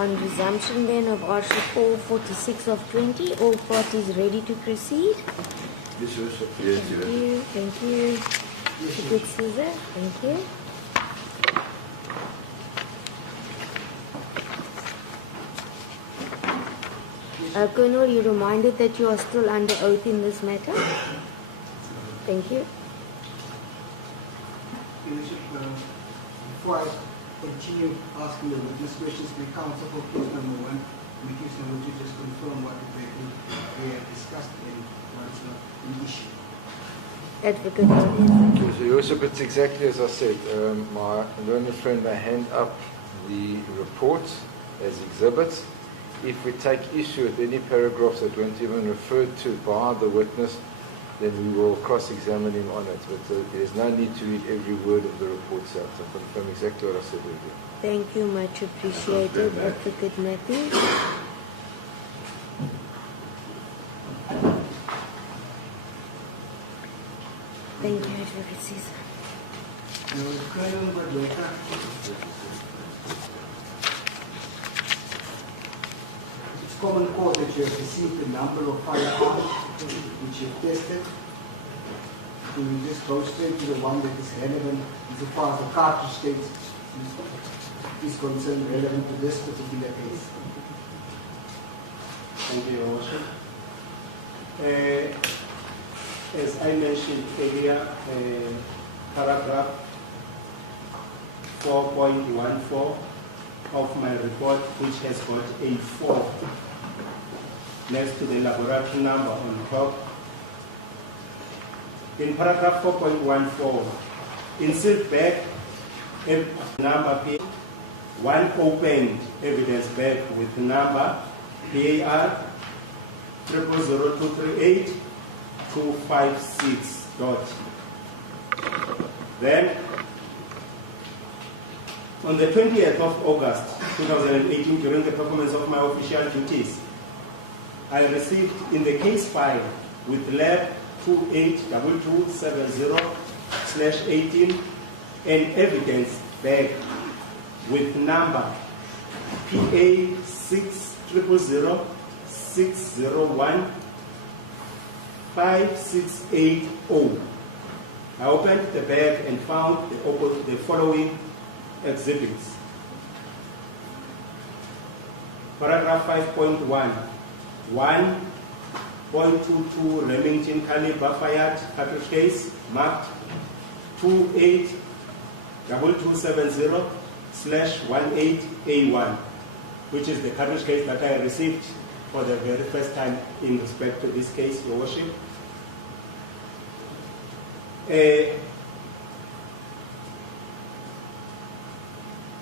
On resumption then of Article 46 of 20, all parties ready to proceed? Yes, Your Worship. Thank you. Good Caesar, thank you. Colonel, you're reminded that you are still under oath in this matter. Thank you. Your Worship, before I continue asking the witness questions, may counsel for case number 1, case number 2, just confirm what exactly we have discussed and what is an issue. Advocate. Okay, so Your Worship, it's exactly as I said. My learned friend may hand up the reports as exhibits. If we take issue with any paragraphs that weren't even referred to by the witness, then we will cross-examine him on it. But there's no need to read every word of the reports out. I confirm exactly what I said earlier. Thank you, much appreciated, Advocate Matthews. Thank you, Advocate Caesar. Colonel Madweka, it's common cause that you have received a number of firearms which you've tested. So we just go straight to the one that is relevant as far as the cartridge state is concerned, relevant to this particular case. Thank you, Your Worship. As I mentioned earlier, paragraph 4.14 of my report, which has got a 4 next to the laboratory number on top. In paragraph 4.14, in sealed bag, number P, one opened evidence bag with number PAR 000238-256 dot. Then, on the 20th of August 2018, during the performance of my official duties, I received in the case file with lab 282270/18 an evidence bag with number PA 60006015680. I opened the bag and found the following exhibits. Paragraph 5.1, 1.22 Remington caliber fired cartridge case marked 282270/18A1, which is the cartridge case that I received for the very first time in respect to this case, Your Worship.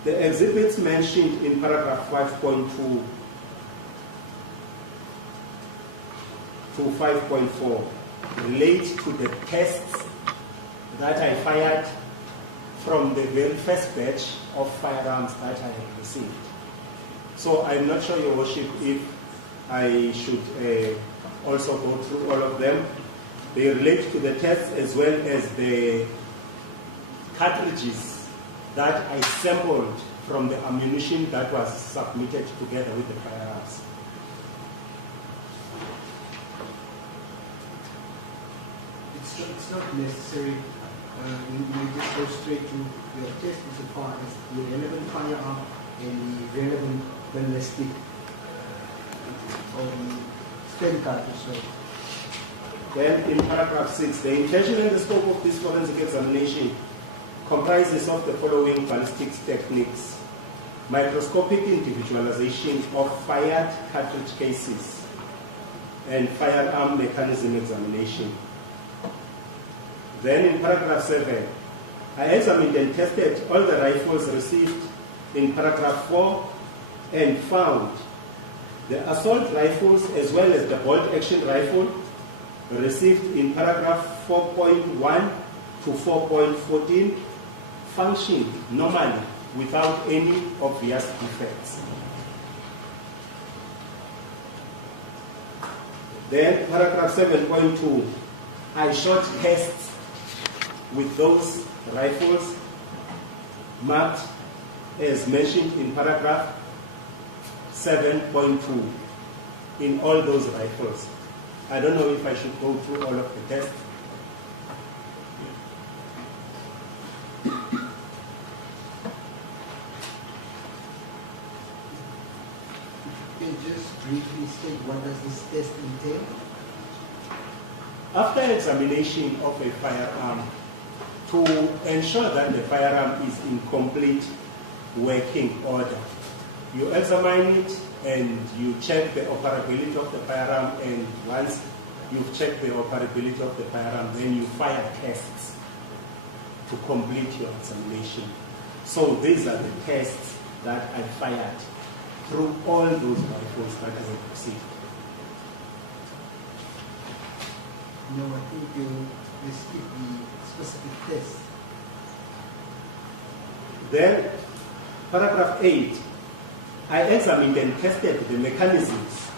The exhibits mentioned in paragraph 5.2 to 5.4 relate to the tests that I fired from the very first batch of firearms that I have received. So I'm not sure, Your Worship, if I should also go through all of them. They relate to the tests as well as the cartridges that I sampled from the ammunition that was submitted together with the firearms. It's not necessary. We just go straight to the test as far as the relevant firearm and the relevant ballistic or the spent cartridge. Then in paragraph 6, the intention and the scope of this forensic examination comprises of the following ballistics techniques: microscopic individualization of fired cartridge cases and firearm mechanism examination. Then in paragraph 7, I examined and tested all the rifles received in paragraph 4 and found the assault rifles as well as the bolt action rifle received in paragraph 4.1 to 4.14 functioned normally without any obvious defects. Then paragraph 7.2, I shot tests with those rifles marked as mentioned in paragraph 7.2 in all those rifles. I don't know if I should go through all of the tests. Can you just briefly state what does this test entail? After examination of a firearm, to ensure that the firearm is in complete working order, you examine it and you check the operability of the firearm, and once you've checked the operability of the firearm, then you fire tests to complete your examination. So these are the tests that I fired through all those rifles that I have received. No, I think you skip the specific test. Then, paragraph 8, I examined and tested the mechanisms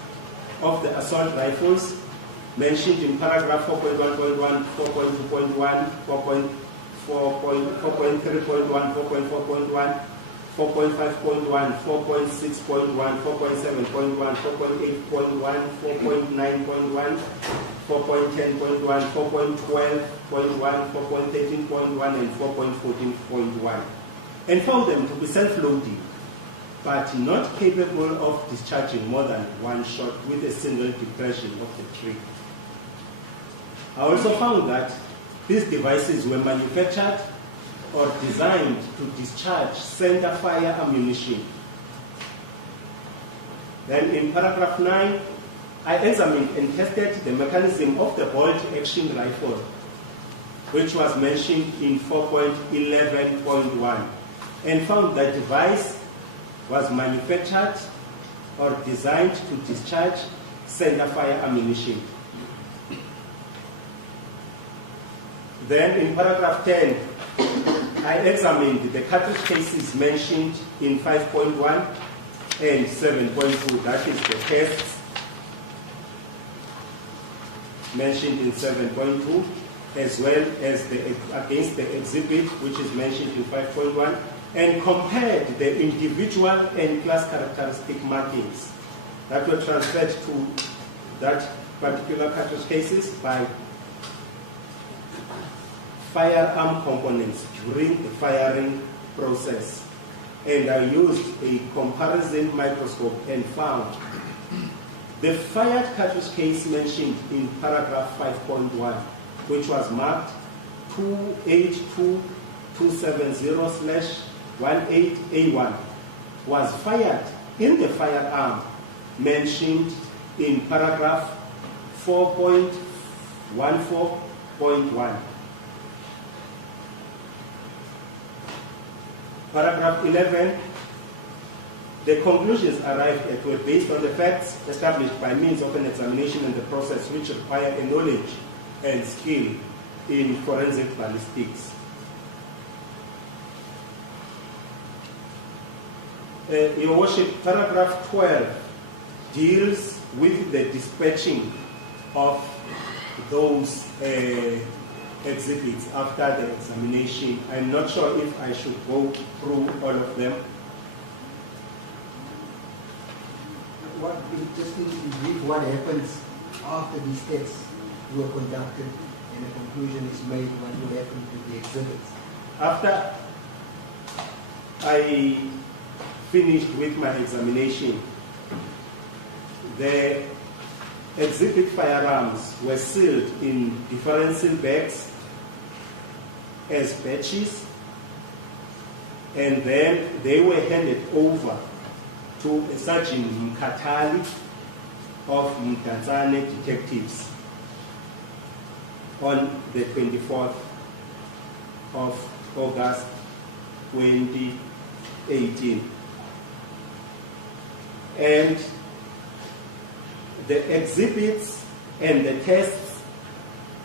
of the assault rifles mentioned in paragraph 4.1.1, 4.2.1, 4.3.1, 4.4.1, 4.5.1, 4.6.1, 4.7.1, 4.8.1, 4.9.1, 4.10.1, 4.12.1, 4.13.1, and 4.14.1, and found them to be self-loading, but not capable of discharging more than one shot with a single depression of the trigger. I also found that these devices were manufactured or designed to discharge center fire ammunition. Then in paragraph 9, I examined and tested the mechanism of the bolt-action rifle, which was mentioned in 4.11.1, and found that the device was manufactured or designed to discharge center fire ammunition. Then in paragraph 10, I examined the cartridge cases mentioned in 5.1 and 7.2, that is the tests mentioned in 7.2, as well as against the exhibit, which is mentioned in 5.1, and compared the individual and class characteristic markings that were transferred to that particular cartridge cases by firearm components during the firing process. And I used a comparison microscope and found the fired cartridge case mentioned in paragraph 5.1, which was marked 2H2270/18A1, was fired in the firearm mentioned in paragraph 4.14.1. Paragraph 11, the conclusions arrived at were based on the facts established by means of an examination and the process which require a knowledge and skill in forensic ballistics. Your Worship, paragraph 12 deals with the dispatching of those exhibits after the examination. I'm not sure if I should go through all of them. Just in brief, what happens after these tests were conducted and a conclusion is made, what will happen to the exhibits? After I finished with my examination, the exhibit firearms were sealed in different seal bags as batches, and then they were handed over to Sergeant Mkatali of Mtatsane Detectives on the 24th of August 2018. And the exhibits and the tests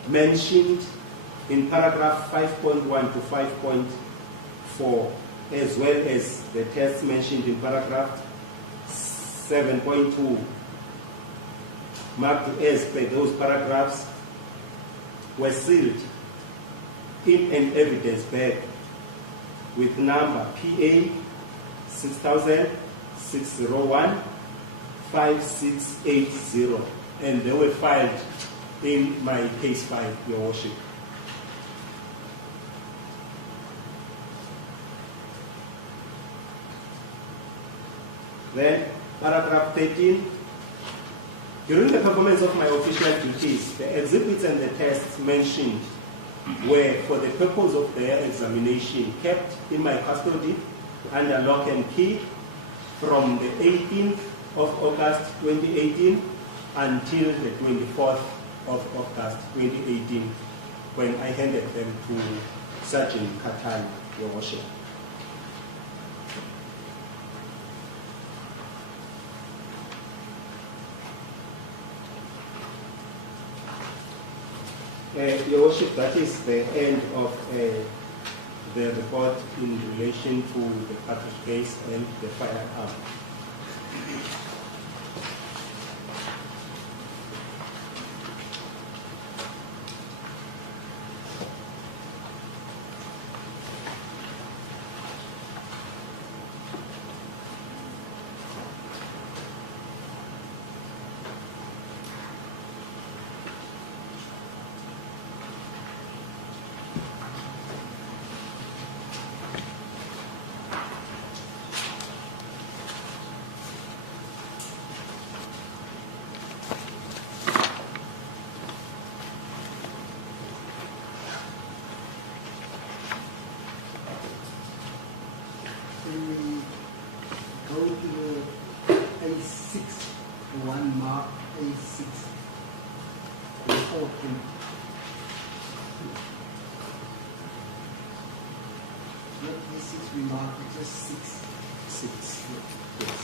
mentioned in paragraph 5.1 to 5.4, as well as the tests mentioned in paragraph 7.2, marked as per those paragraphs, were sealed in an evidence bag with number PA 6000-601 5680, and they were filed in my case file, Your Worship. Then, paragraph 13. During the performance of my official duties, the exhibits and the tests mentioned were, for the purpose of their examination, kept in my custody under lock and key from the 18th of August 2018 until the 24th of August 2018, when I handed them to Sergeant Katan, Your Worship. Your Worship, that is the end of the report in relation to the cartridge case and the firearm. Go to the A6, the one marked A6. The 14. Not A6 we marked, it's just 6. 6. Yes.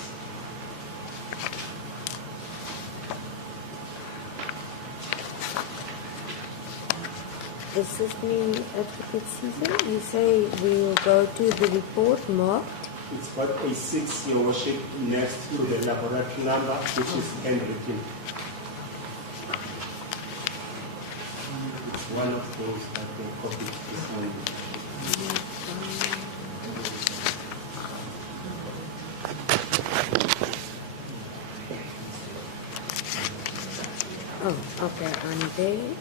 Assistant Advocate Caesar, you say we will go to the report marked. It's got a 6, Your Worship, next to the laboratory number, which is handwritten. It's one of those that they copied this morning. Oh, okay, I'm there.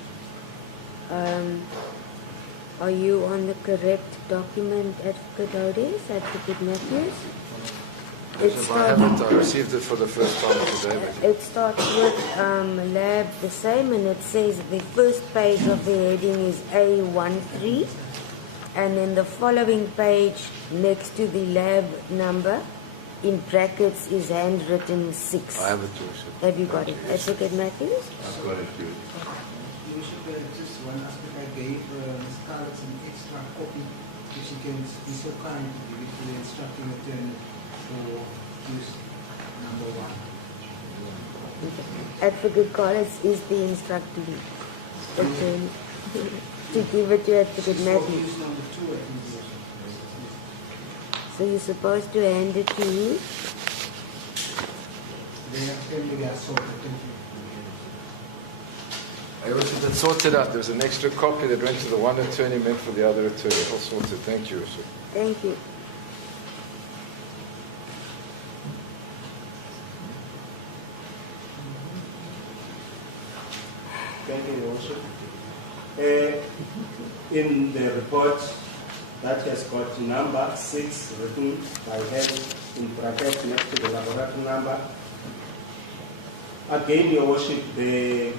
Are you on the correct document, Advocate Odes, Advocate Matthews? I haven't. I received it for the first time today. It starts with lab the same, and it says the first page of the heading is A13, and then the following page next to the lab number in brackets is handwritten 6. I have it, Your Worship. Have you got it, Advocate Matthews? I've got it, too. Your Worship, just one aspect I gave Ms. Scarlett an extra copy, if she can be so kind to give it to the instructing attorney for use number 1. Okay. Advocate Collins is the instructing attorney to give it to Advocate Matthews. Use number 2, I think. So you're supposed to hand it to who? They are sorted. Thank you. I also did sort it out. There's an extra copy that went to the one attorney meant for the other attorney. All sorted. Thank you, Your Worship. Thank you. Thank you, Your Worship. In the report that has got number 6 written by hand in brackets next to the laboratory number, again, Your Worship, the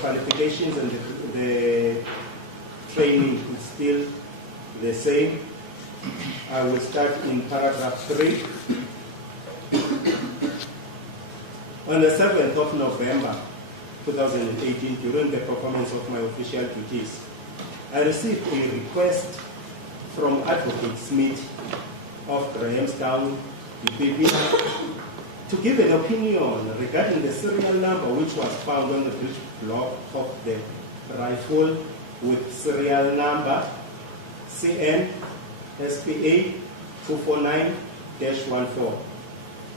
qualifications and the training is still the same. I will start in paragraph 3. On the 7th of November 2018, during the performance of my official duties, I received a request from Advocate Smith of Grahamstown, DPP, to give an opinion regarding the serial number which was found on the breech block of the rifle with serial number CN SPA 249-14,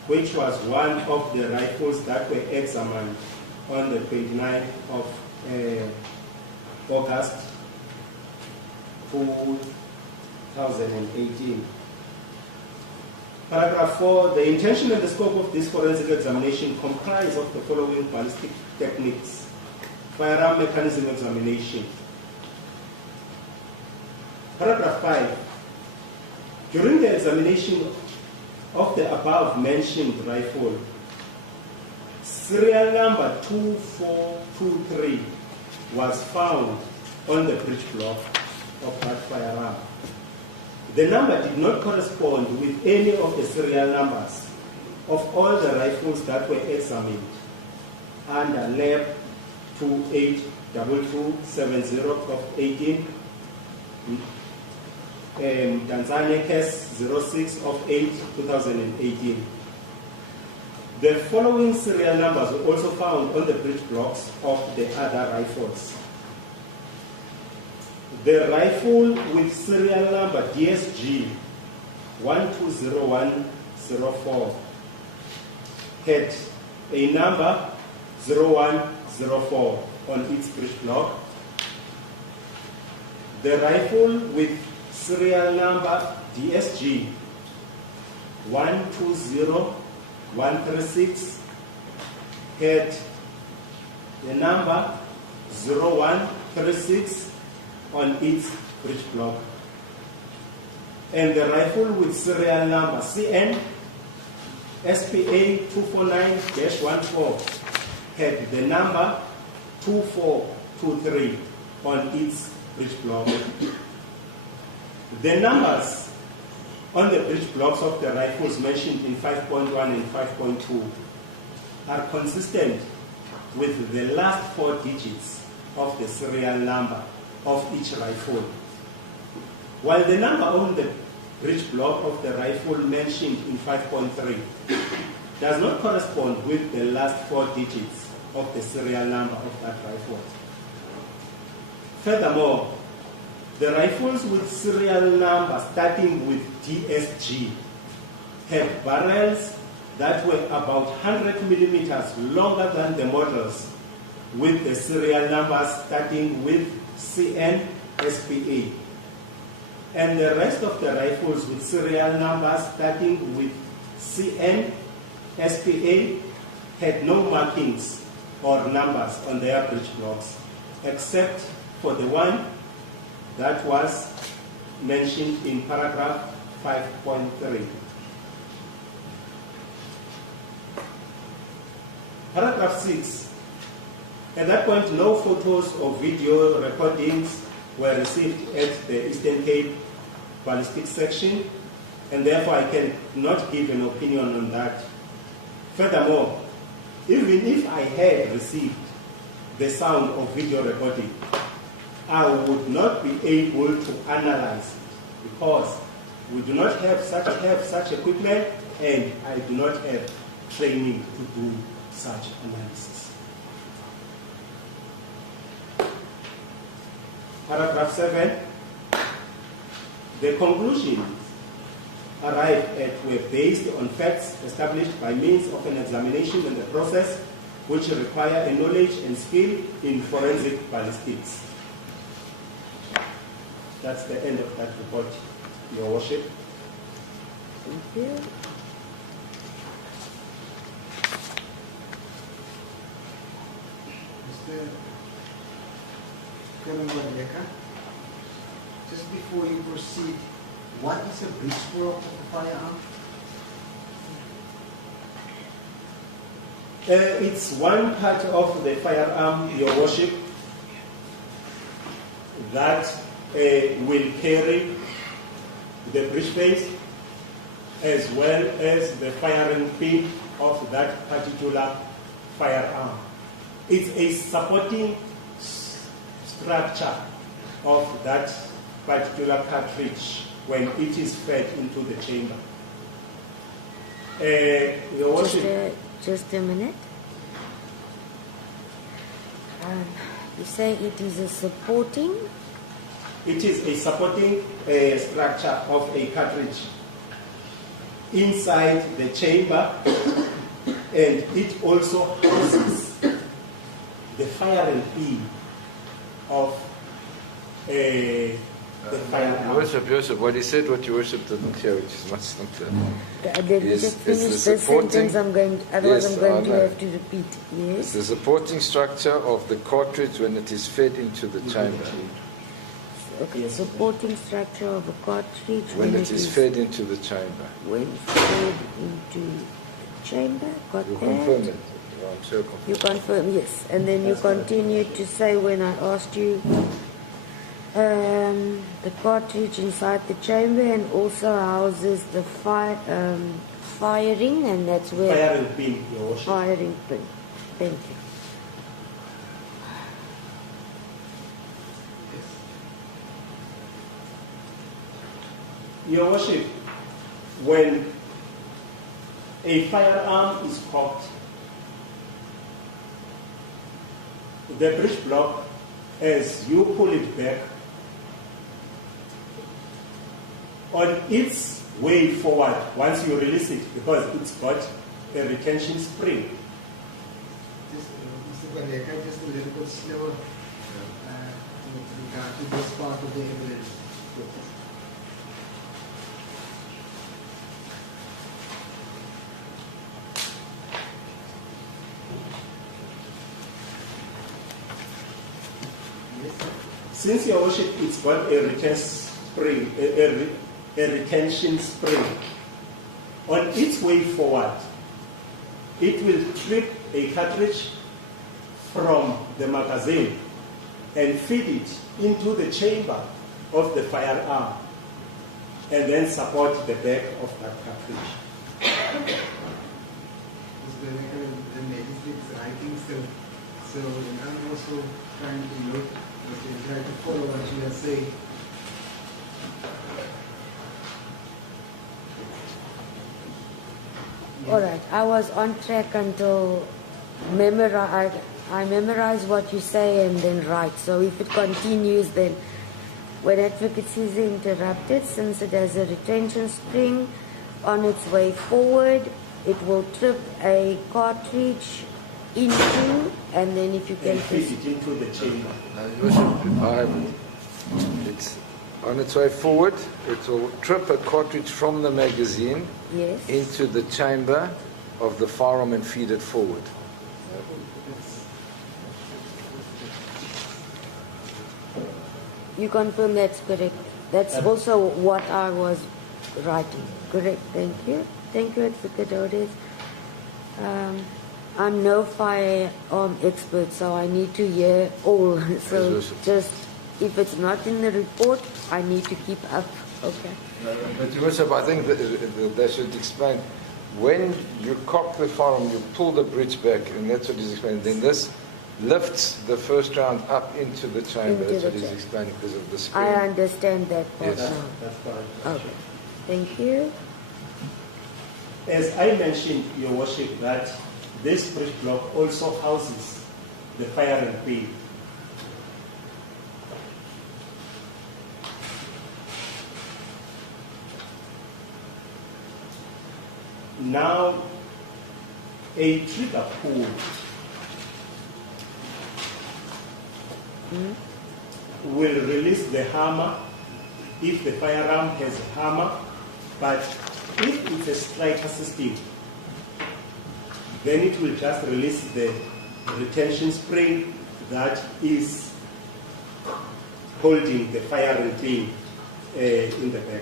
which was one of the rifles that were examined on the 29th of August 2018. Paragraph 4, the intention and the scope of this forensic examination comprise of the following ballistic techniques. Firearm mechanism examination. Paragraph 5, during the examination of the above mentioned rifle, serial number 2423 was found on the breech block of that firearm. The number did not correspond with any of the serial numbers of all the rifles that were examined under Lab 282270 of 18, Tanzania Case 06 of 8, 2018. The following serial numbers were also found on the breech blocks of the other rifles. The rifle with serial number DSG 120104 had a number 0104 on its breech block. The rifle with serial number DSG 120136 had the number 0136 on its breech block. And the rifle with serial number CN SPA 249-14 had the number 2423 on its breech block. The numbers on the breech blocks of the rifles mentioned in 5.1 and 5.2 are consistent with the last 4 digits of the serial number of each rifle. While the number on the breech block of the rifle mentioned in 5.3 does not correspond with the last 4 digits of the serial number of that rifle. Furthermore, the rifles with serial number starting with DSG have barrels that were about 100 millimeters longer than the models with the serial numbers starting with CN SPA. And the rest of the rifles with serial numbers starting with CN SPA had no markings or numbers on their breech blocks, except for the one that was mentioned in paragraph 5.3. Paragraph 6. At that point, no photos or video recordings were received at the Eastern Cape Ballistic Section, and therefore I cannot give an opinion on that. Furthermore, even if I had received the sound of video recording, I would not be able to analyze it because we do not have such equipment, and I do not have training to do such analysis. Paragraph 7. The conclusions arrived at were based on facts established by means of an examination and the process which require a knowledge and skill in forensic ballistics. That's the end of that report, Your Worship. Thank you. Mr. Kalamandeka, just before you proceed, what is a breech block of a firearm? It's one part of the firearm, Your Worship, that will carry the breech face as well as the firing pin of that particular firearm. It's a supporting structure of that particular cartridge when it is fed into the chamber. Your Worship, Just a minute. You say it is a supporting? it is a supporting structure of a cartridge inside the chamber, and it also houses the firing pin of the firearm. Worship, what he said, what your worship didn't hear, which is much simpler. Let me just finish this sentence. Otherwise I'm going to have to repeat. Yes. It's the supporting structure of the cartridge when it is fed into the chamber. Okay, supporting structure of a cartridge When it is fed into the chamber. When fed into the chamber, got You that? confirm it. I'm sure confirm. You confirm, yes. And then you continued to say when I asked you the cartridge inside the chamber and also houses the firing, and that's where Firing pin, Your Worship. firing pin. Thank you. Your Worship, when a firearm is cocked, the breech block, as you pull it back, on its way forward, once you release it, because it's got a retention spring. Just, Mr. Baleka, just a little bit slower with regard to this part of the evidence. Since Your Worship, it's got a retention spring, a retention spring. On its way forward, it will trip a cartridge from the magazine and feed it into the chamber of the firearm and then support the back of that cartridge. The magistrate's writing, so I'm also trying to look, try to follow what you are saying. All right, I was on track until I memorize what you say and then write. So if it continues, then when advocacy is interrupted, since it has a retention spring on its way forward, it will trip a cartridge into, and then if you can feed it into the chamber. It's on its way forward. It will trip a cartridge from the magazine yes, into the chamber of the firearm and feed it forward. you confirm that's correct. That's also what I was writing. Correct. Thank you. Thank you, Advocate Odes. I'm no firearm expert, so I need to hear all. So just, if it's not in the report, I need to keep up. Okay. But Worship, I think that they should explain, when you cock the firearm, you pull the breech back, and that's what he's explaining. Then this lifts the first round up into the chamber. That's what he's explaining because of the spring. I understand that part Yes. now. That's correct. Okay. Thank you. As I mentioned, Your Worship, that this breech block also houses the firing pin. Now, a trigger pull will release the hammer if the firearm has a hammer, but if it's a striker system, then it will just release the retention spring that is holding the firing pin in the back.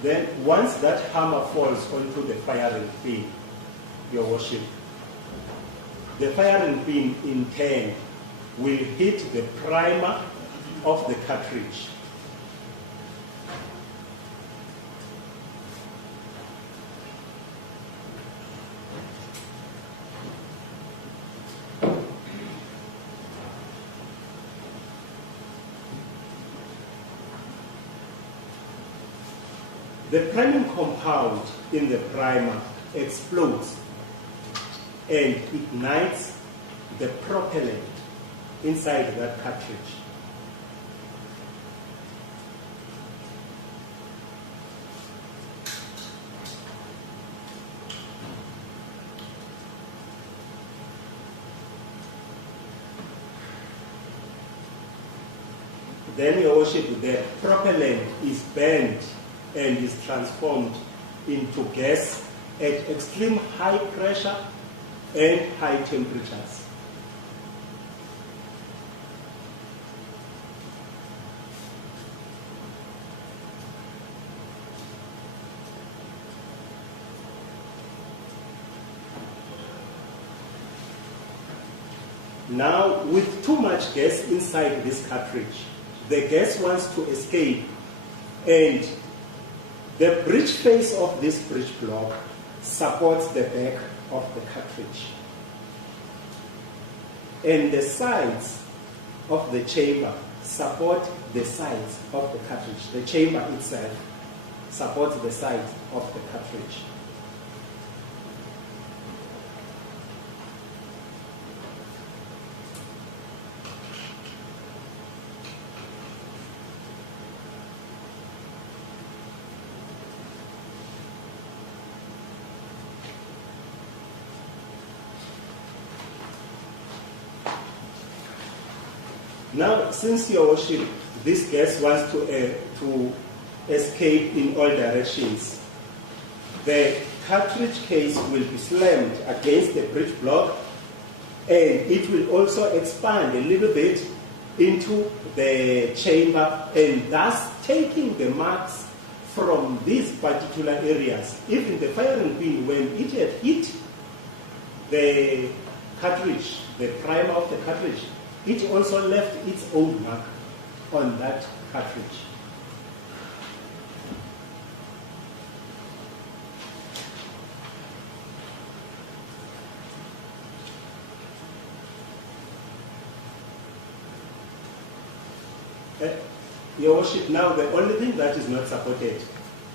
Then once that hammer falls onto the firing pin, Your Worship, the firing pin in turn will hit the primer of the cartridge. The priming compound in the primer explodes and ignites the propellant inside that cartridge. Then, Your Worship, the propellant is burned and is transformed into gas at extreme high pressure and high temperatures. Now, with too much gas inside this cartridge, the gas wants to escape, and the breech face of this breech block supports the back of the cartridge. And the sides of the chamber support the sides of the cartridge. The chamber itself supports the sides of the cartridge. Now, since, Your Worship, this gas wants to escape in all directions, the cartridge case will be slammed against the breech block, and it will also expand a little bit into the chamber, and thus taking the marks from these particular areas. Even the firing pin, when it had hit the cartridge, the primer of the cartridge, it also left its own mark on that cartridge. Your Worship, now the only thing that is not supported,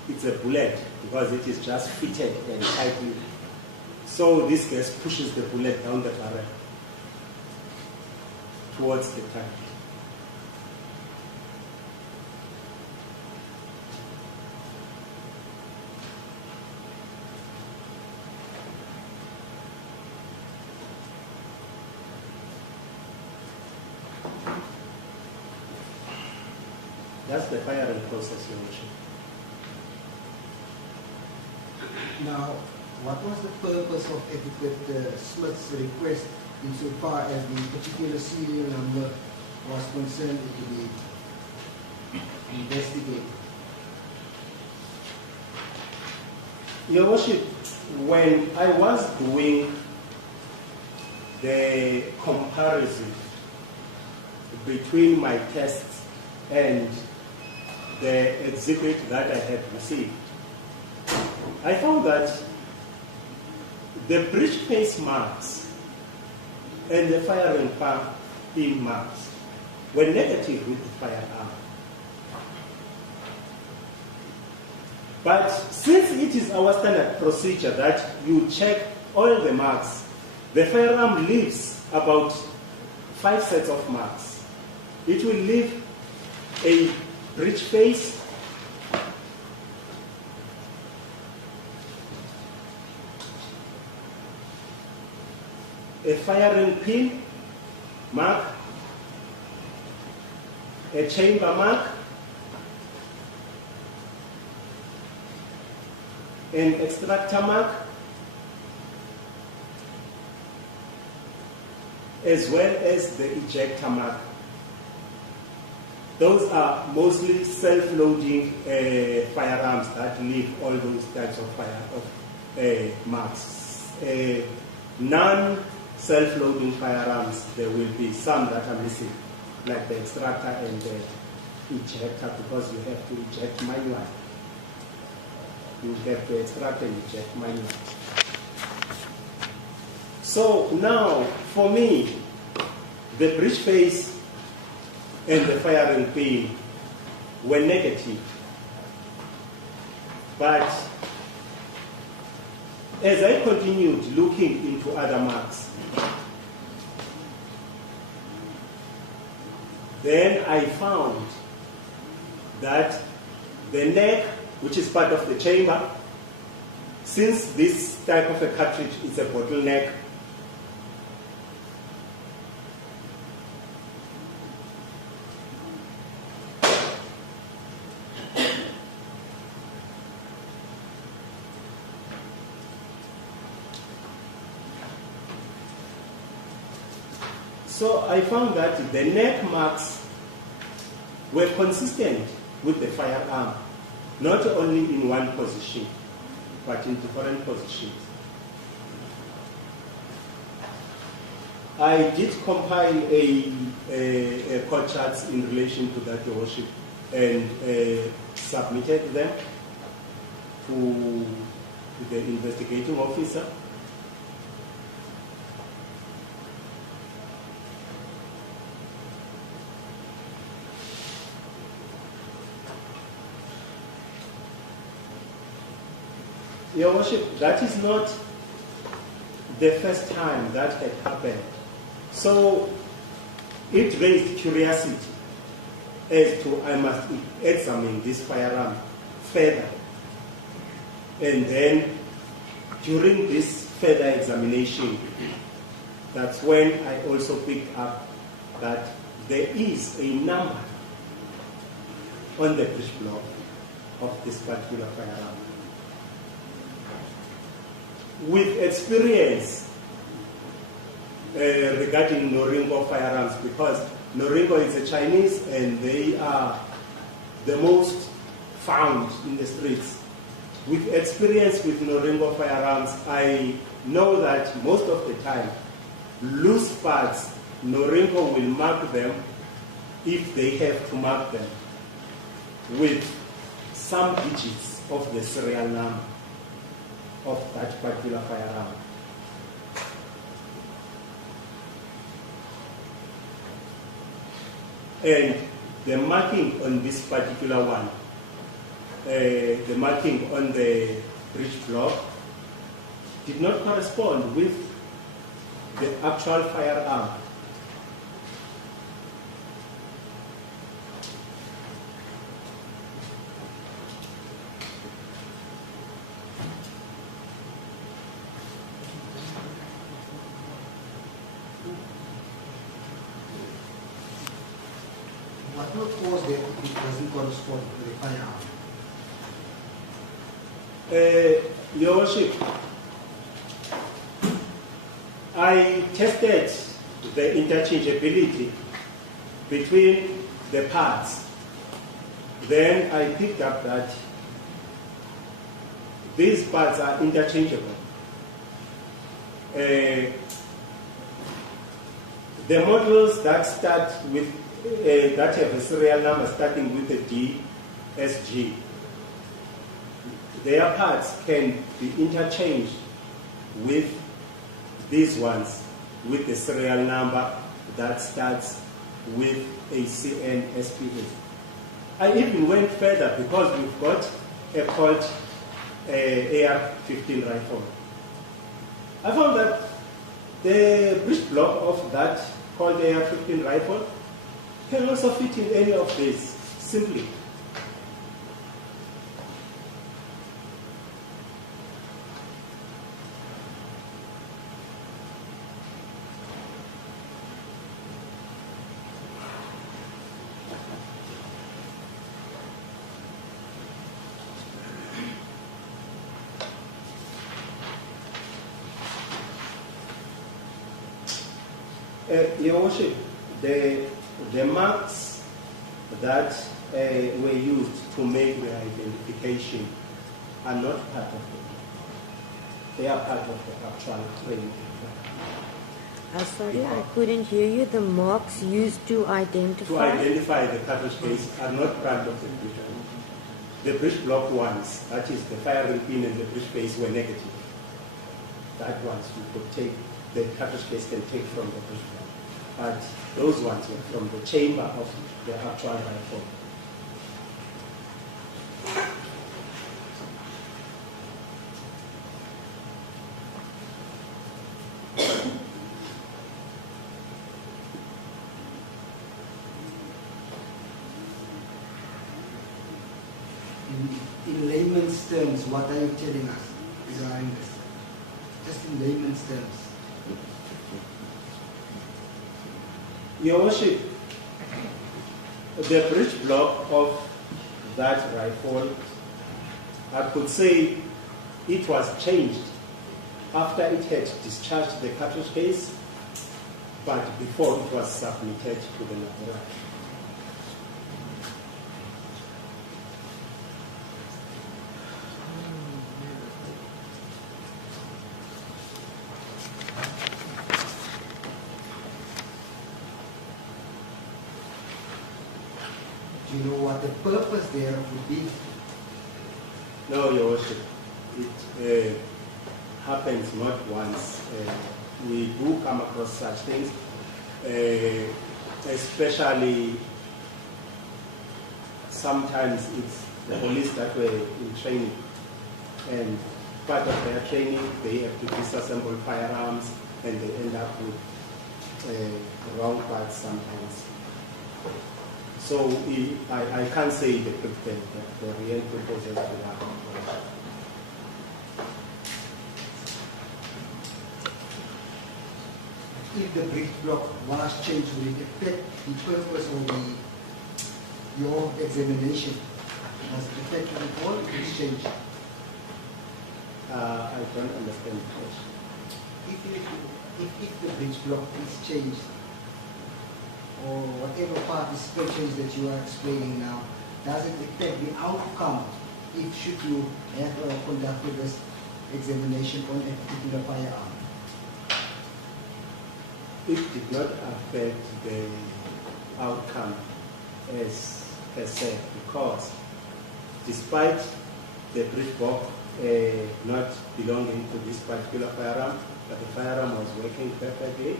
it's a bullet, because it is just fitted and tightly. So this gas pushes the bullet down the barrel towards the target. That's the firing process, Your Worship. Now, what was the purpose of Etiquette Smith's request insofar as the particular serial number was concerned to be investigated? Your Worship, when I was doing the comparison between my tests and the exhibit that I had received, I found that the breech face marks and the firing pin marks were negative with the firearm. But since it is our standard procedure that you check all the marks, the firearm leaves about 5 sets of marks. It will leave a breech face, a firing pin mark, a chamber mark, an extractor mark, as well as the ejector mark. Those are mostly self-loading firearms that leave all those types of marks. Non-self-loading firearms, there will be some that are missing, like the extractor and the ejector, because you have to eject manually. You have to extract and eject manually. So now, for me, the breech face and the firing pin were negative. But as I continued looking into other marks, Then I found that the neck, which is part of the chamber, since this type of a cartridge is a bottleneck, so I found that the neck marks were consistent with the firearm, not only in one position, but in different positions. I did compile a code charts in relation to that, Your Worship, and submitted them to the investigating officer. Your Worship, that is not the first time that had happened. So it raised curiosity as to I must examine this firearm further. And then during this further examination, that's when I also picked up that there is a number on the breech block of this particular firearm. With experience regarding Noringo firearms, because Noringo is a Chinese and they are the most found in the streets. With experience with Noringo firearms, I know that most of the time, loose parts, Noringo will mark them if they have to mark them with some digits of the serial number of that particular firearm. And the marking on this particular one, the marking on the breech block, did not correspond with the actual firearm. What will cause that it doesn't correspond to the firearm? Your Worship, I tested the interchangeability between the parts. Then I picked up that these parts are interchangeable. The models that start with that have a serial number starting with a D, SG, their parts can be interchanged with these ones with the serial number that starts with a CN SPA. I even went further because we've got a Colt AR-15 rifle. I found that the breech block of that Colt AR-15 rifle can also fit in any of these, simply. Your Worship, the marks that were used to make the identification are not part of it. They are part of the actual training. Sorry, I couldn't hear you. The marks used to identify? To identify the cartridge case are not part of the breech. The breech block ones, that is the firing pin and the breech case, were negative. That ones you could take, the cartridge case can take from the breech block. But those ones were from the chamber of the actual rifle. layman's terms, what are you telling us regarding this? Just in layman's terms. Your Worship, the breech block of that rifle, I could say it was changed after it had discharged the cartridge case, but before it was submitted to the laboratory. Do you know what the purpose there would be? No, Your Worship. It happens not once. We do come across such things, especially sometimes it's the police that were in training, and part of their training they have to disassemble firearms, and they end up with wrong parts sometimes. So I can't say the real purpose of that. If the breech block was changed, will it affect the purpose of your examination? Was it affected at all if it's changed? I don't understand the question. If the breech block is changed, or whatever part is changed that you are explaining now, does it affect the outcome if should you have conducted this examination on a particular firearm? It did not affect the outcome as per se, because despite the breech block not belonging to this particular firearm, but the firearm was working perfectly,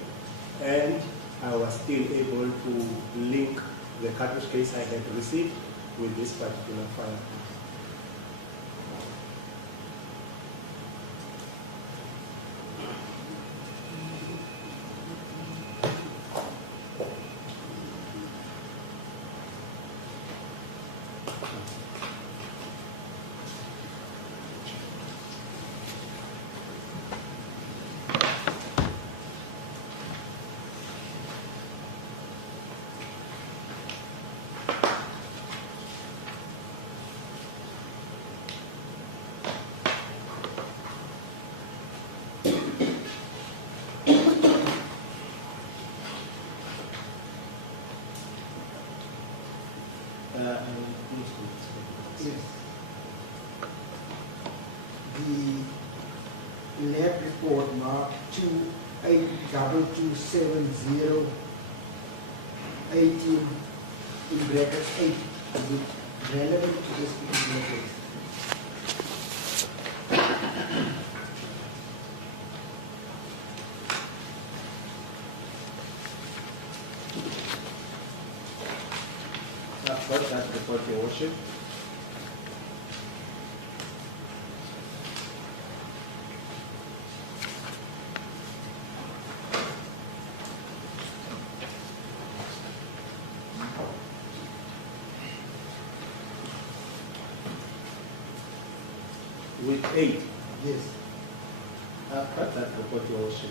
and I was still able to link the cartridge case I had received with this particular firearm. The lab report marked 28227018 in brackets 8. Is it relevant to this particular case? I've got that report, Your Worship. With 8. Yes. I've got that report, Your Worship.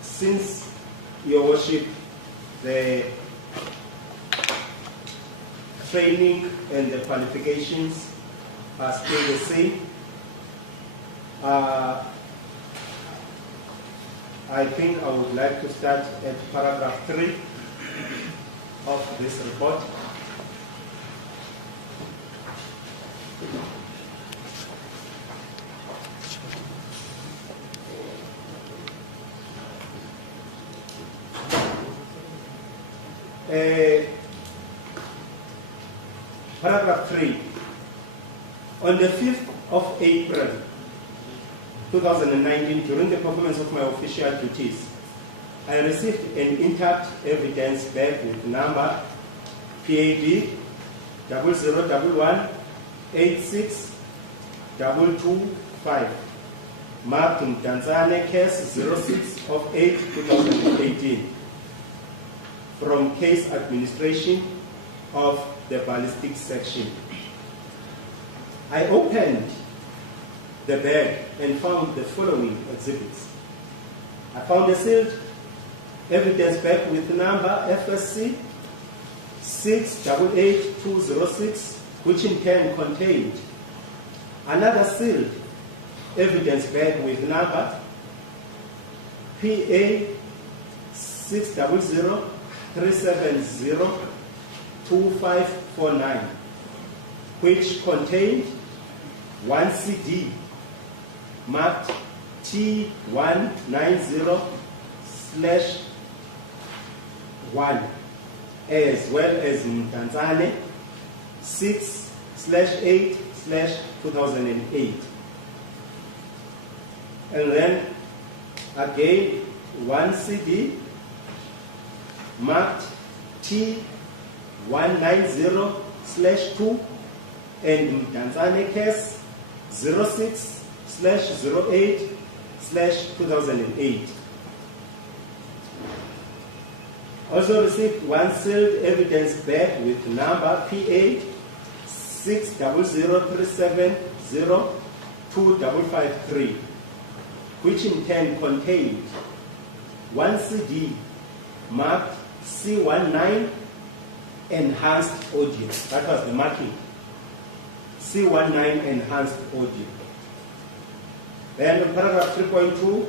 Since, Your Worship, the training and the qualifications are still the same, I think I would like to start at paragraph 3 of this report. Paragraph 3. On the 5th of April 2019, during the performance of my official duties, I received an intact evidence bag with number PAD 0011-86-225, marked in Tanzania case 06 of 8 2018. from case administration of the ballistics section. I opened the bag and found the following exhibits. I found a sealed evidence bag with number FSC 688206, which in turn contained another sealed evidence bag with number PA 600-370-2549, which contained one CD marked T190/1, as well as Mtanzane 6/8/2008. And then again one CD marked T190/2 and Mtanzane case 06/08/2008. Also received one sealed evidence bag with number PA 600-370-2553, which in turn contained one CD marked C19 enhanced audio. That was the marking. C19 enhanced audio. Then in paragraph 3.2,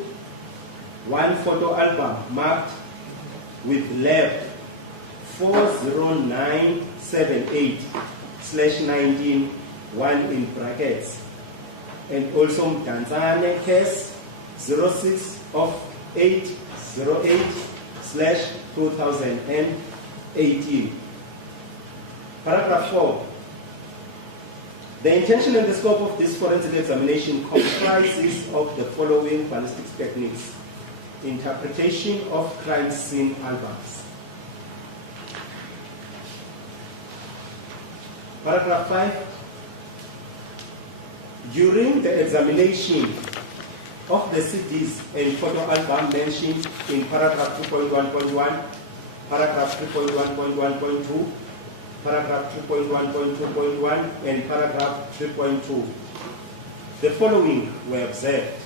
one photo album marked with lab 40978/19, one in brackets, and also Mtanzane case 06/8/2018. Paragraph 4. The intention and the scope of this forensic examination comprises of the following ballistics techniques: interpretation of crime scene albums. Paragraph 5. During the examination of the CDs and photo album mentioned in paragraph 2.1.1, paragraph 3.1.1.2, paragraph 3.1.2.1, and paragraph 3.2, the following were observed.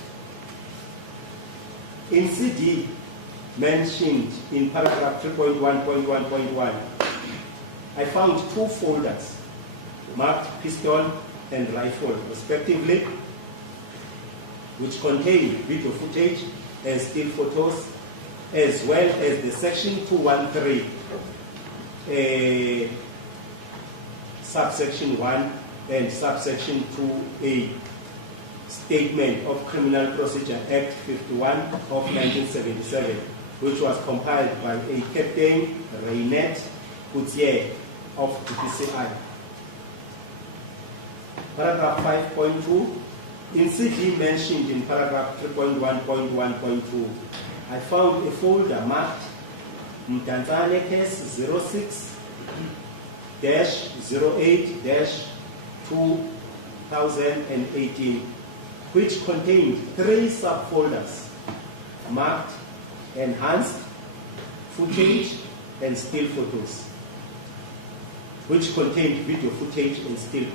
In CD mentioned in paragraph 3.1.1.1, I found two folders marked pistol and rifle respectively, which contain video footage and still photos, as well as the section 213, subsection 1 and subsection 2A statement of Criminal Procedure Act 51 of 1977, which was compiled by a Captain Reinette Coutier of DPCI. Paragraph 5.2, in CD mentioned in paragraph 3.1.1.2, I found a folder marked Mtanzane case 06/08/2018, which contained three subfolders marked enhanced footage and still photos, which contained video footage and still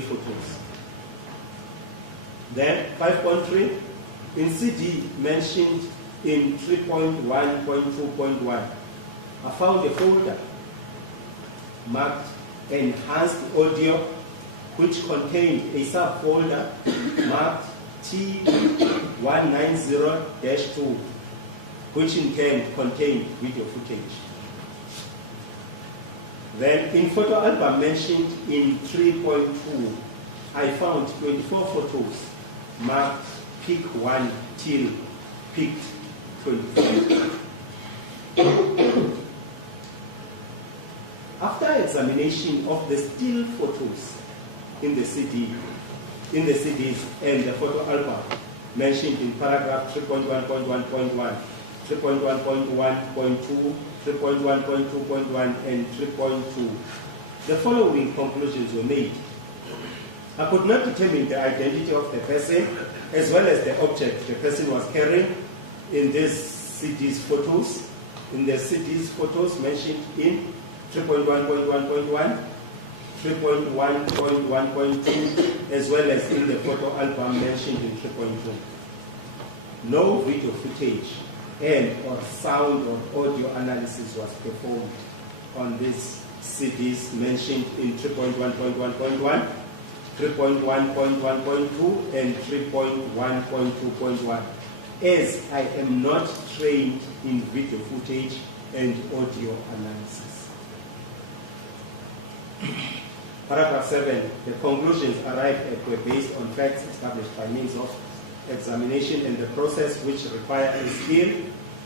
photos. Then 5.3, in CD mentioned in 3.1.2.1, I found a folder marked enhanced audio, which contained a subfolder marked T190-2, which in turn contained video footage. Then in photo album mentioned in 3.2, I found 24 photos marked pick 1 till pick 24. After examination of the still photos in the CDs and the photo album mentioned in paragraph 3.1.1.1, 3.1.1.2, 3.1.2.1, and 3.2, the following conclusions were made. I could not determine the identity of the person as well as the object the person was carrying in these CDs photos, in the CD's photos mentioned in 3.1.1.1, 3.1.1.2, as well as in the photo album mentioned in 3.2. No video footage and or sound or audio analysis was performed on these CDs mentioned in 3.1.1.1, 3.1.1.2, and 3.1.2.1, as I am not trained in video footage and audio analysis. Paragraph 7, the conclusions arrived at were based on facts established by means of examination and the process which require skill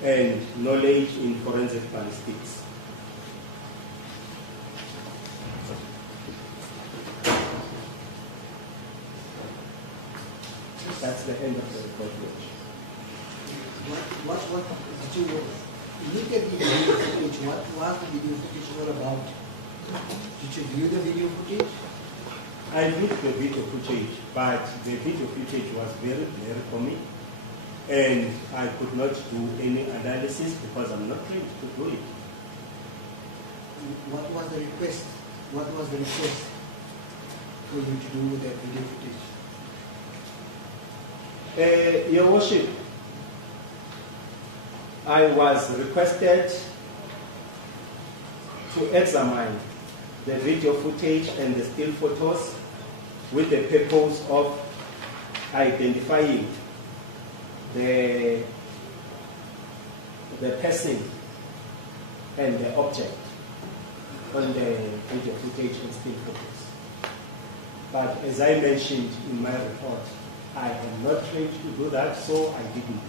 and knowledge in forensic ballistics. That's the end of the report. What did you look at the video footage? What was the video footage all about? Did you view the video footage? I looked the video footage, but the video footage was very blurry for me, and I could not do any analysis because I'm not trained to do it. What was the request? What was the request for you to do with that video footage? Your Worship, I was requested to examine the video footage and the still photos with the purpose of identifying the person and the object on the video footage and still photos. But as I mentioned in my report, I am not trained to do that, so I didn't do it.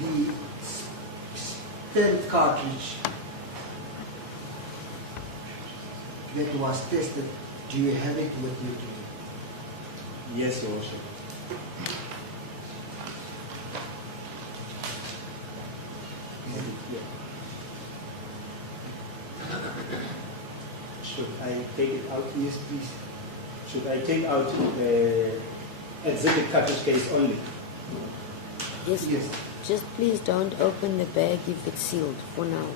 The spent cartridge that was tested, do you have it with you today? Yes, Your Worship. Should I take it out? Yes, please. Should I take out the exhibit cartridge case only? Yes, Yes. just please don't open the bag if it's sealed for now.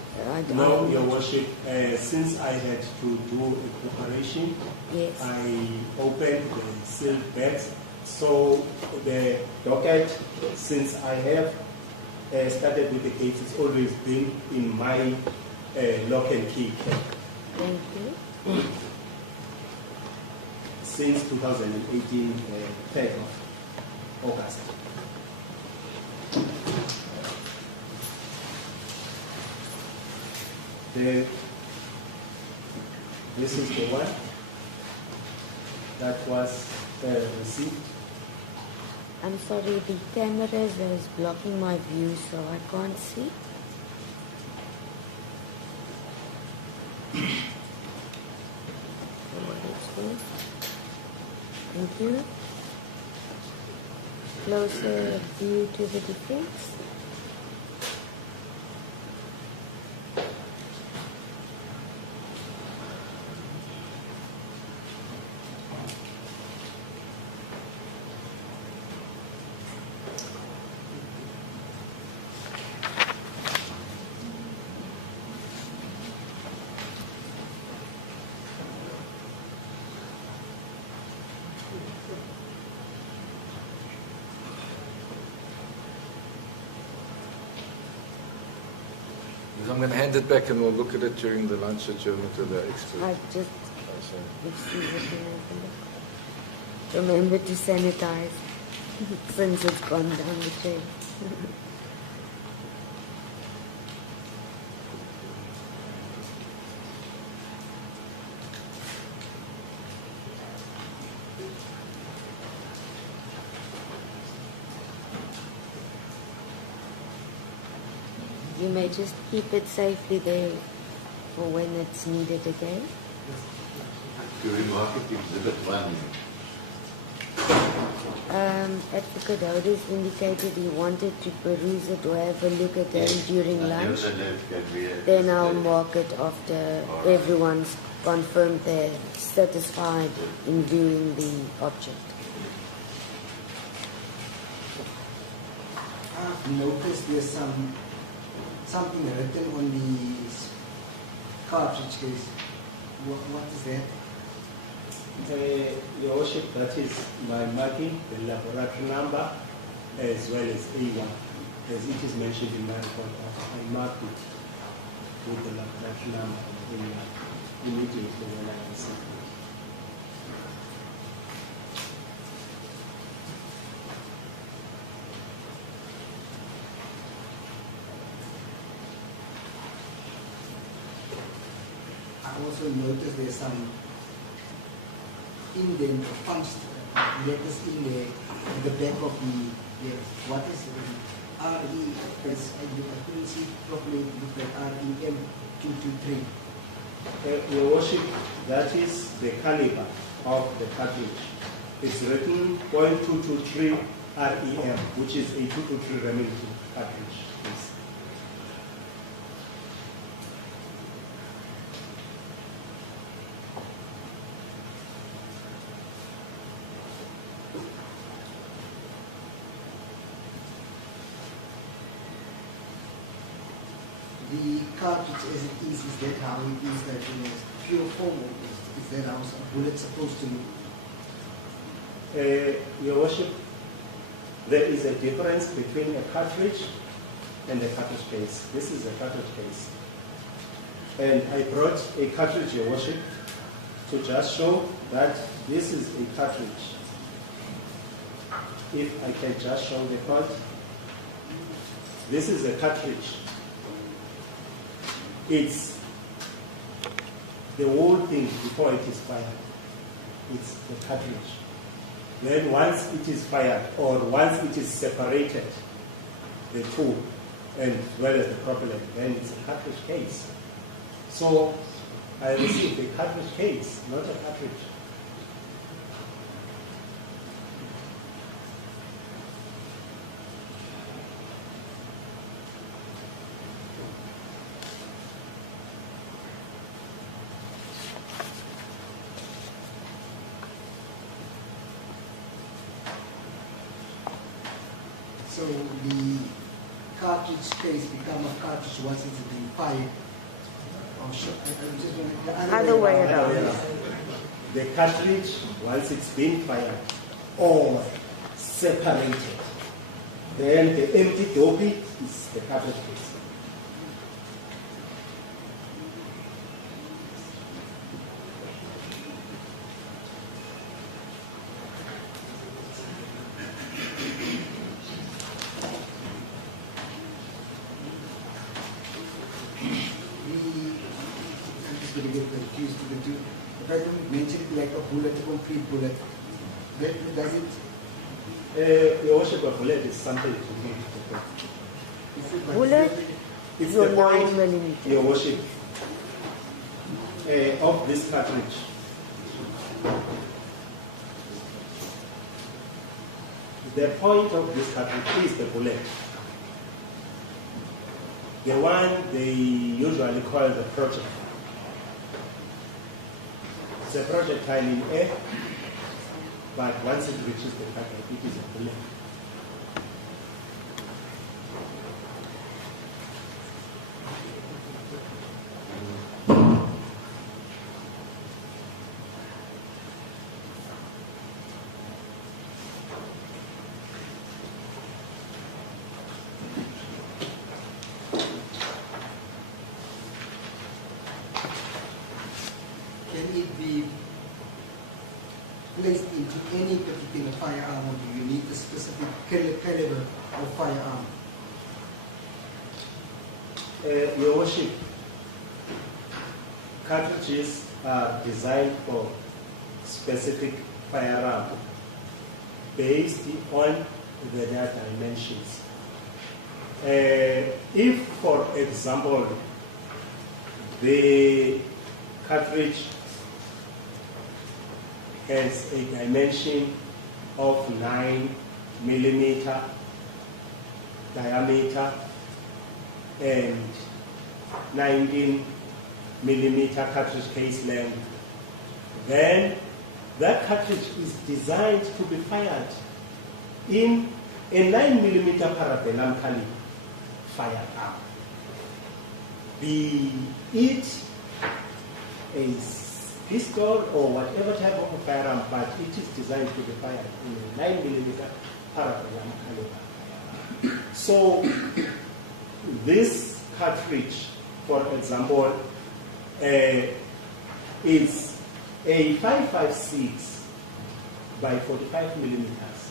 No, Your Worship. Since I had to do a preparation, Yes. I opened the sealed bags. So the docket, since I have started with the case, it's always been in my lock and key Thank you. since 2018, 3rd of August. This is the one that was received. I'm sorry, the camera is blocking my view, so I can't see. Thank you. Closer view to the defense. I'm going to hand it back and we'll look at it during the lunch adjournment to the expert. I just remember to sanitize since it's gone down the drain. You may just keep it safely there for when it's needed again. To remark it, Exhibit 1. Advocate Houders indicated he wanted to peruse it or have a look at it during lunch. Then I'll mark it after everyone's confirmed they're satisfied in viewing the object. I've noticed there's something written on the cartridge case. What is that? Your Worship, that is my marking, the laboratory number, as well as A1. As it is mentioned in my report, I marked it with the laboratory number immediately when I received it. I also noticed there's some indent or punched letters in the back of the what is it? RE, as I couldn't see properly, it looked like REM 223. Your Worship, that is the caliber of the cartridge. It's written .223 REM, which is a 223 Remington cartridge. Yes. The cartridge as it is that how it is that in a pure form? Is that how a bullet supposed to look? Your Worship, there is a difference between a cartridge and a cartridge case. This is a cartridge case. And I brought a cartridge, Your Worship, to just show that this is a cartridge. If I can just show the card. This is a cartridge. It's the whole thing before it is fired. It's the cartridge. Then once it is fired, or once it is separated, the tool and as well as the propellant, then it's a cartridge case. So I received a cartridge case, not a cartridge. So the cartridge case become a cartridge once it's been fired. Or I just want the Other way around. The cartridge, once it's been fired or separated, then the empty dopey is the cartridge case. I'm just going to get confused with the two. If I don't mention it like a bullet, a complete bullet, that does it? Your Worship, a bullet is something to do. Is it like Bullet? It's Your the 9 point, millimeter. Your Worship, of this cartridge. The point of this cartridge is the bullet. The one they usually call the projectile. It's a projectile in air, but once it reaches the target, it is a bullet. Can it be placed into any particular firearm, or do you need a specific caliber of firearm? Your Worship, cartridges are designed for specific firearm based on their dimensions. If, for example, the cartridge has a dimension of 9mm diameter and 19mm cartridge case length, then that cartridge is designed to be fired in a 9mm parabellum caliber firearm. Be it a pistol or whatever type of a firearm, but it is designed to be fired in a 9mm parabellum caliber. So this cartridge, for example, is a 5.56 by 45 millimeters.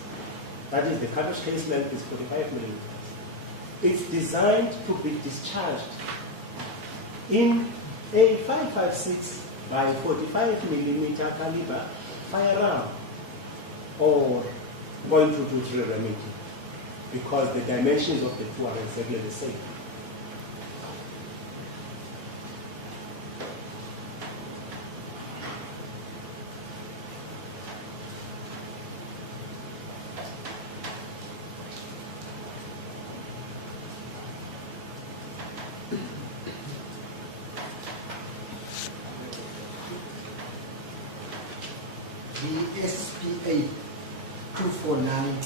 That is, the cartridge case length is 45 millimeters. It's designed to be discharged in a 5.56 by 45 millimeter caliber firearm or .223 Remington, because the dimensions of the two are exactly the same. The SPA 249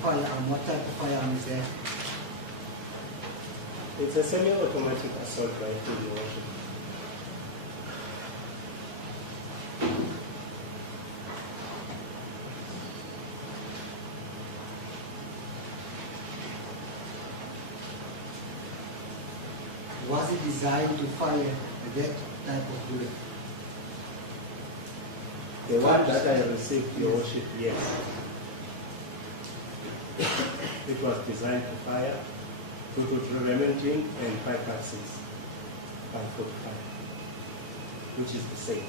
firearm, what type of firearm is that? It's a semi-automatic assault rifle, Your Worship. Was it designed to fire that type of bullet? The one that I received, Your Worship, yes. It was designed to fire 223 Remington and 5.56 by 45, which is the same.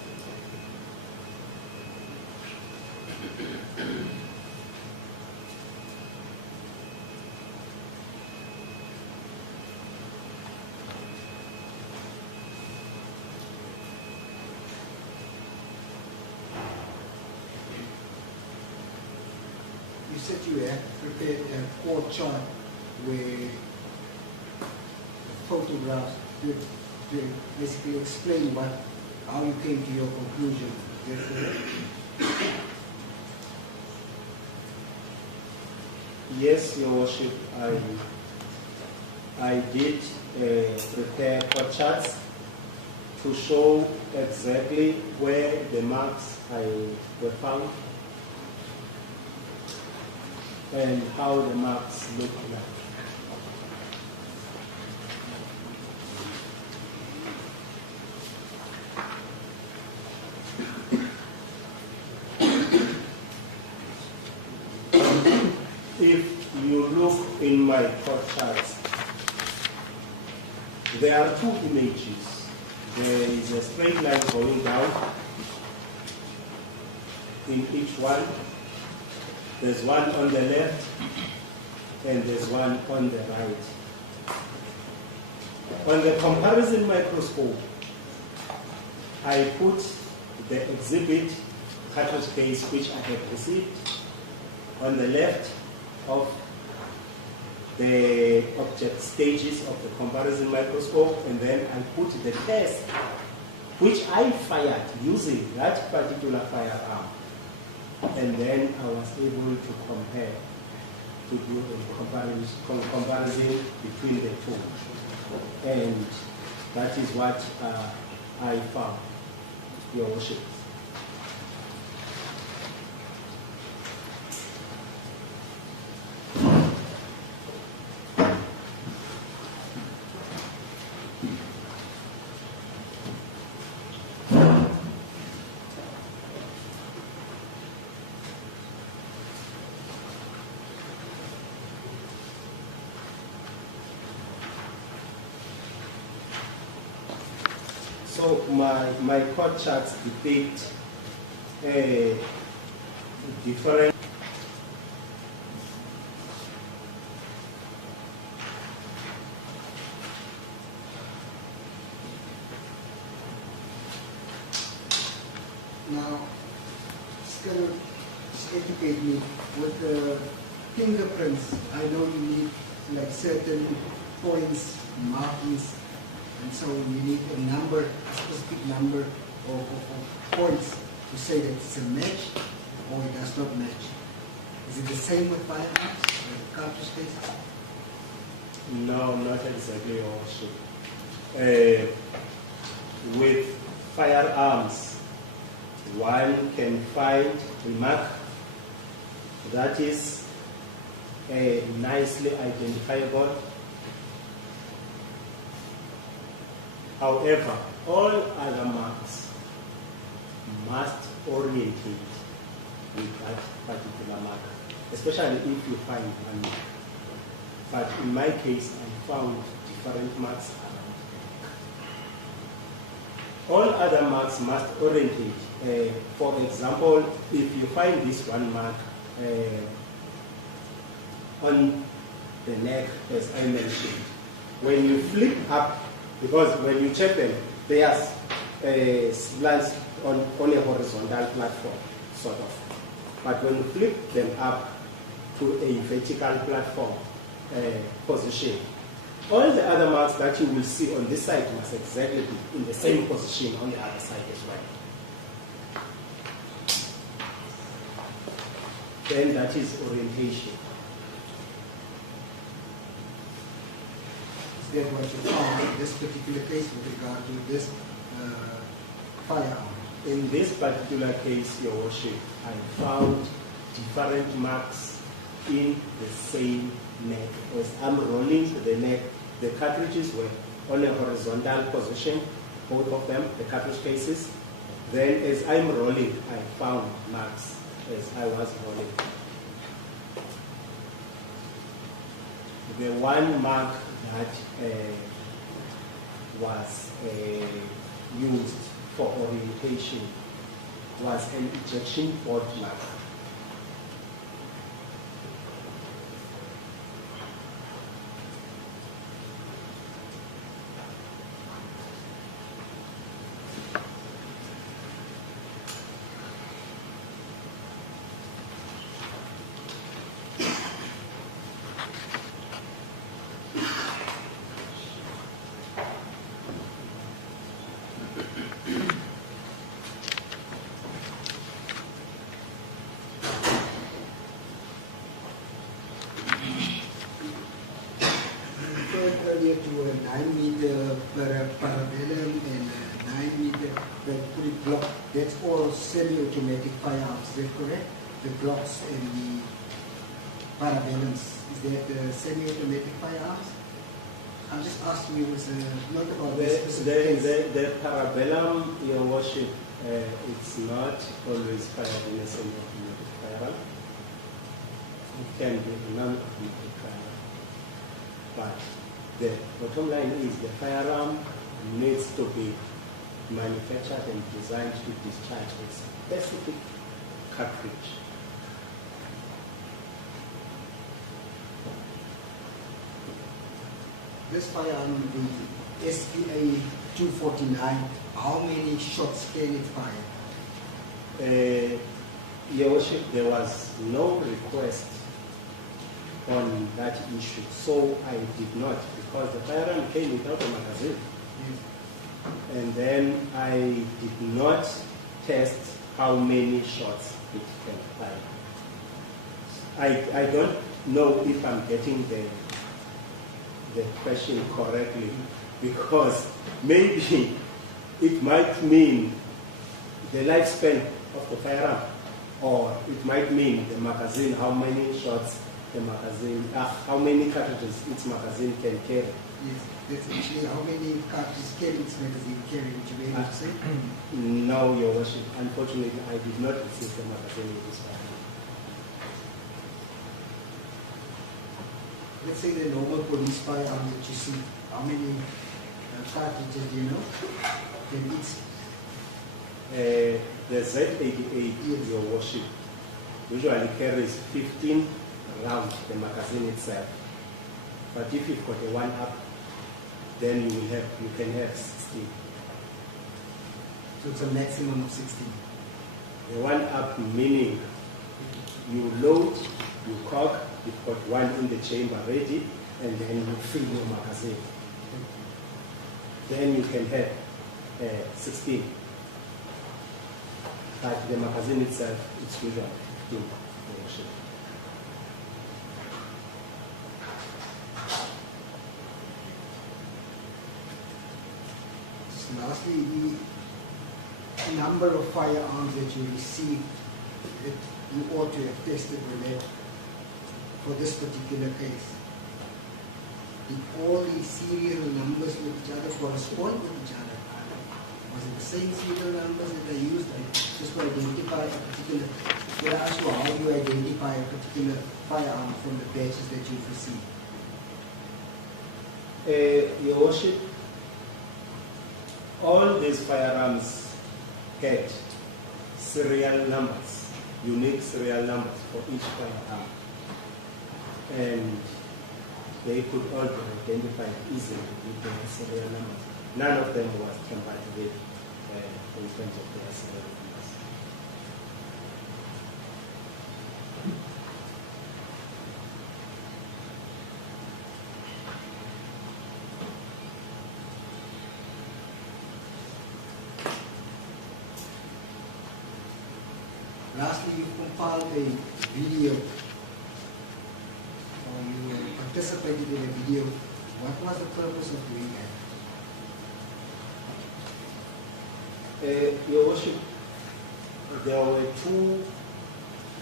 You said you had prepared a court chart where photographs to basically explain how you came to your conclusion. Yes, Your Worship, I did prepare court charts to show exactly where the marks were found and how the marks look like. If you look in my court charts, there are two images. There is a straight line going down in each one. There's one on the left and there's one on the right. On the comparison microscope, I put the exhibit cartridge case which I have received on the left of the object stages of the comparison microscope, and then I put the test which I fired using that particular firearm. And then I was able to compare, to do a comparison between the two. And that is what I found, Your Worship. So my court charts depict a different Now, it's educate me with fingerprints. I know you need like certain points, markings, and so you need a number, a specific number of points to say that it's a match or it does not match. Is it the same with firearms, with cartridge cases? No, not exactly also. With firearms, one can find a mark that is nicely identifiable. However, all other marks must orientate with that particular mark, especially if you find one mark. But in my case, I found different marks around. All other marks must orientate. For example, if you find this one mark on the neck, as I mentioned, when you flip up, because when you check them, they are slants on a horizontal platform, sort of. But when you flip them up to a vertical platform position, all the other marks that you will see on this side must exactly be in the same position on the other side as well. Then that is orientation. Is that what you found in this particular case with regard to this firearm? In this particular case, Your Worship, I found different marks in the same neck. As I'm rolling the neck, the cartridges were on a horizontal position, both of them, the cartridge cases. Then as I'm rolling, I found marks as I was rolling. The one mark that was used for orientation was an ejection board mark. Earlier to a 9-meter parabellum and a 9-meter pretty block. That's all semi-automatic firearms. Is that correct? The blocks and the parabellums. Is that semi-automatic firearms? I'm just asking you, was not about this. The parabellum, Your Worship, it's not always fired in a semi-automatic firearm. It can be a non-automatic firearm. But the bottom line is the firearm needs to be manufactured and designed to discharge a specific cartridge. This firearm, the SPA 249, how many shots can it fire? Your Worship, there was no request on that issue, so I did not, because the firearm came without a magazine. Yes. And then I did not test how many shots it can fire. I don't know if I'm getting the question correctly, because maybe it might mean the lifespan of the firearm, or it might mean the magazine, how many shots the magazine, how many cartridges each magazine can carry. Yes, that's actually how many cartridges can each magazine carry, would you be able to say? No, Your Worship. Unfortunately, I did not receive the magazine in this firearm. Let's say the normal police firearm that you see, how many cartridges do you know can each? The Z88, Yes. Your Worship, usually carries 15 rounds, the magazine itself. But if you've got a 1-up, then you can have 16. So it's a maximum of 16. A 1-up meaning you load, you cock, you've got one in the chamber ready, and then you fill your magazine. Then you can have 16. But the magazine itself, it's usually in the machine. Lastly, the number of firearms that you received, that you ought to have tested with for this particular case. Did all the serial numbers with each other correspond with each other? Was it the same serial numbers that they used just to identify a particular? Did I ask you how do you identify a particular firearm from the batches that you've received? Your Worship, all these firearms had serial numbers, unique serial numbers for each firearm. And they could all be identified easily with their serial numbers. None of them was tampered with in terms of their serial numbers. Lastly, you compiled a video, or you participated in a video. What was the purpose of doing that? Your Worship, there were 2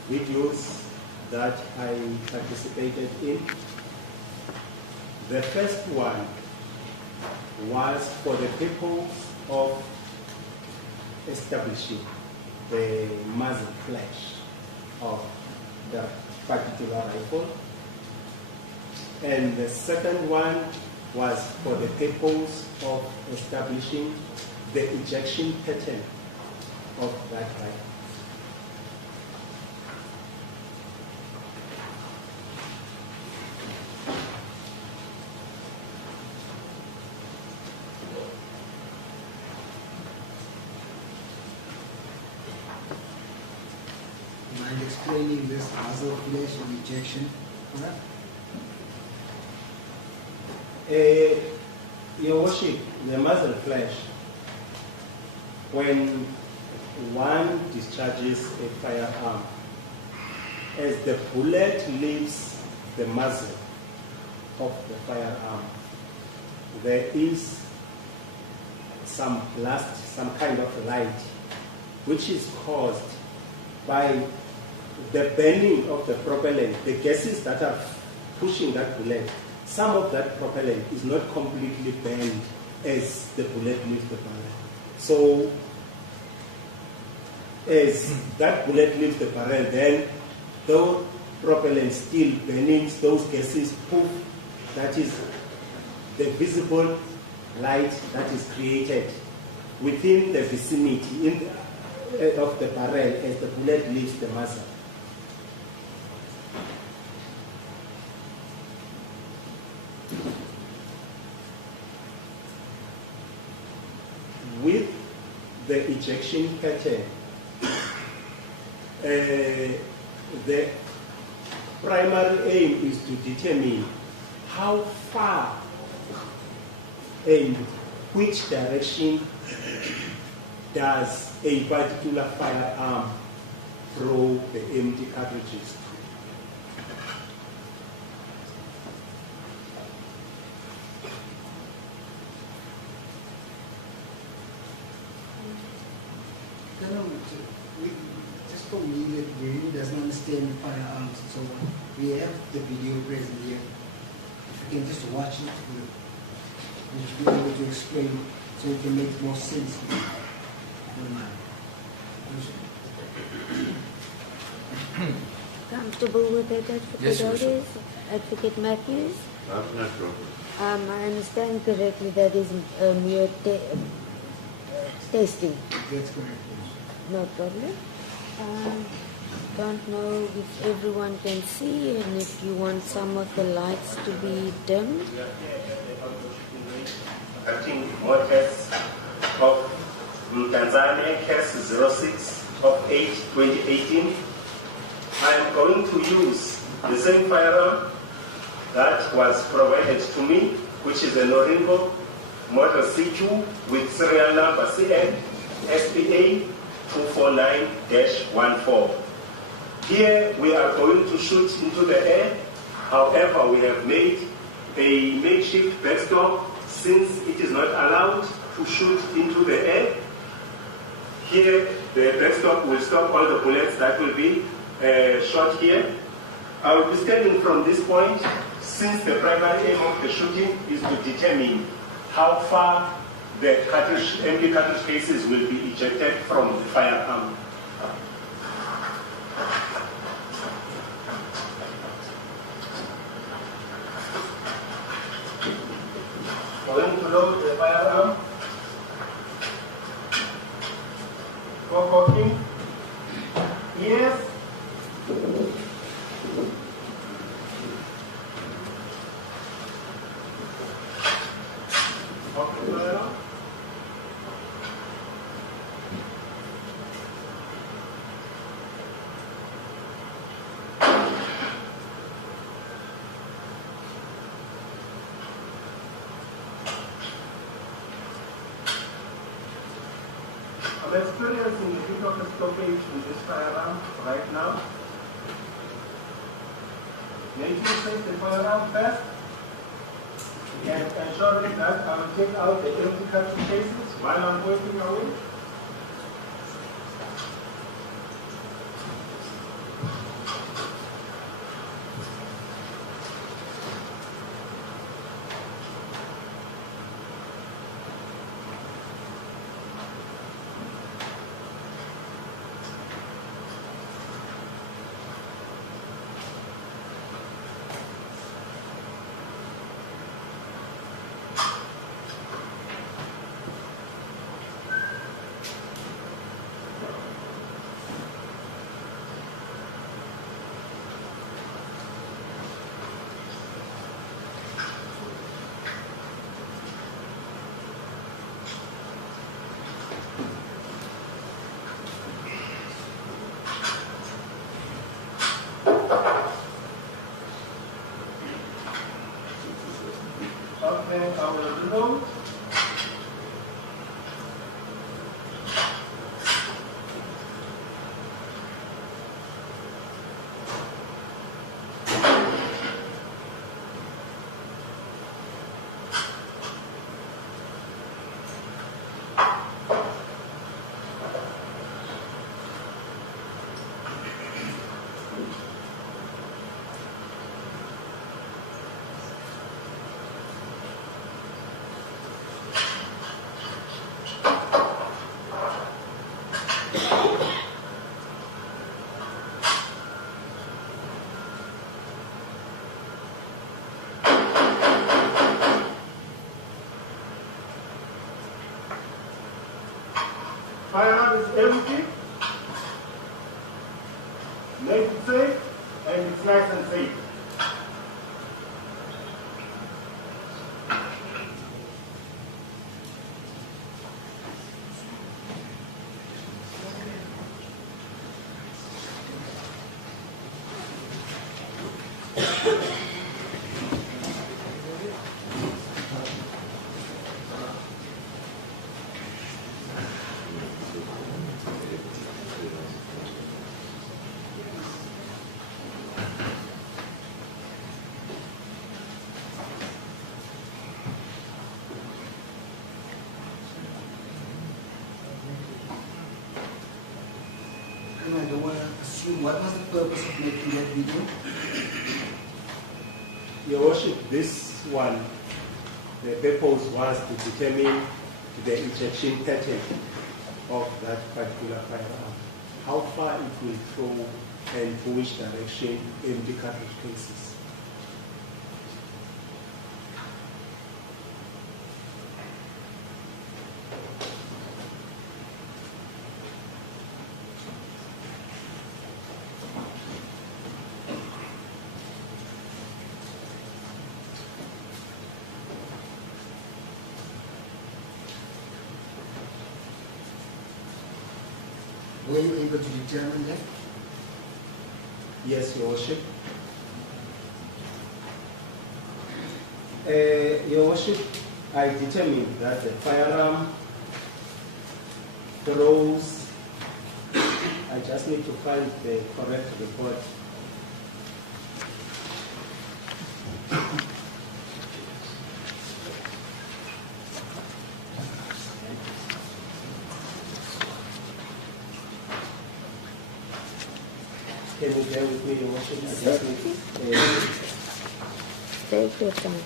videos that I participated in. The first one was for the purpose of establishing the muzzle flash of the particular rifle. And the second one was for the purpose of establishing the ejection pattern of that rifle. Mind explaining this muzzle flash and ejection? Your Worship, the muzzle flash, when one discharges a firearm, as the bullet leaves the muzzle of the firearm, there is some blast, some kind of light, which is caused by the bending of the propellant, the gases that are pushing that bullet. Some of that propellant is not completely bent as the bullet leaves the barrel. So, as that bullet leaves the barrel, then those propellant still bending, those gases poof, that is the visible light that is created within the vicinity of the barrel as the bullet leaves the muzzle. With the ejection pattern, the primary aim is to determine how far and which direction does a particular firearm throw the empty cartridges. Just for me that really doesn't understand firearms and so on, we have the video present here. If you can just watch it, we'll be able to explain so it can make more sense. Comfortable with that, Advocate Yes, Otis? Advocate Matthews? No problem. I understand correctly that is mere testing. That's correct. No problem. Don't know if everyone can see and if you want some of the lights to be dimmed. Acting more tests of Tanzania case 06 of 8/2018. I am going to use the same firearm that was provided to me, which is a Norinco Model C2 with serial number CN SPA 249-14. Here we are going to shoot into the air. However, we have made a makeshift backstop since it is not allowed to shoot into the air. Here, the backstop will stop all the bullets that will be shot here. I will be standing from this point since the primary aim of the shooting is to determine how far the empty cartridge cases will be ejected from the firearm. Going to load the firearm. For cocking. Yes. I'm experiencing a bit of a stoppage in this firearm right now. Making safe the firearm first and ensuring that I will take out the empty cartridge cases while I'm working away. Okay, I will reload. Firearm is empty, make it safe, and it's nice and safe. I don't want to assume what was the purpose of making that video. Your Worship, this one, the purpose was to determine the ejection pattern of that particular firearm, how far it will throw and to which direction in the cartridge cases. Were you able to determine that? Yes, Your Worship. Your Worship, I determined that the firearm throws, I just need to find the correct report. Can you bear with me, Your Worship? I just need Take your time.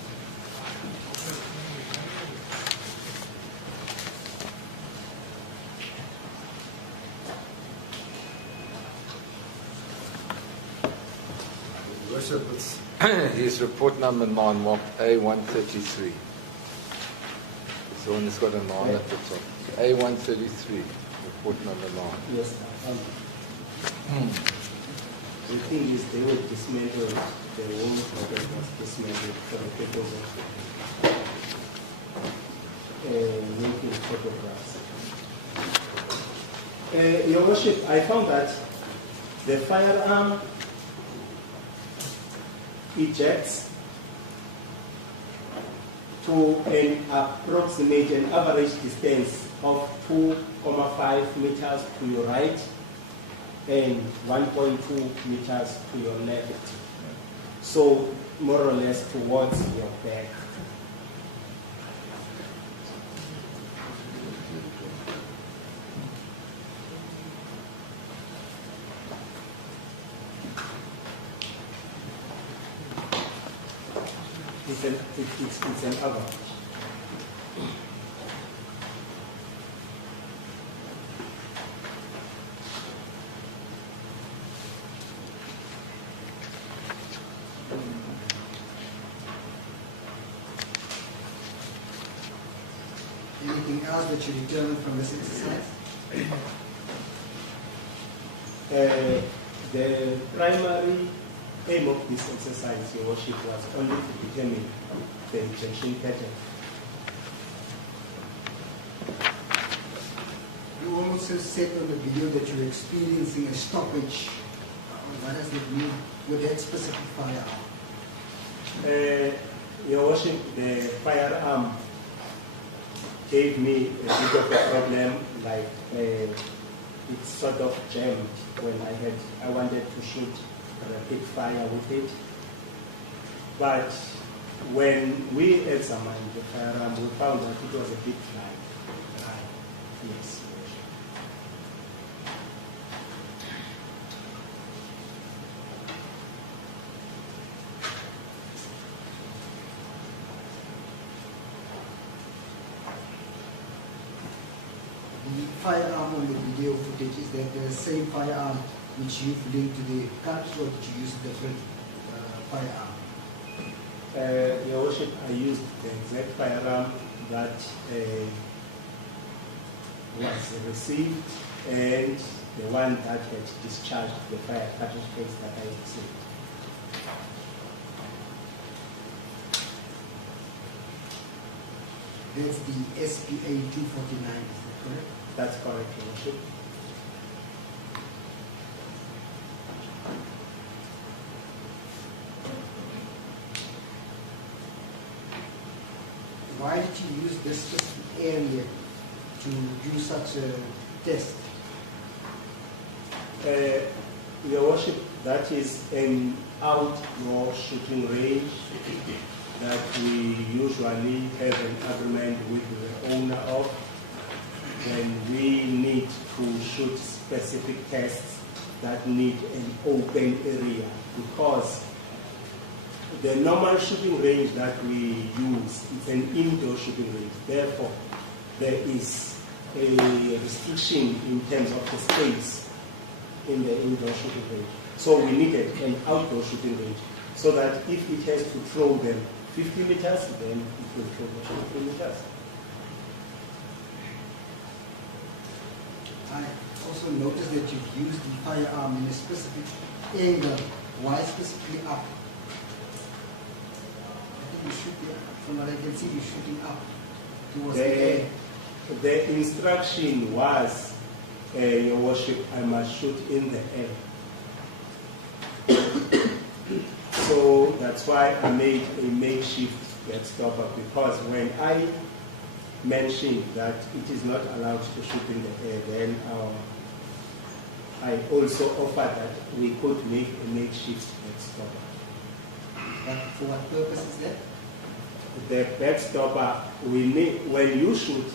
Worship, it's his report number 9, marked A133. It's the one that's got a 9 at the top. A133, report number 9. Yes, the thing is, they will dismantle their own product was dismantled for the purpose of making photographs. Your Worship, I found that the firearm ejects to an approximate an average distance of 2.5 meters to your right and 1.2 meters to your left. So more or less towards your back. It's an average. Anything else that you determined from this exercise? The primary aim of this exercise, Your Worship, was only to determine the ejection pattern. You also said on the video that you were experiencing a stoppage. What does it mean with that specific firearm? Your Worship, the firearm gave me a bit of a problem, like it sort of jammed when I wanted to shoot rapid fire with it. But when we examined the firearm, we found that it was a bit dry. Yes. The firearm on the video footage, is that the same firearm which you've linked to the cartridge, or did you use a different firearm? Your Worship, I used the exact firearm that was received and the one that had discharged the fire cartridge case that I received. That's the SPA 249, is that correct? That's correct, Your Worship. Why did you use this specific area to do such a test? Your Worship, that is an outdoor shooting range that we usually have an agreement with the owner of when we need to shoot specific tests that need an open area, because the normal shooting range that we use is an indoor shooting range. Therefore, there is a restriction in terms of the space in the indoor shooting range. So we needed an outdoor shooting range so that if it has to throw them 50 meters, then it will throw them 50 meters. I also noticed that you've used the firearm in a specific angle. Why specifically up? I think you shoot it, from what I can see, you're shooting up towards the air. The instruction was, Your Worship, I must shoot in the air. So that's why I made a makeshift bed stopper, because when I mentioned that it is not allowed to shoot in the air, then I also offered that we could make a makeshift bed stopper. For what purpose is that? The bed stopper, we need, when you shoot,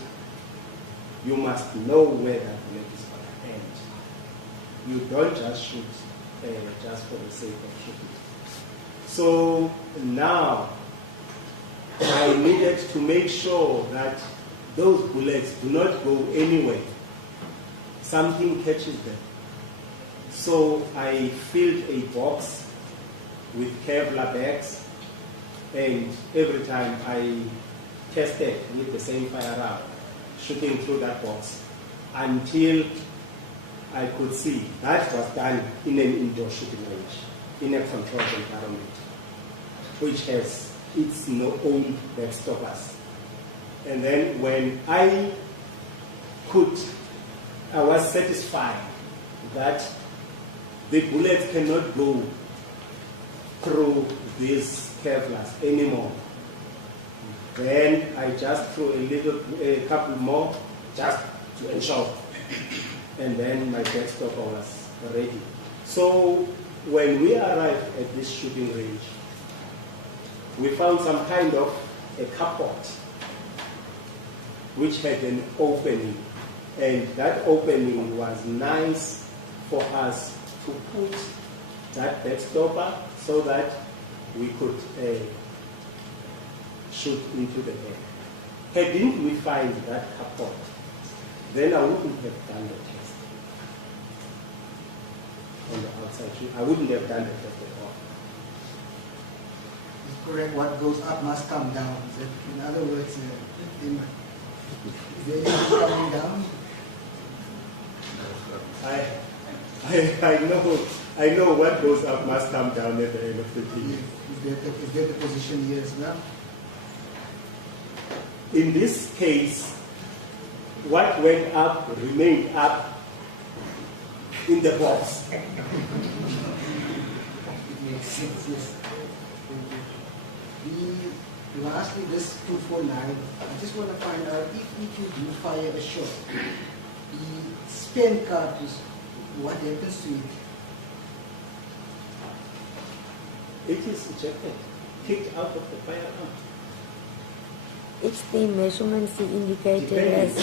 you must know where that bullet is going to end. You don't just shoot just for the sake of shooting. So now I needed to make sure that those bullets do not go anywhere. Something catches them. So I filled a box with Kevlar bags, and every time I tested with the same firearm, shooting through that box, until I could see that was done in an indoor shooting range, in a controlled environment, which has its own bed stoppers. And then when I was satisfied that the bullets cannot go through these Kevlars anymore, then I just threw a couple more just to ensure. And then my bed stopper was ready. So when we arrived at this shooting range, we found some kind of a carport which had an opening, and that opening was nice for us to put that bed stopper so that we could shoot into the air. Hadn't we find that carport, then I wouldn't have done the test on the outside. I wouldn't have done the test at all. Correct. What goes up must come down. In other words, is there anything coming down? I know what goes up must come down at the end of the day. Is there the position here as well? In this case, what went up remained up in the box. It makes sense, yes. Lastly, this 249, I just want to find out if you do fire a shot, the spent cartridge, what happens to it? It is ejected, kicked out of the firearm. It's the measurements he indicated as.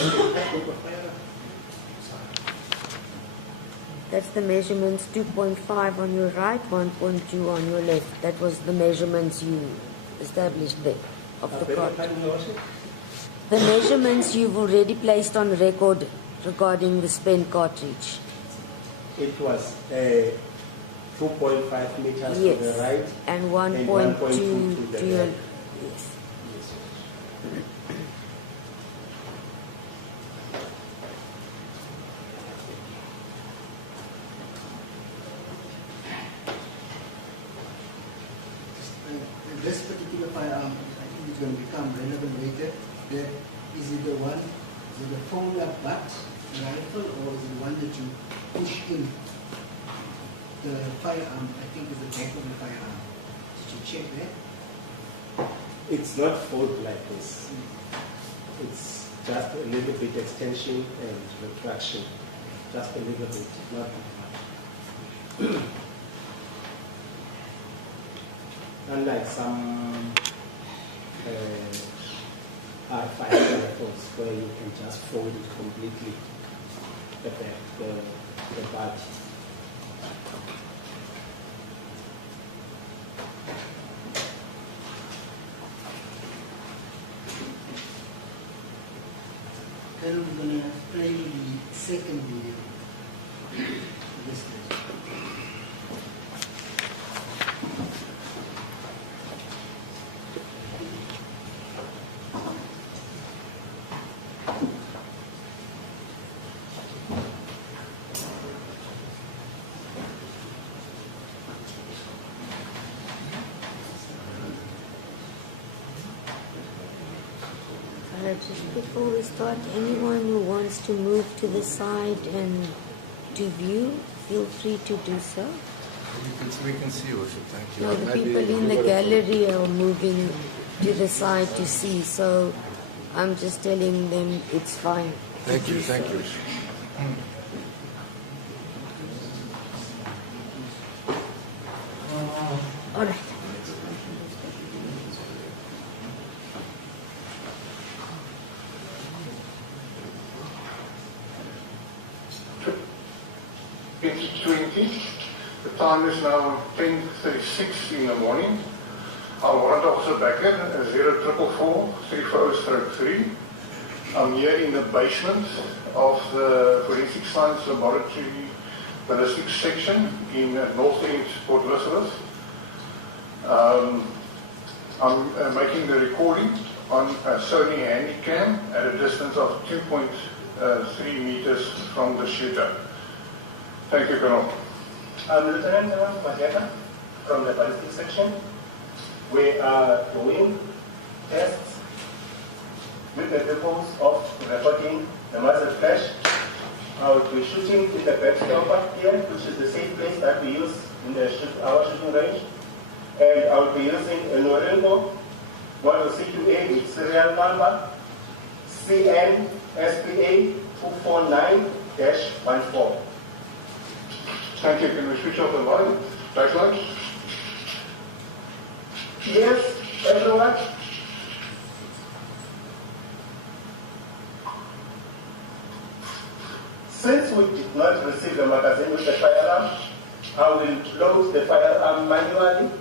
That's the measurements 2.5 on your right, 1.2 on your left. That was the measurements you established there of the cartridge. The measurements you've already placed on record regarding the spent cartridge. It was 2.5 meters to the right and 1.2 to your left. Yes. This particular firearm, I think it's going to become relevant later. Is it the one, is it a fold-up butt rifle, or is it one that you push in? The firearm, I think, is the back of the firearm. Did you check that? It's not fold like this. It's just a little bit extension and retraction. Just a little bit, not much. Unlike some R5 rifles where you can just fold it completely, the butt. Then we're going to play the second video. This is. Just before we start, anyone who wants to move to the side and to view, feel free to do so. We can see, Worship. Thank you. No, the Maybe people in we the gotta- gallery are moving to the side to see, so I'm just telling them it's fine. Thank you, thank you. All right. The time is now 10:36 in the morning. Our warrant officer Becker, 0444-340-3. I'm here in the basement of the Forensic Science Laboratory Ballistics section in North End, Port Elizabeth. I'm making the recording on a Sony Handycam at a distance of 2.3 meters from the shooter. Thank you, Colonel. I'm Lieutenant Majeka from the ballistic section. We are doing tests with the purpose of recording the muzzle flash. I will be shooting in the backstopper here, which is the same place that we use in our shooting range. And I will be using a Norengo model C2A with serial number CNSPA 249-14. Thank you. Can we switch off the light? Backlight? Yes, everyone. Since we did not receive the magazine with the firearm, I will load the firearm manually.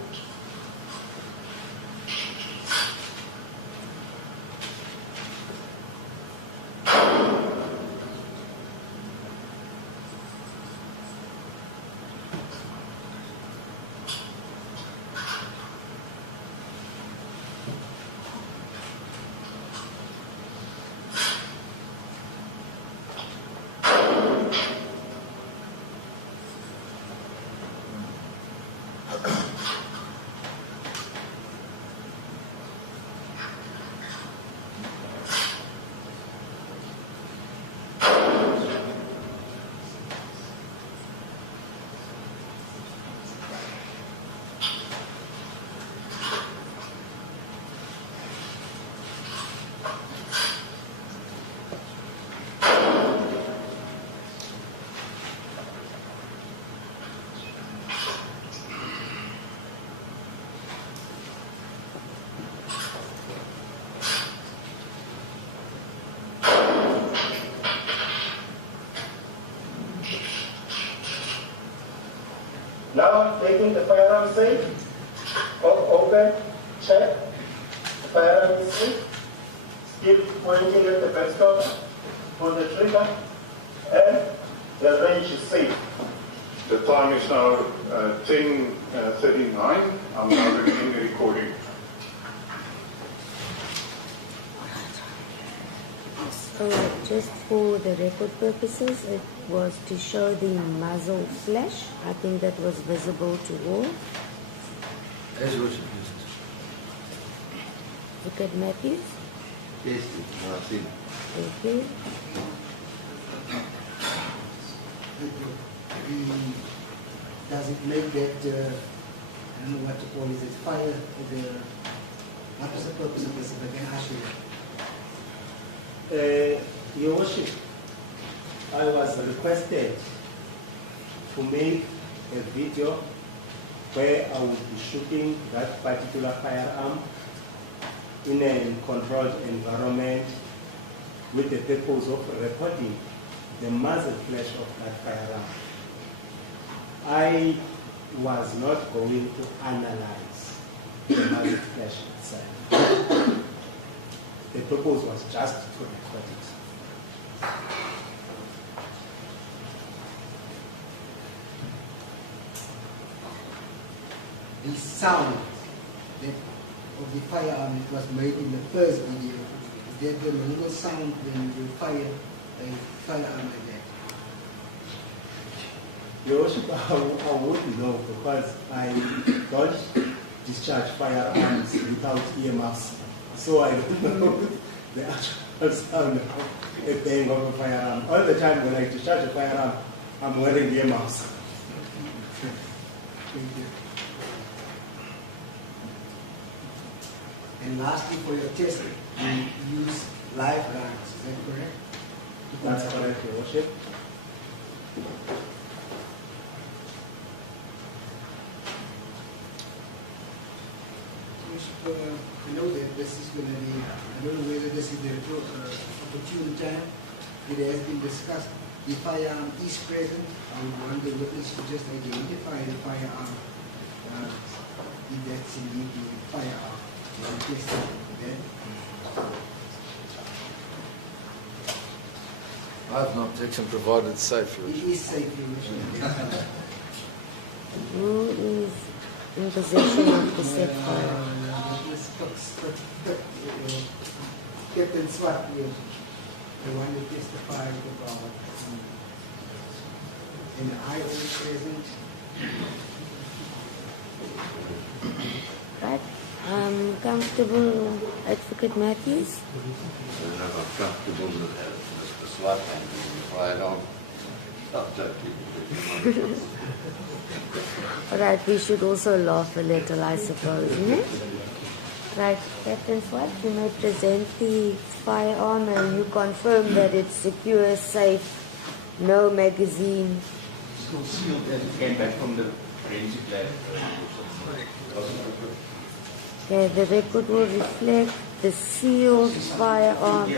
Now taking the firearm safe, open, check, the firearm is safe, keep pointing at the backstop, pull the trigger, and the range is safe. The time is now 10:39. I'm now beginning the recording. So just for the record purposes, it was to show the muzzle flash. I think that was visible to all. As Worship, yes. Look at Matthews. Yes, I've seen it. Thank you. Does it make that, I don't know what to call it, fire, what is the purpose of this, if I can ask you? Your Worship, I was requested to make a video where I would be shooting that particular firearm in a controlled environment with the purpose of recording the muzzle flash of that firearm. I was not going to analyze the muzzle flash itself. The purpose was just to record it. The sound of the firearm that was made in the first video, is that the normal sound when you fire a firearm like that? Your Worship, I wouldn't know because I don't discharge firearms without earmuffs. So I don't know the actual sound of a bang of a firearm. All the time when I discharge a firearm, I'm wearing earmuffs. Thank you. And lastly, for your testing, you use live rounds. Is that correct? That's correct, Your Worship. I know that this is going to be, I don't know whether this is the opportune time. It has been discussed. The firearm is present. I would want the witness to just identify the firearm. If that's indeed the firearm. Okay? I have no objection provided it's safe. Your It Worship. is safe, Your Worship. Who is in possession of the said firearm? Captain Swat, the one that testified about, and I was present. Right. Comfortable, Advocate Matthews? I'm not comfortable with Mr. Swat and firearm. Not joking. All right, we should also laugh a little, I suppose, isn't it? Right, Captain Swat, you may present the firearm and you confirm that it's secure, safe, no magazine. Still sealed as it came back from the forensic lab. Okay, the record will reflect the sealed firearm.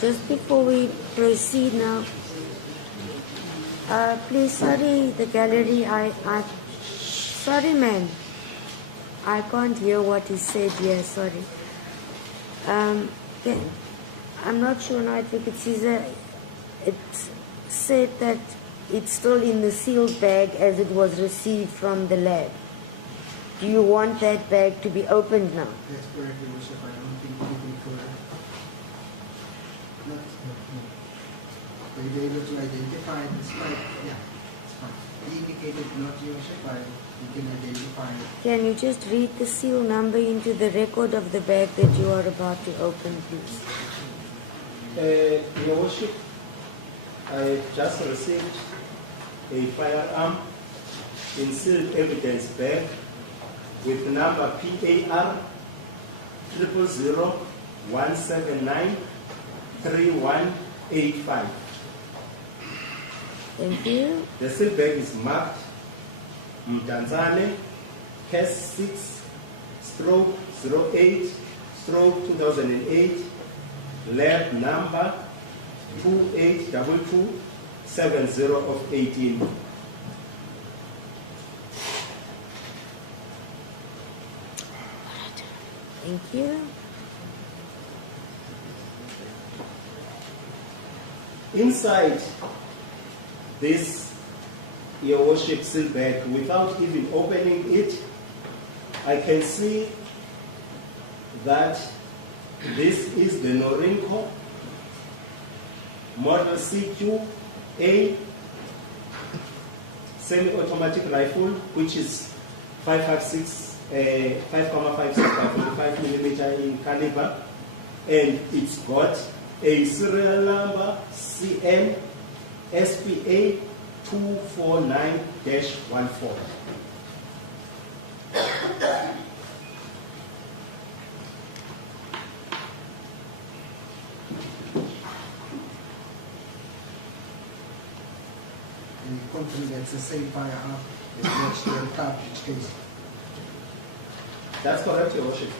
Just before we proceed now, please, sorry, the gallery, sorry ma'am, I can't hear what he said here, sorry. I'm not sure now if you could see that it said that it's still in the sealed bag as it was received from the lab. Do you want that bag to be opened now? That's correct, Your Worship. I don't think anything further. Not. Are you able to identify this pipe? Yeah, it's fine. He indicated not, Your Worship. You can identify it. Can you just read the seal number into the record of the bag that you are about to open, please? Your Worship, I just received a firearm in sealed evidence bag with number PAR 000-179-3185. Thank you. The sealed bag is marked Mtanzane, case 6/08/2008, lab number 282270 of 18. Thank you. Inside this, Your Worship, seal bag, without even opening it, I can see that this is the Norinco Model CQ-A semi-automatic rifle, which is 5.56 by 45 millimeter in caliber, and it's got a serial number CN SPA 249-14. And you confirm that's the same firearm that matched the cartridge case. That's correct, Your Worship.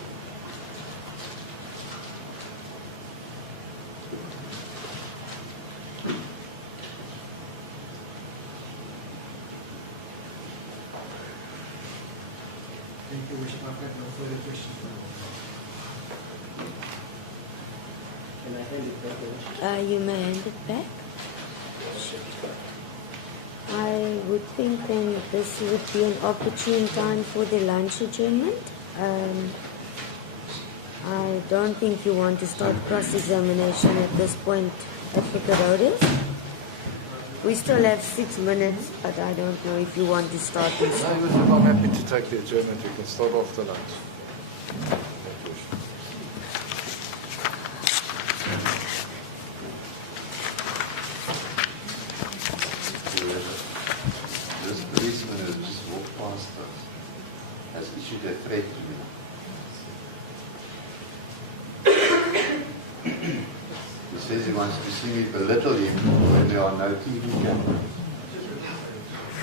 Thank you, Worship. I've got no further questions. Can I hand it back, Your Worship? You may hand it back. I would think then this would be an opportune time for the lunch adjournment. I don't think you want to start cross-examination at this point, Advocate Otis. We still have 6 minutes, but I don't know if you want to start and No, stop. I'm happy to take the adjournment. We can start after lunch. This policeman has just walked past us, has issued a threat to me. He says he wants to see me belittle him when there are no TV cameras.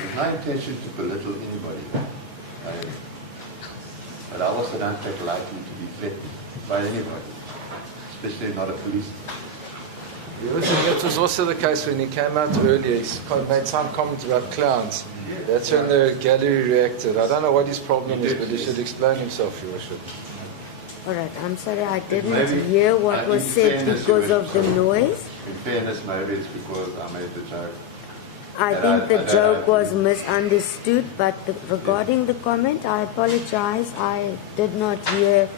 There's no intention to belittle anybody. But I also don't take lightly to be threatened by anybody, especially not a policeman. That was also the case when he came out earlier. He made some comments about clowns. That's when the gallery reacted. I don't know what his problem is, but he should explain himself, Your Worship. All right, I'm sorry, I didn't Maybe, hear what was in said fairness, because you of the went- noise. In fairness, maybe it's because I made the joke. I And think the I joke don't- was misunderstood, but regarding the comment, I apologize. I did not hear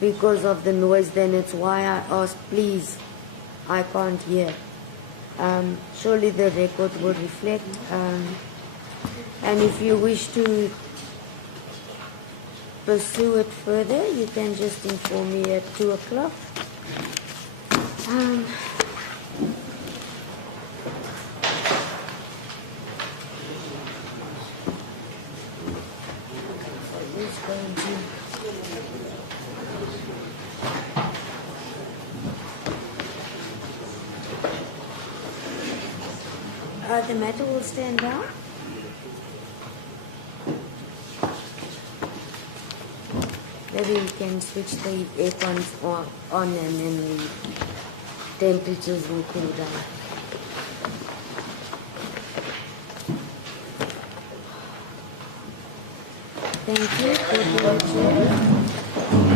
because of the noise. Then it's why I asked, please, I can't hear. Surely the record will reflect. And if you wish to pursue it further, you can just inform me at 2 o'clock. Who's going to... the matter will stand down. Maybe we can switch the aircons on and then the temperatures will cool down. Thank you for the chair.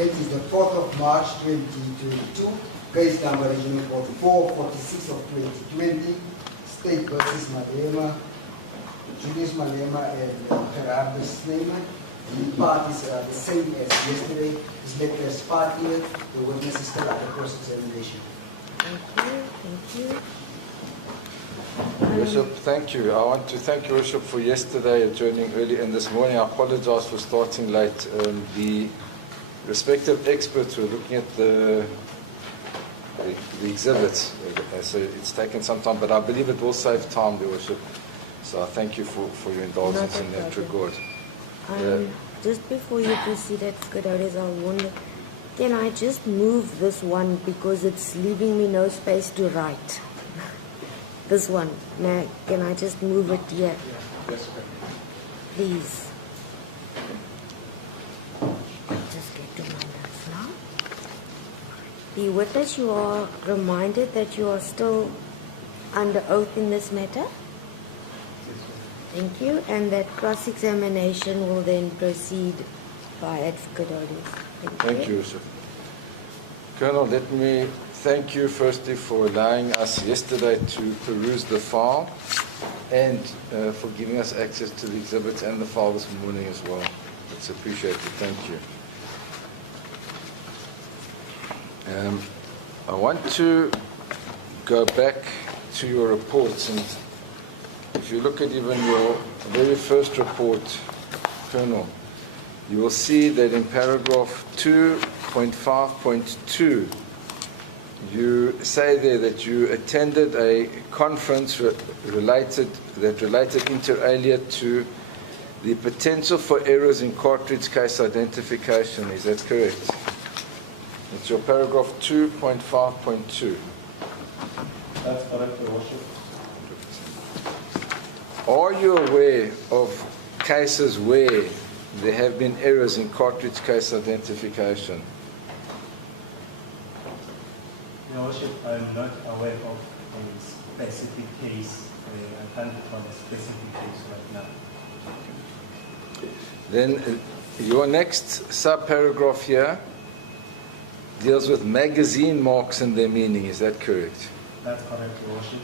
It is the 4th of March 2022, case number regional code 446 of 2020, State versus Malema, Julius Malema and Gerardo Sneeman. The parties are the same as yesterday. This letter is part here. The witness is still under cross-examination. Thank you. Bishop, thank you. I want to thank you, Bishop, for yesterday adjourning early and this morning. I apologize for starting late. The respective experts were looking at the exhibits, so it's taken some time, but I believe it will save time, Your Worship. So I thank you for your indulgence in that regard. Just before you proceed at Skadores, I wonder, can I just move this one because it's leaving me no space to write? This one. Now, can I just move it here? Yes, Please. Just get to my notes now. The witness, you are reminded that you are still under oath in this matter. Thank you. And that cross-examination will then proceed by advocates. Thank you, Yusuf. Colonel, let me thank you firstly for allowing us yesterday to peruse the file and for giving us access to the exhibits and the file this morning as well. It's appreciated. Thank you. I want to go back to your reports, and if you look at even your very first report, Colonel, you will see that in paragraph 2.5.2, you say there that you attended a conference related inter alia to the potential for errors in cartridge case identification. Is that correct? It's your paragraph 2.5.2. That's correct, Your Worship. Are you aware of cases where there have been errors in cartridge case identification? Your Worship, I'm not aware of a specific case. I can't recall a specific case right now. Then your next subparagraph here deals with magazine marks and their meaning. Is that correct? That's correct, Your Worship.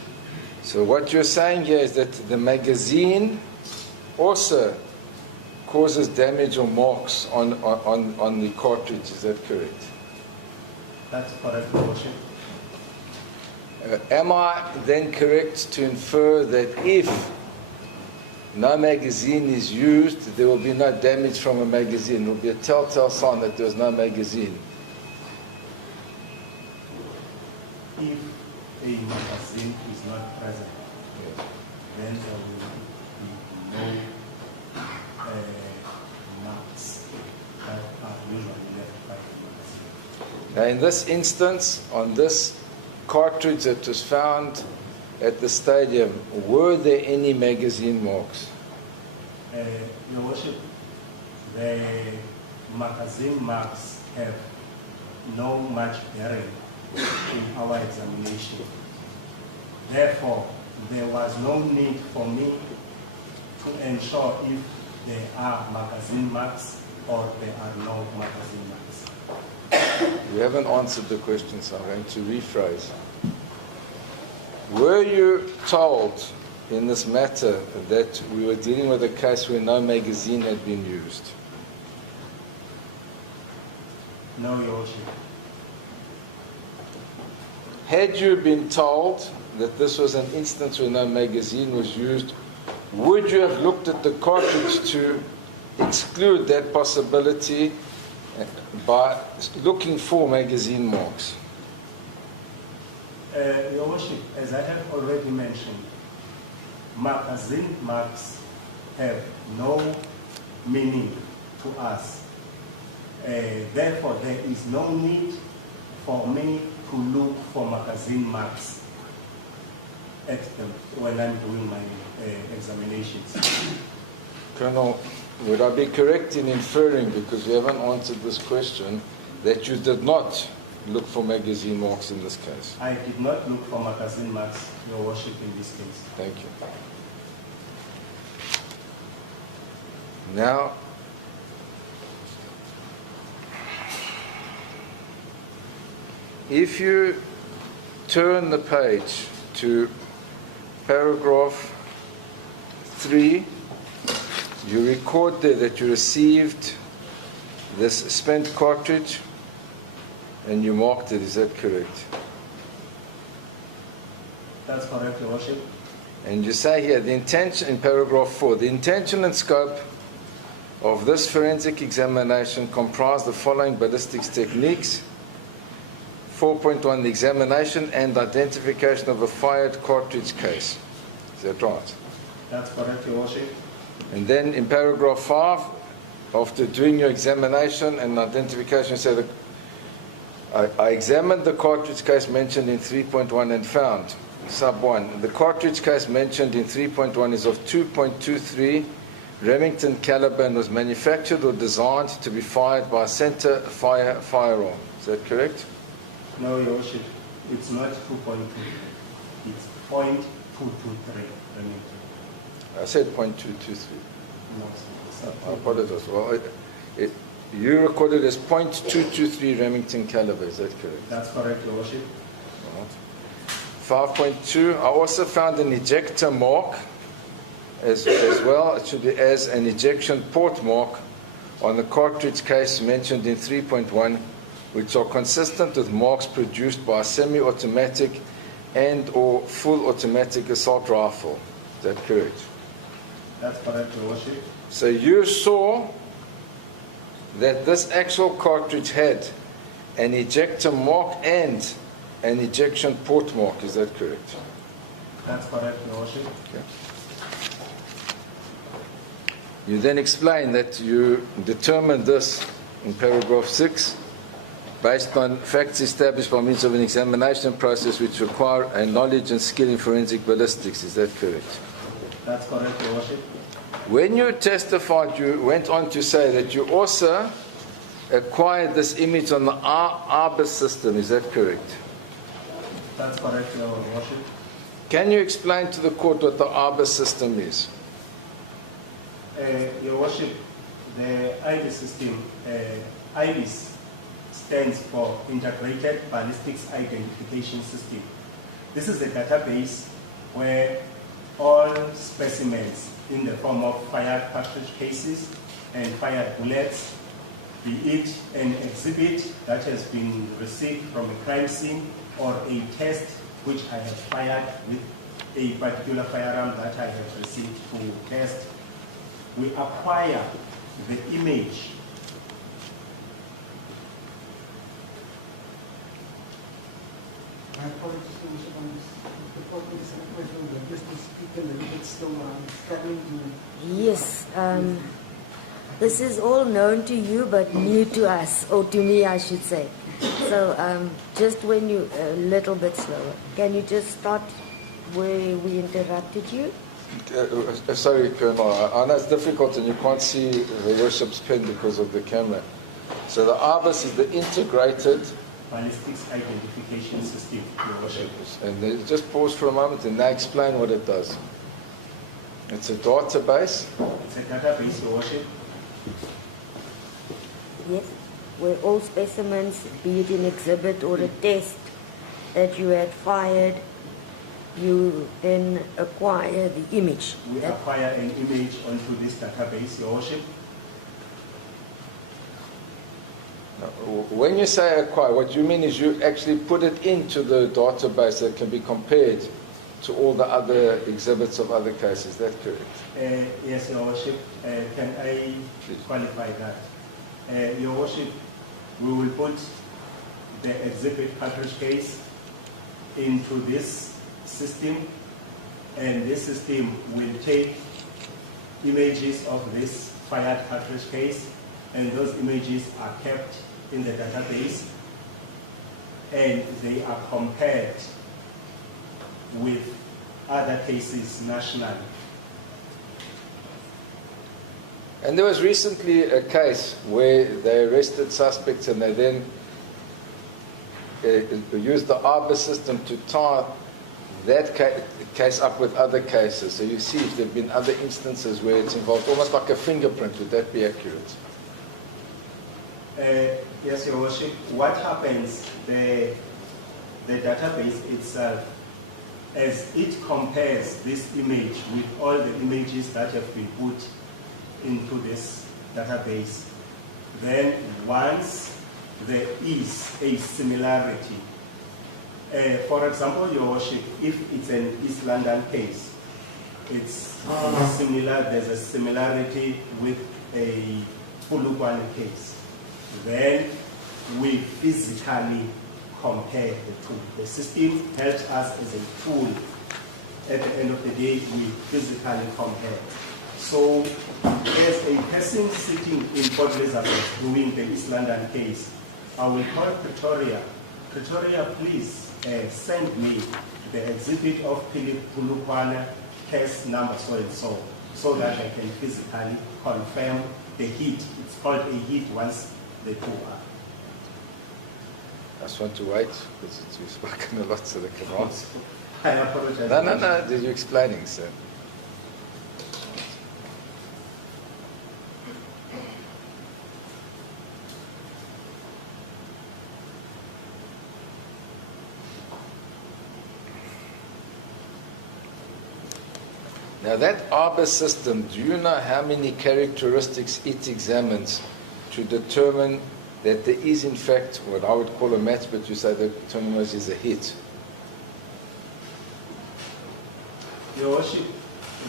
So what you're saying here is that the magazine also causes damage or marks on the cartridge. Is that correct? That's correct, Your Worship. Am I then correct to infer that if no magazine is used, there will be no damage from a magazine? It will be a telltale sign that there's no magazine. If a magazine is not present, then there will be no marks that are usually left by the magazine. Now in this instance, on this cartridge that was found at the stadium, were there any magazine marks? Your Worship, the magazine marks have no much bearing in our examination. Therefore, there was no need for me to ensure if there are magazine marks or there are no magazine marks. You haven't answered the question, so I'm going to rephrase. Were you told in this matter that we were dealing with a case where no magazine had been used? No, Your Worship. Had you been told that this was an instance where no magazine was used, would you have looked at the cartridge to exclude that possibility by looking for magazine marks? Your Worship, as I have already mentioned, magazine marks have no meaning to us. Therefore, there is no need for me to look for magazine marks at them when I'm doing my examinations. Colonel, would I be correct in inferring, because you haven't answered this question, that you did not look for magazine marks in this case? I did not look for magazine marks, Your Worship, in this case. Thank you. Now, if you turn the page to paragraph 3, you record there that you received this spent cartridge and you marked it. Is that correct? That's correct, Your Worship. And you say here, the intention, in paragraph 4, the intention and scope of this forensic examination comprise the following ballistics techniques. 4.1, the examination and identification of a fired cartridge case. Is that right? That's correct, Your Worship. And then in paragraph 5, after doing your examination and identification, you say that I examined the cartridge case mentioned in 3.1 and found, sub 1, the cartridge case mentioned in 3.1 is of 2.23 Remington caliber and was manufactured or designed to be fired by a center fire firearm. Is that correct? No, Your Worship. It's not 2.2. It's 0.223 Remington. I said 0.223. No, sir. I apologize. Well, you recorded as 0.223 Remington caliber. Is that correct? That's correct, Your Worship. Right. 5.2, I also found an ejector mark as well. It should be as an ejection port mark on the cartridge case mentioned in 3.1, which are consistent with marks produced by a semi-automatic and or full automatic assault rifle. Is that correct? That's correct, Your Worship. So you saw that this actual cartridge had an ejector mark and an ejection port mark. Is that correct? That's correct, Your Worship. Okay. You then explain that you determined this in paragraph 6 based on facts established by means of an examination process which require a knowledge and skill in forensic ballistics. Is that correct? That's correct, Your Worship. When you testified, you went on to say that you also acquired this image on the ARBIS system. Is that correct? That's correct, Your Worship. Can you explain to the court what the ARBIS system is? Your Worship, the IBIS system, IBIS stands for Integrated Ballistics Identification System. This is a database where all specimens in the form of fired cartridge cases and fired bullets, be it an exhibit that has been received from a crime scene or a test which I have fired with a particular firearm that I have received to test, we acquire the image My apologies, Mr. The problem is that this is speaking a little bit slow. I'm struggling to... Yes, this is all known to you but new to us, or to me I should say. So just when you, a little bit slower. Can you just start where we interrupted you? Sorry, Colonel. I know it's difficult and you can't see the worship's pen because of the camera. So the ARBIS is the integrated ballistics identification system, Your Worship. And then just pause for a moment and now explain what it does. It's a database. It's a database, Your Worship. Yes, where all specimens, be it an exhibit or a test that you had fired, you then acquire the image. We acquire an image onto this database, Your Worship. When you say acquire, what you mean is you actually put it into the database that can be compared to all the other exhibits of other cases. Is that correct? Yes, Your Worship. Can I qualify that? Your Worship, we will put the exhibit cartridge case into this system, and this system will take images of this fired cartridge case, and those images are kept in the database, and they are compared with other cases nationally. And there was recently a case where they arrested suspects and they then used the ARBIS system to tie that case up with other cases. So you see if there have been other instances where it's involved, almost like a fingerprint. Would that be accurate? Yes, Your Worship. What happens, the the database itself, as it compares this image with all the images that have been put into this database, then once there is a similarity, for example, Your Worship, if it's an East London case, it's similar, there's a similarity with a Polokwane case, then we physically compare the two. The system helps us as a tool. At the end of the day, we physically compare. So, as a person sitting in Port Elizabeth doing the East London case, I will call Pretoria. Pretoria, please send me the exhibit of Polokwane case number so and so that I can physically confirm the hit. It's called a hit once the two are. I just want to wait because you've spoken a lot to the command. I apologize. No, you're explaining, sir. Now that Arbor system, do you know how many characteristics it examines to determine that there is in fact what I would call a match, but you say the terminology is a hit? Your Worship,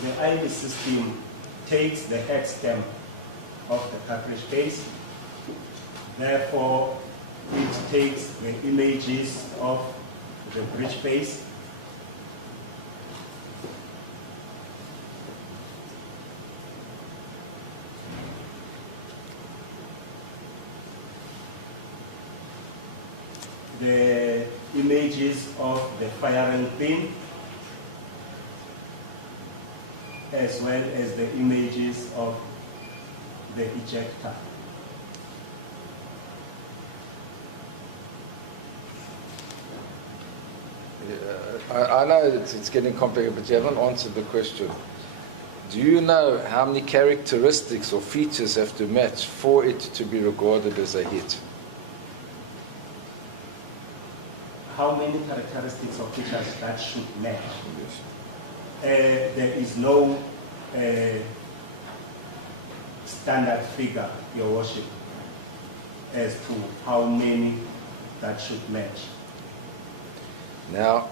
the IV system takes the head stem of the cartridge case. Therefore, it takes the images of the breech face. The images of the firing pin, as well as the images of the ejector. I know it's getting complicated, but you haven't answered the question. Do you know how many characteristics or features have to match for it to be regarded as a hit? How many characteristics or features that should match? There is no standard figure, Your Worship, as to how many that should match. Now,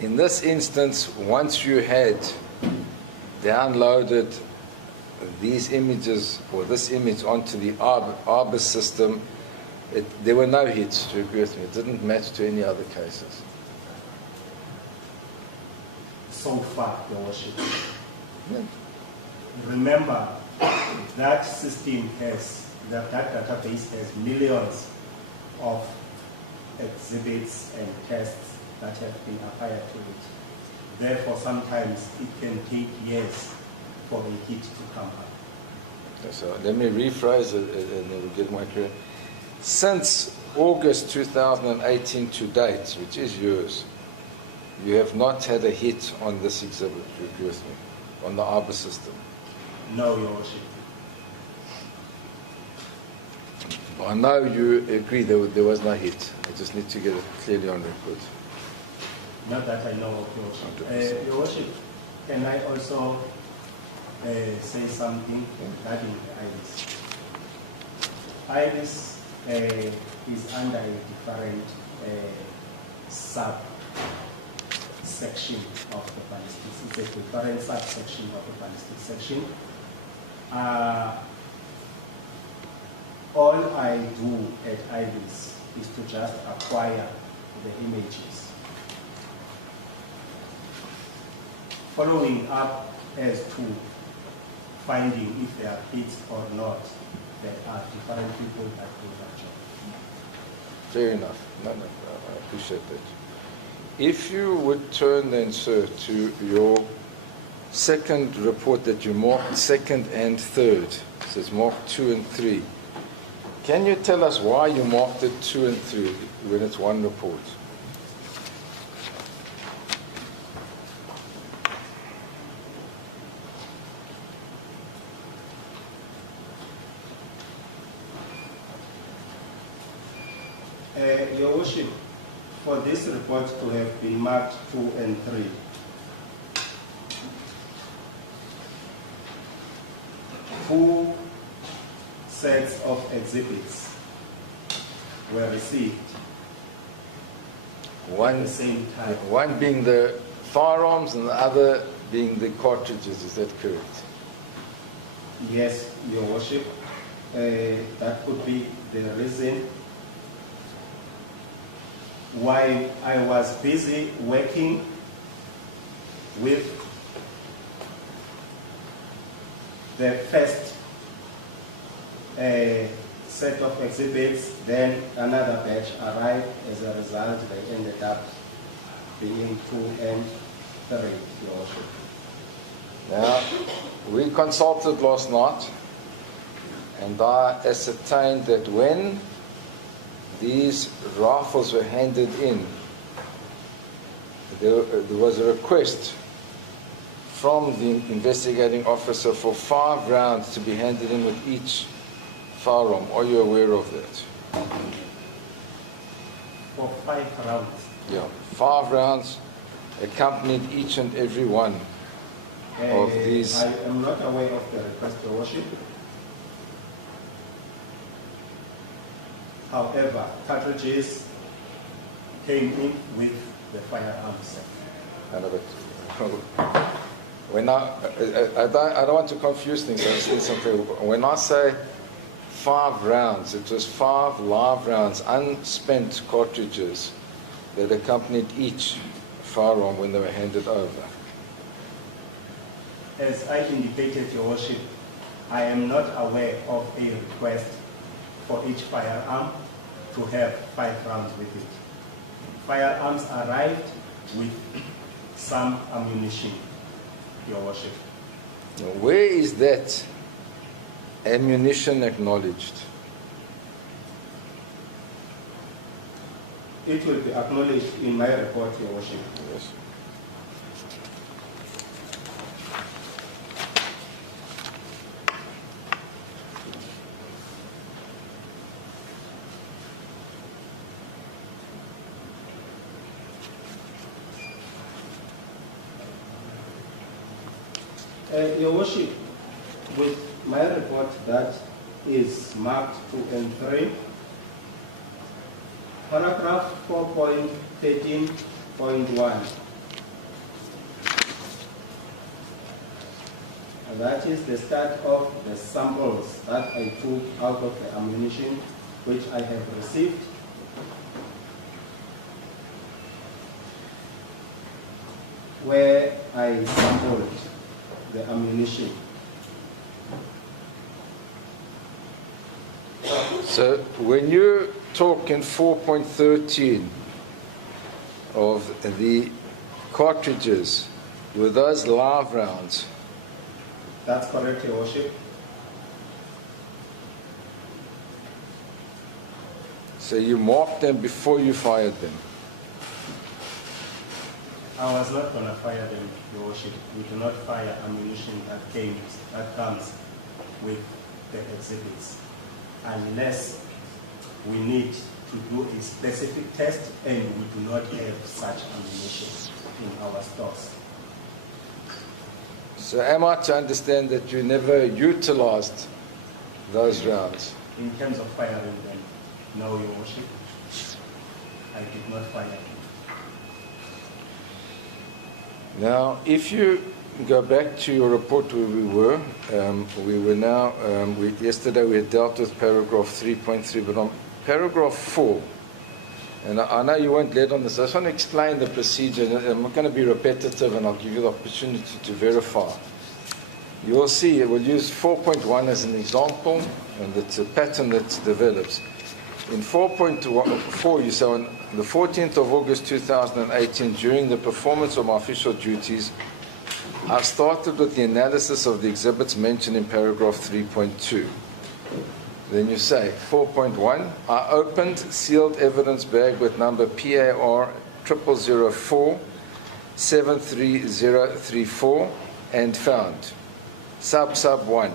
in this instance, once you had downloaded these images or this image onto the Arbor system, there were no hits, to agree with me. It didn't match to any other cases. So far, Your Worship. Yeah. Remember, that system has, that database has millions of exhibits and tests that have been applied to it. Therefore, sometimes it can take years for a hit to come up. So let me rephrase it and then we'll get my clear. Since August 2018 to date, which is yours, you have not had a hit on this exhibit, you agree with me, on the Arbor system? No, Your Worship. I know you agree there was no hit. I just need to get it clearly on record. Not that I know of, Your Worship. Your Worship, can I also say something regarding IRIS? IRIS is under a different subsection of the ballistics. It's a different subsection of the ballistics section. All I do at IRIS is to just acquire the images. Following up as to finding if they are hits or not, there are different people that do that job. Fair enough. No, I appreciate that. If you would turn then, sir, to your second report that you marked second and third. It says mark 2 and 3. Can you tell us why you marked it 2 and 3 when it's one report? Your Worship, for this report to have been marked 2 and 3. Two sets of exhibits were received at the same time. One being the firearms and the other being the cartridges, is that correct? Yes, Your Worship. That could be the reason why I was busy working with the first set of exhibits, then another batch arrived. As a result, they ended up being 2 and 3, Your Worship. Now, we consulted last night, and I ascertained that when these rifles were handed in, there was a request from the investigating officer for 5 rounds to be handed in with each firearm. Are you aware of that? For 5 rounds. Yeah, 5 rounds accompanied each and every one of these. I am not aware of the request, Your Worship. However, cartridges came in with the firearms. I know, but when I don't want to confuse things. I say something. When I say 5 rounds, it was 5 live rounds, unspent cartridges that accompanied each firearm when they were handed over. As I indicated, Your Worship, I am not aware of a request for each firearm to have 5 rounds with it. Firearms arrived with some ammunition, Your Worship. Now, where is that ammunition acknowledged? It will be acknowledged in my report, Your Worship. Yes. Your Worship, with my report that is marked 2 and 3, paragraph 4.13.1, that is the start of the samples that I took out of the ammunition which I have received. Where I sampled the ammunition. So when you talk in 4.13 of the cartridges, were those live rounds? That's correct, Your Worship. So you marked them before you fired them? I was not going to fire them, Your Worship. We do not fire ammunition that comes with the exhibits unless we need to do a specific test and we do not have such ammunition in our stores. So am I to understand that you never utilized those rounds? In terms of firing them, no, Your Worship. I did not fire them. Now, if you go back to your report where we were now, yesterday we had dealt with paragraph 3.3, but on paragraph 4, and I know you weren't led on this, I just want to explain the procedure, and I'm not going to be repetitive, and I'll give you the opportunity to verify. You will see, we'll use 4.1 as an example, and it's a pattern that develops. In 4.4, you say, on the 14th of August 2018, during the performance of my official duties, I started with the analysis of the exhibits mentioned in paragraph 3.2. Then you say, 4.1, I opened sealed evidence bag with number PAR 0004 73034 and found sub 1.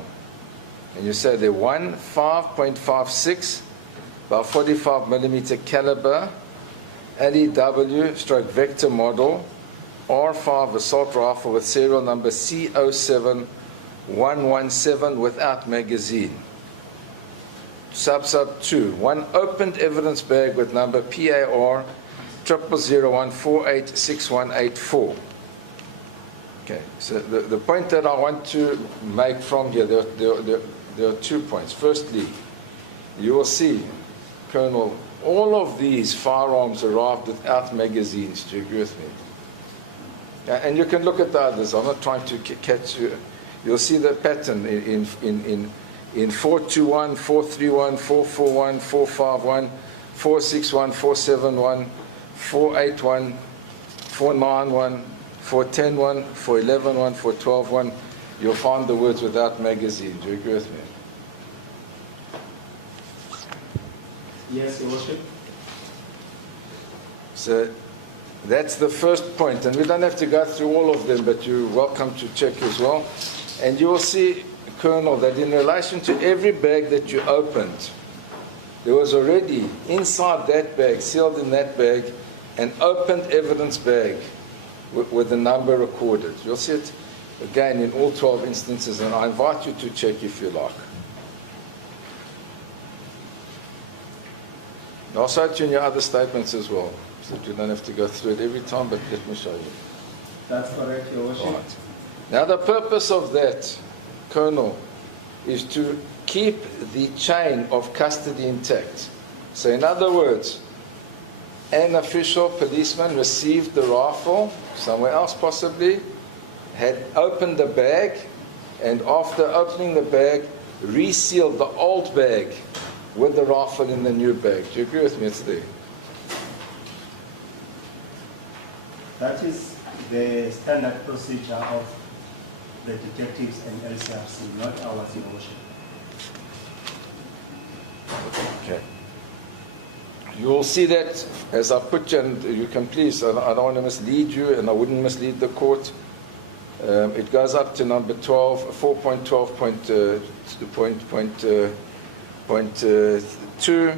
And you say there 5.56 by 45 millimeter caliber LEW/Vector model R5 assault rifle with serial number C07117 without magazine. Sub 2, one opened evidence bag with number PAR 0001486184. Okay, so the point that I want to make from here, there are 2 points. Firstly, you will see, Colonel, all of these firearms arrived without magazines. Do you agree with me? And you can look at the others. I'm not trying to catch you. You'll see the pattern in 421, 431, 441, 451, 461, 471, 481, 491, 410, 411, 412. You'll find the words without magazine. Do you agree with me? Yes, Your Worship. So that's the first point, and we don't have to go through all of them, but you're welcome to check as well. And you will see, Colonel, that in relation to every bag that you opened, there was already inside that bag, sealed in that bag, an opened evidence bag with the number recorded. You'll see it again in all 12 instances, and I invite you to check if you like. I'll show it to you in your other statements as well, so that you don't have to go through it every time, but let me show you. That's correct, Your Worship. Right. Now the purpose of that, Colonel, is to keep the chain of custody intact. So in other words, an official policeman received the rifle, somewhere else possibly, had opened the bag, and after opening the bag, resealed the old bag with the rifle in the new bag. Do you agree with me? It's there. That is the standard procedure of the detectives and LCRC, not ours, Your Worship. Okay. You will see that as I put you, and you can please, I don't want to mislead you, and I wouldn't mislead the court. It goes up to number 12, 4.12.2.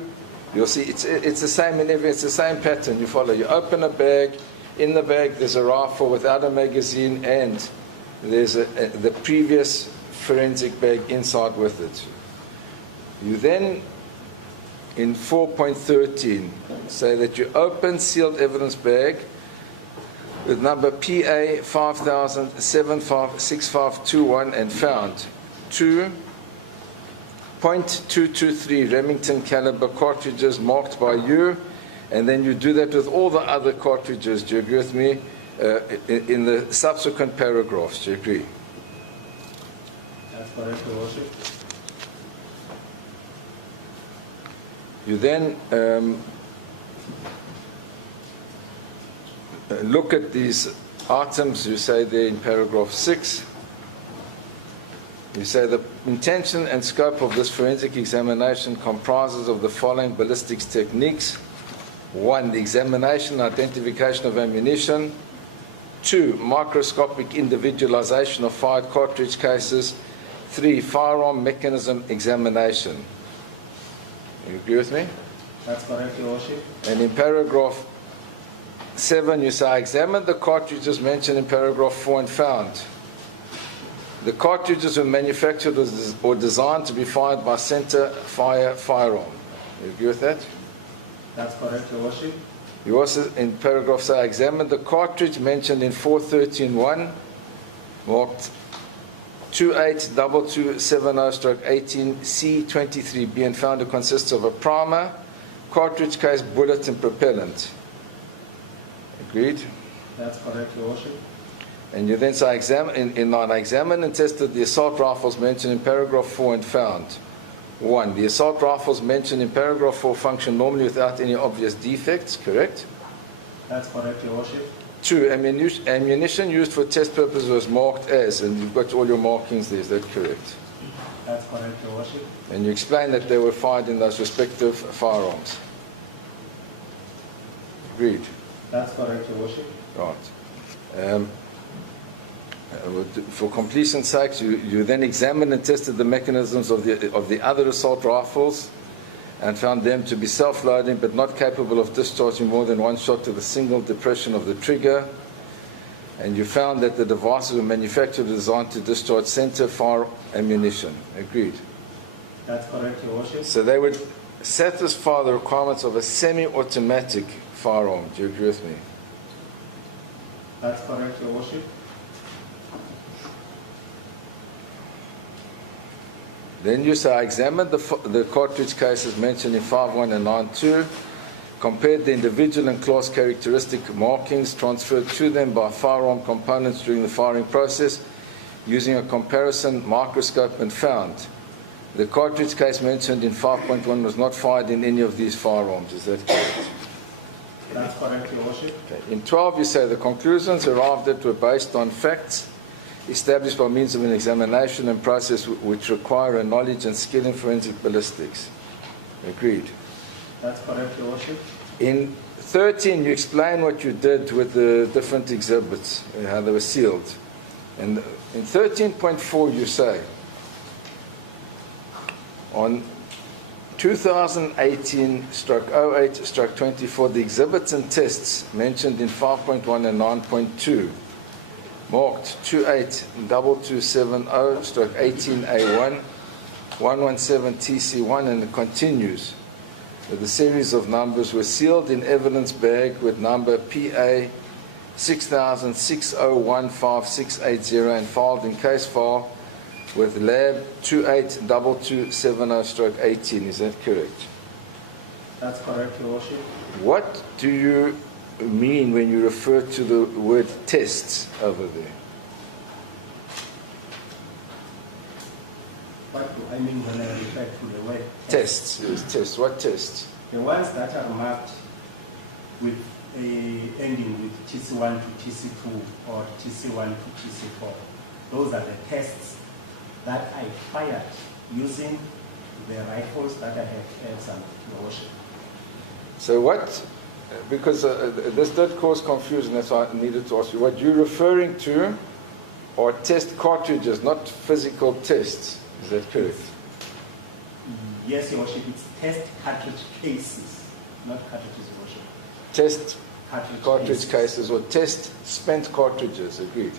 You'll see it's the same in every, it's the same pattern you follow. You open a bag, in the bag there's a rifle without a magazine, and there's the previous forensic bag inside with it. You then, in 4.13, say that you open sealed evidence bag with number PA 5000756521 and found 2.223 Remington caliber cartridges marked by you, and then you do that with all the other cartridges. Do you agree with me? In the subsequent paragraphs, do you agree? That's correct, Your Worship. You then look at these items. You say there in paragraph 6, you say the intention and scope of this forensic examination comprises of the following ballistics techniques. 1, the examination and identification of ammunition. 2, microscopic individualization of fired cartridge cases. 3, firearm mechanism examination. You agree with me? That's correct, Your Worship. And in paragraph 7, you say, I examined the cartridges mentioned in paragraph 4 and found the cartridges were manufactured or designed to be fired by center fire firearm. You agree with that? That's correct, Your Worship. You also, in paragraph 6, I examined the cartridge mentioned in 413.1, marked 282270/18C23B, and found it consists of a primer, cartridge case, bullet, and propellant. Agreed? That's correct, Your Worship. And you then say, I examined and tested the assault rifles mentioned in paragraph 4 and found 1, the assault rifles mentioned in paragraph 4 function normally without any obvious defects, correct? That's correct, Your Worship. 2, ammunition used for test purposes was marked as, and you've got all your markings there, is that correct? That's correct, Your Worship. And you explained that they were fired in those respective firearms. Agreed? That's correct, Your Worship. Right. For completion's sake, you then examined and tested the mechanisms of the other assault rifles, and found them to be self-loading but not capable of discharging more than one shot to the single depression of the trigger. And you found that the devices were manufactured and designed to discharge center-fire ammunition. Agreed? That's correct, Your Worship. So they would satisfy the requirements of a semi-automatic firearm. Do you agree with me? That's correct, Your Worship. Then you say, I examined the cartridge cases mentioned in 5.1 and 9.2, compared the individual and class characteristic markings transferred to them by firearm components during the firing process using a comparison microscope, and found the cartridge case mentioned in 5.1 was not fired in any of these firearms. Is that correct? That's correct, Your Worship. Okay. In 12, you say the conclusions arrived at were based on facts established by means of an examination and process which require a knowledge and skill in forensic ballistics. Agreed? That's correct, Your Worship. In 13, you explain what you did with the different exhibits, how they were sealed. And in 13.4, you say, on 2018/08/24, the exhibits and tests mentioned in 5.1 and 9.2 marked 282270/18A1, 117TC1, and it continues. The series of numbers were sealed in evidence bag with number PA 60601560 and filed in case file with lab 282270/18. Is that correct? That's correct, Your Worship. What do you mean when you refer to the word tests over there? What do I mean when I refer to the word Tests. Yes, tests. What tests? The ones that are marked with a ending with TC1 to TC2 or TC1 to TC4. Those are the tests that I fired using the rifles that I have examined, Your Worship. So what, because this did cause confusion, that's why I needed to ask you, what you're referring to are test cartridges, not physical tests. Is that correct? Yes, Your Worship, it's test cartridge cases, not cartridges, Your Worship. Test cartridge cases. cases or test spent cartridges, agreed.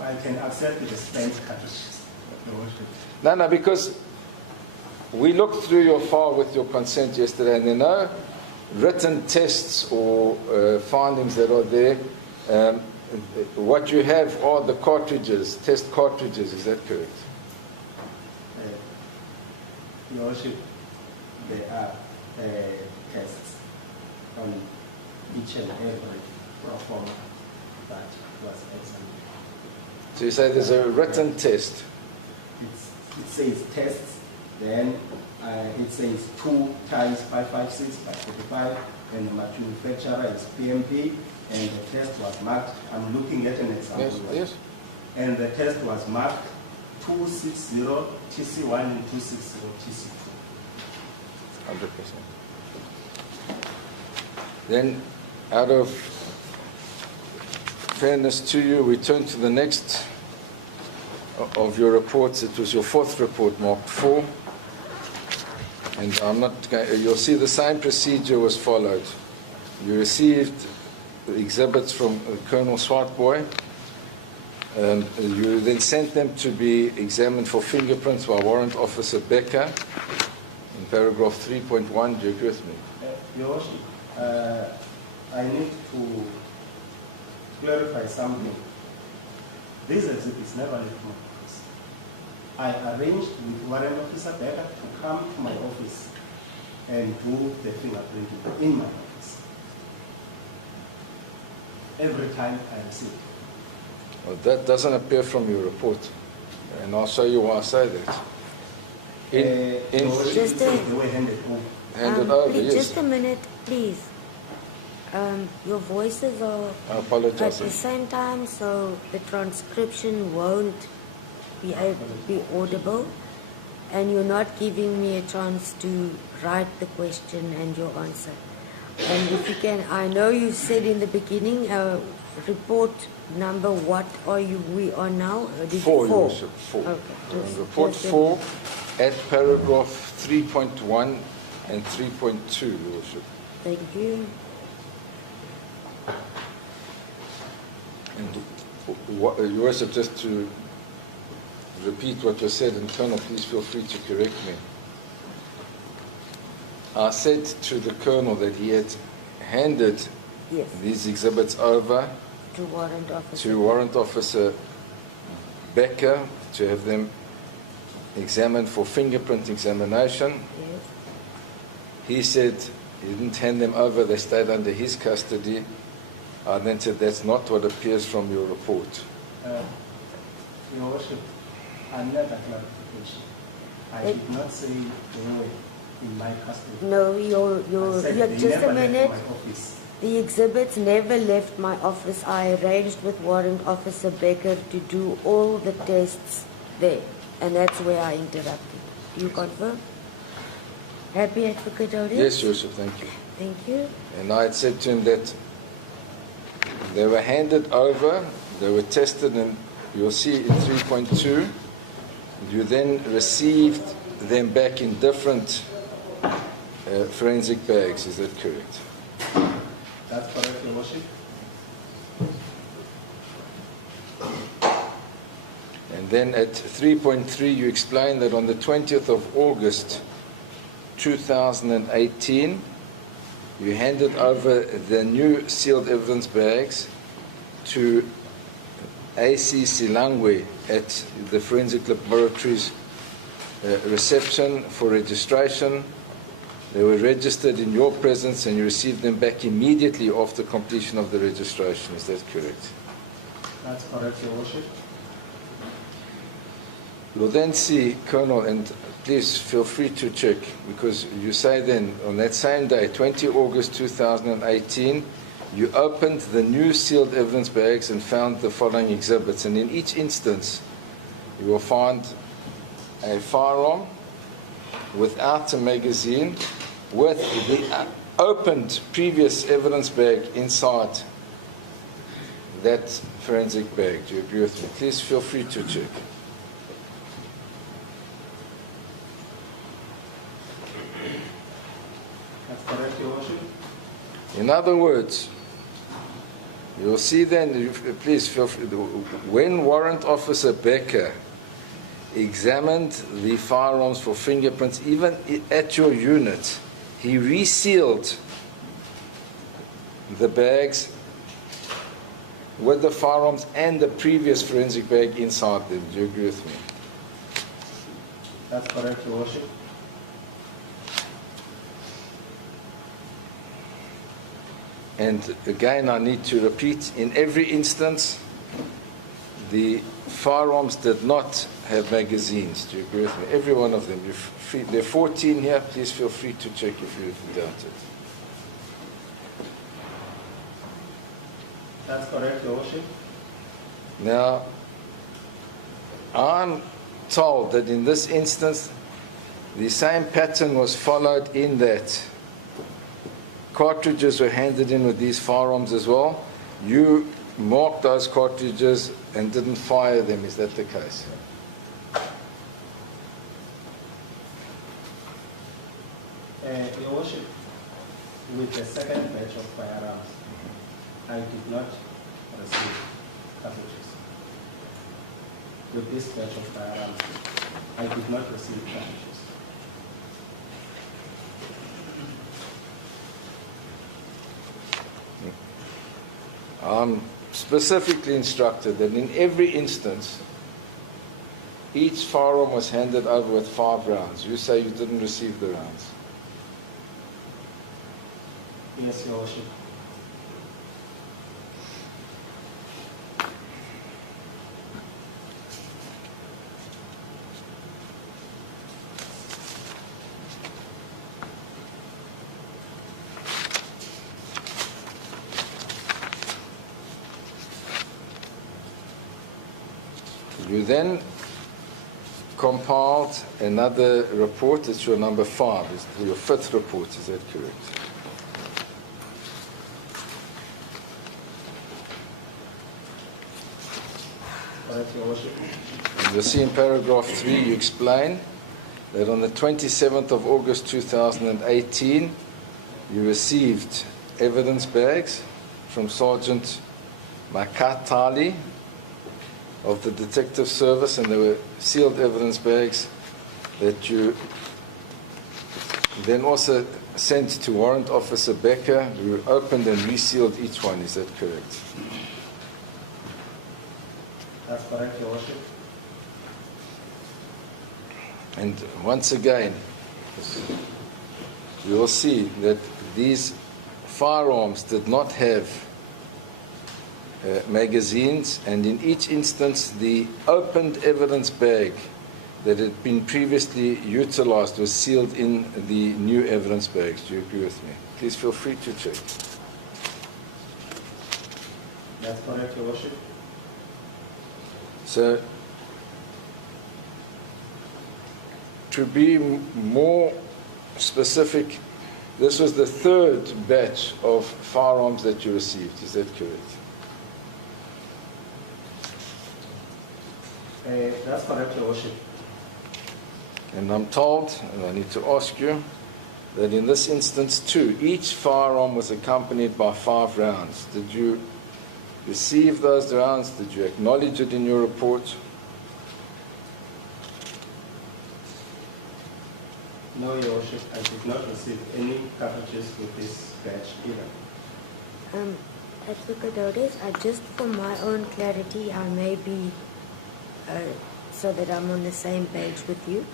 I can accept the spent cartridges, Your Worship. No, because we looked through your file with your consent yesterday, and there are no written tests or findings that are there. What you have are the cartridges, test cartridges. Is that correct? Your Worship, there are tests on each and every performer that was examined. So you say there's a written test. It says tests, then it says 2 times 556 by 45, and the manufacturer is PMP, and the test was marked. I'm looking at an example. Yes, yes. And the test was marked 260 TC1 and 260 TC2. 100%. Then, out of fairness to you, we turn to the next of your reports. It was your fourth report, marked 4. And I'm not going, you'll see the same procedure was followed. You received the exhibits from Colonel Swartboy. You then sent them to be examined for fingerprints by Warrant Officer Becker in paragraph 3.1. Do you agree with me? Your Worship, I need to clarify something. This exhibit never left my office. I arranged with Warrant Officer Becker to come to my office and do the fingerprinting in my office. Every time I receive it. Well, that doesn't appear from your report. And I'll show you why I say that. Just they were handed over. Handed over, please, yes. just a minute, please. Your voices are I at apologize. the same time, so the transcription won't be audible, and you're not giving me a chance to write the question and your answer. And if you can, I know you said in the beginning, report number, what are we on now? 4, Your Worship, 4. Okay. Report 4, at paragraph 3.1 and 3.2, Your Worship. Thank you. And Your Worship, just to repeat what was said, and Colonel, please feel free to correct me. I said to the Colonel that he had handed Yes. these exhibits over To warrant officer. to Warrant Officer Becker to have them examined for fingerprint examination. Yes. He said he didn't hand them over, they stayed under his custody. I then said that's not what appears from your report. Your Worship, under the clarification, I did not say they were in my custody. No, I said they just never a left minute. my office. The exhibits never left my office. I arranged with Warrant Officer Becker to do all the tests there, and that's where I interrupted. Do you confirm? Happy, Advocate Odious? Yes, Your Worship, thank you. Thank you. And I had said to him that they were handed over, they were tested, and you'll see in 3.2, you then received them back in different forensic bags. Is that correct? That's correct, Your Worship. And then at 3.3, you explain that on the 20th of August 2018, you handed over the new sealed evidence bags to AC Silangwe at the Forensic Laboratories reception for registration. They were registered in your presence and you received them back immediately after completion of the registration. Is that correct? That's correct, Your Worship. You'll then see, Colonel, and please feel free to check, because you say then on that same day, 20 August 2018, you opened the new sealed evidence bags and found the following exhibits. And in each instance, you will find a firearm without a magazine with the opened previous evidence bag inside that forensic bag. Do you agree with me? Please feel free to check. That's correct, Your Worship. In other words, you'll see then, please feel free, when Warrant Officer Becker examined the firearms for fingerprints, even at your unit, he resealed the bags with the firearms and the previous forensic bag inside them. Do you agree with me? That's correct, Your Worship. And again, I need to repeat, in every instance, the firearms did not have magazines. Do you agree with me? Every one of them. There are 14 here. Please feel free to check if you doubt it. That's correct, Your Worship. Now, I'm told that in this instance, the same pattern was followed in that cartridges were handed in with these firearms as well. You marked those cartridges and didn't fire them. Is that the case? Your Worship, with the second batch of firearms, I did not receive cartridges. With this batch of firearms, I did not receive cartridges. I'm specifically instructed that in every instance, each firearm was handed over with 5 rounds. You say you didn't receive the rounds. Yes, Your Worship. You then compiled another report. It's your number 5, it's your 5th report. Is that correct? Correct, Your Worship. You'll see in paragraph 3, you explain that on the 27th of August 2018, you received evidence bags from Sergeant Makatali of the Detective Service, and they were sealed evidence bags that you then also sent to Warrant Officer Becker, who opened and resealed each one. Is that correct? That's correct, Your Worship. And once again, you will see that these firearms did not have magazines, and in each instance the opened evidence bag that had been previously utilized was sealed in the new evidence bags. Do you agree with me? Please feel free to check. That's correct, Your Worship. So, to be more specific, this was the third batch of firearms that you received. Is that correct? That's correct, Your Worship. And I'm told, and I need to ask you, that in this instance too, each firearm was accompanied by 5 rounds. Did you receive those rounds? Did you acknowledge it in your report? No, Your Worship, I did not receive any cartridges with this batch either. Advocate Otis, just for my own clarity, I may be, so that I'm on the same page with you.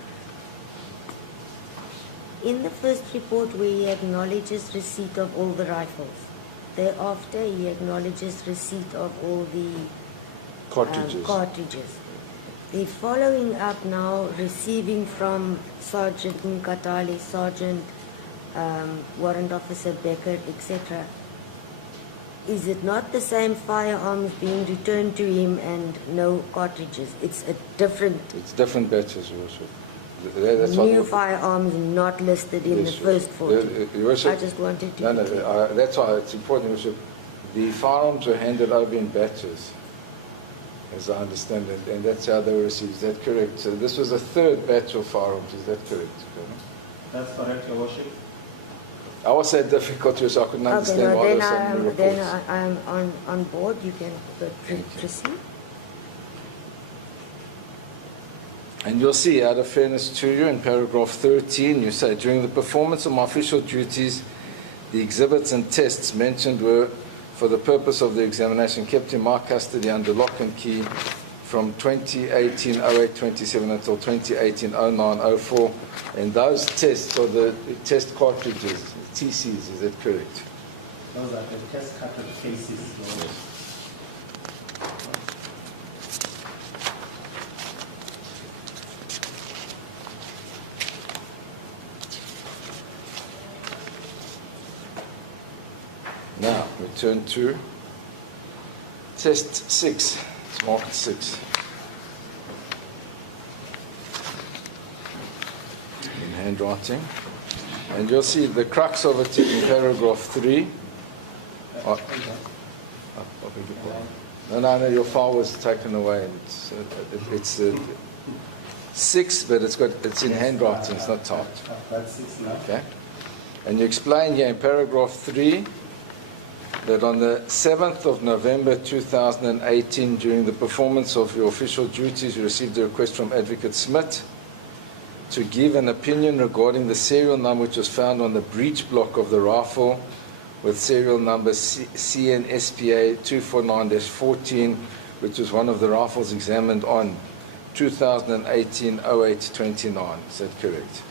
In the first report where he acknowledges receipt of all the rifles, thereafter he acknowledges receipt of all the cartridges. The following up now, receiving from Sergeant Nkatali, Sergeant Warrant Officer Becker, etc. Is it not the same firearms being returned to him and no cartridges? It's a different... It's different batches, Your Worship. That's new firearms not listed in the first 40. I just wanted to... that's why it's important, Your Worship. The firearms were handed over in batches, as I understand it, and that's how they were received. Is that correct? So this was the third batch of firearms. Is that correct? That's correct, Your Worship. I was so difficult to, so I couldn't understand why there were so many reports. Then I'm on board. You can proceed. And you'll see, out of fairness to you, in paragraph 13, you say, during the performance of my official duties, the exhibits and tests mentioned were for the purpose of the examination kept in my custody under lock and key from 2018-08-27 until 2018-09-04. And those tests are the test cartridges, TCs, is that correct? Those are the test cartridge cases. Yes. Now, we turn to test 6. It's marked 6. In handwriting. And you'll see the crux of it in paragraph 3. No, your file was taken away. It's 6, but it's in handwriting, it's not typed. That's 6 now. Okay. And you explain here in paragraph 3 that on the 7th of November 2018, during the performance of your official duties, you received a request from Advocate Smith to give an opinion regarding the serial number which was found on the breech block of the rifle with serial number CNSPA 249-14, which was one of the rifles examined on 2018-08-29. Is that correct?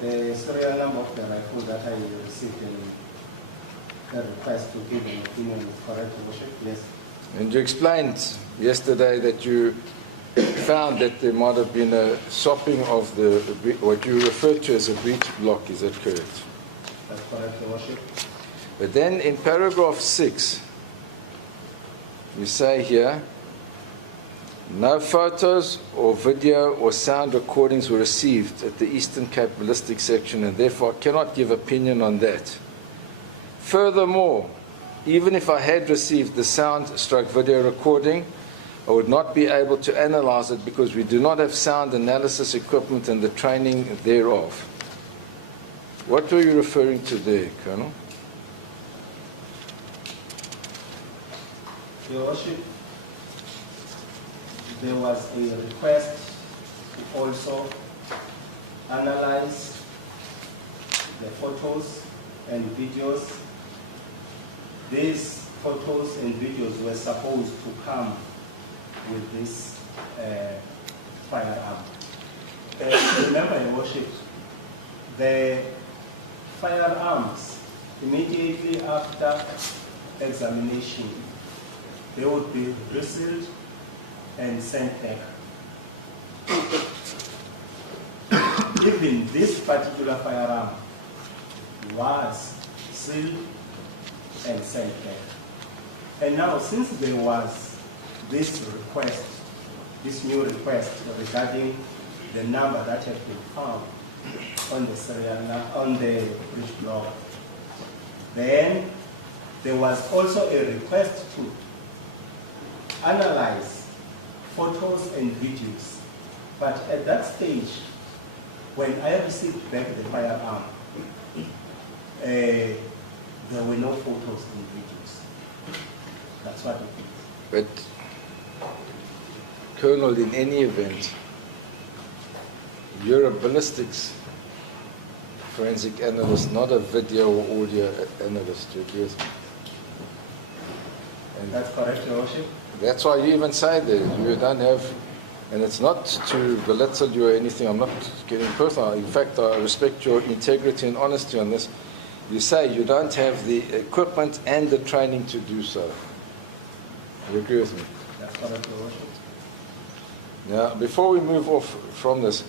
The serial number of the rifle that I received in the request to give an opinion is correct, Your Worship? Yes. And you explained yesterday that you found that there might have been a shopping of what you referred to as a breech block. Is that correct? That's correct, Your Worship. But then in paragraph 6, you say here, no photos or video or sound recordings were received at the Eastern Cape Ballistic Section, and therefore I cannot give opinion on that. Furthermore, even if I had received the sound/video recording, I would not be able to analyze it because we do not have sound analysis equipment and the training thereof. What were you referring to there, Colonel? Your Worship, there was a request to also analyze the photos and videos. These photos and videos were supposed to come with this firearm. Remember, Your Worship, the firearms, immediately after examination, they would be resealed and sent back. Even this particular firearm was sealed and sent back. And now, since there was this request, this new request regarding the number that had been found on the serial on the breech block, then there was also a request to analyze photos and videos. But at that stage, when I received back the firearm, there were no photos and videos. That's what it is. But, Colonel, in any event, you're a ballistics forensic analyst, not a video or audio analyst. You agree with me? And that's correct, Your Worship. That's why you even say that you don't have, and it's not to belittle you or anything, I'm not getting personal. In fact, I respect your integrity and honesty on this. You say you don't have the equipment and the training to do so. You agree with me? That's correct, Your Worship. Now, before we move off from this,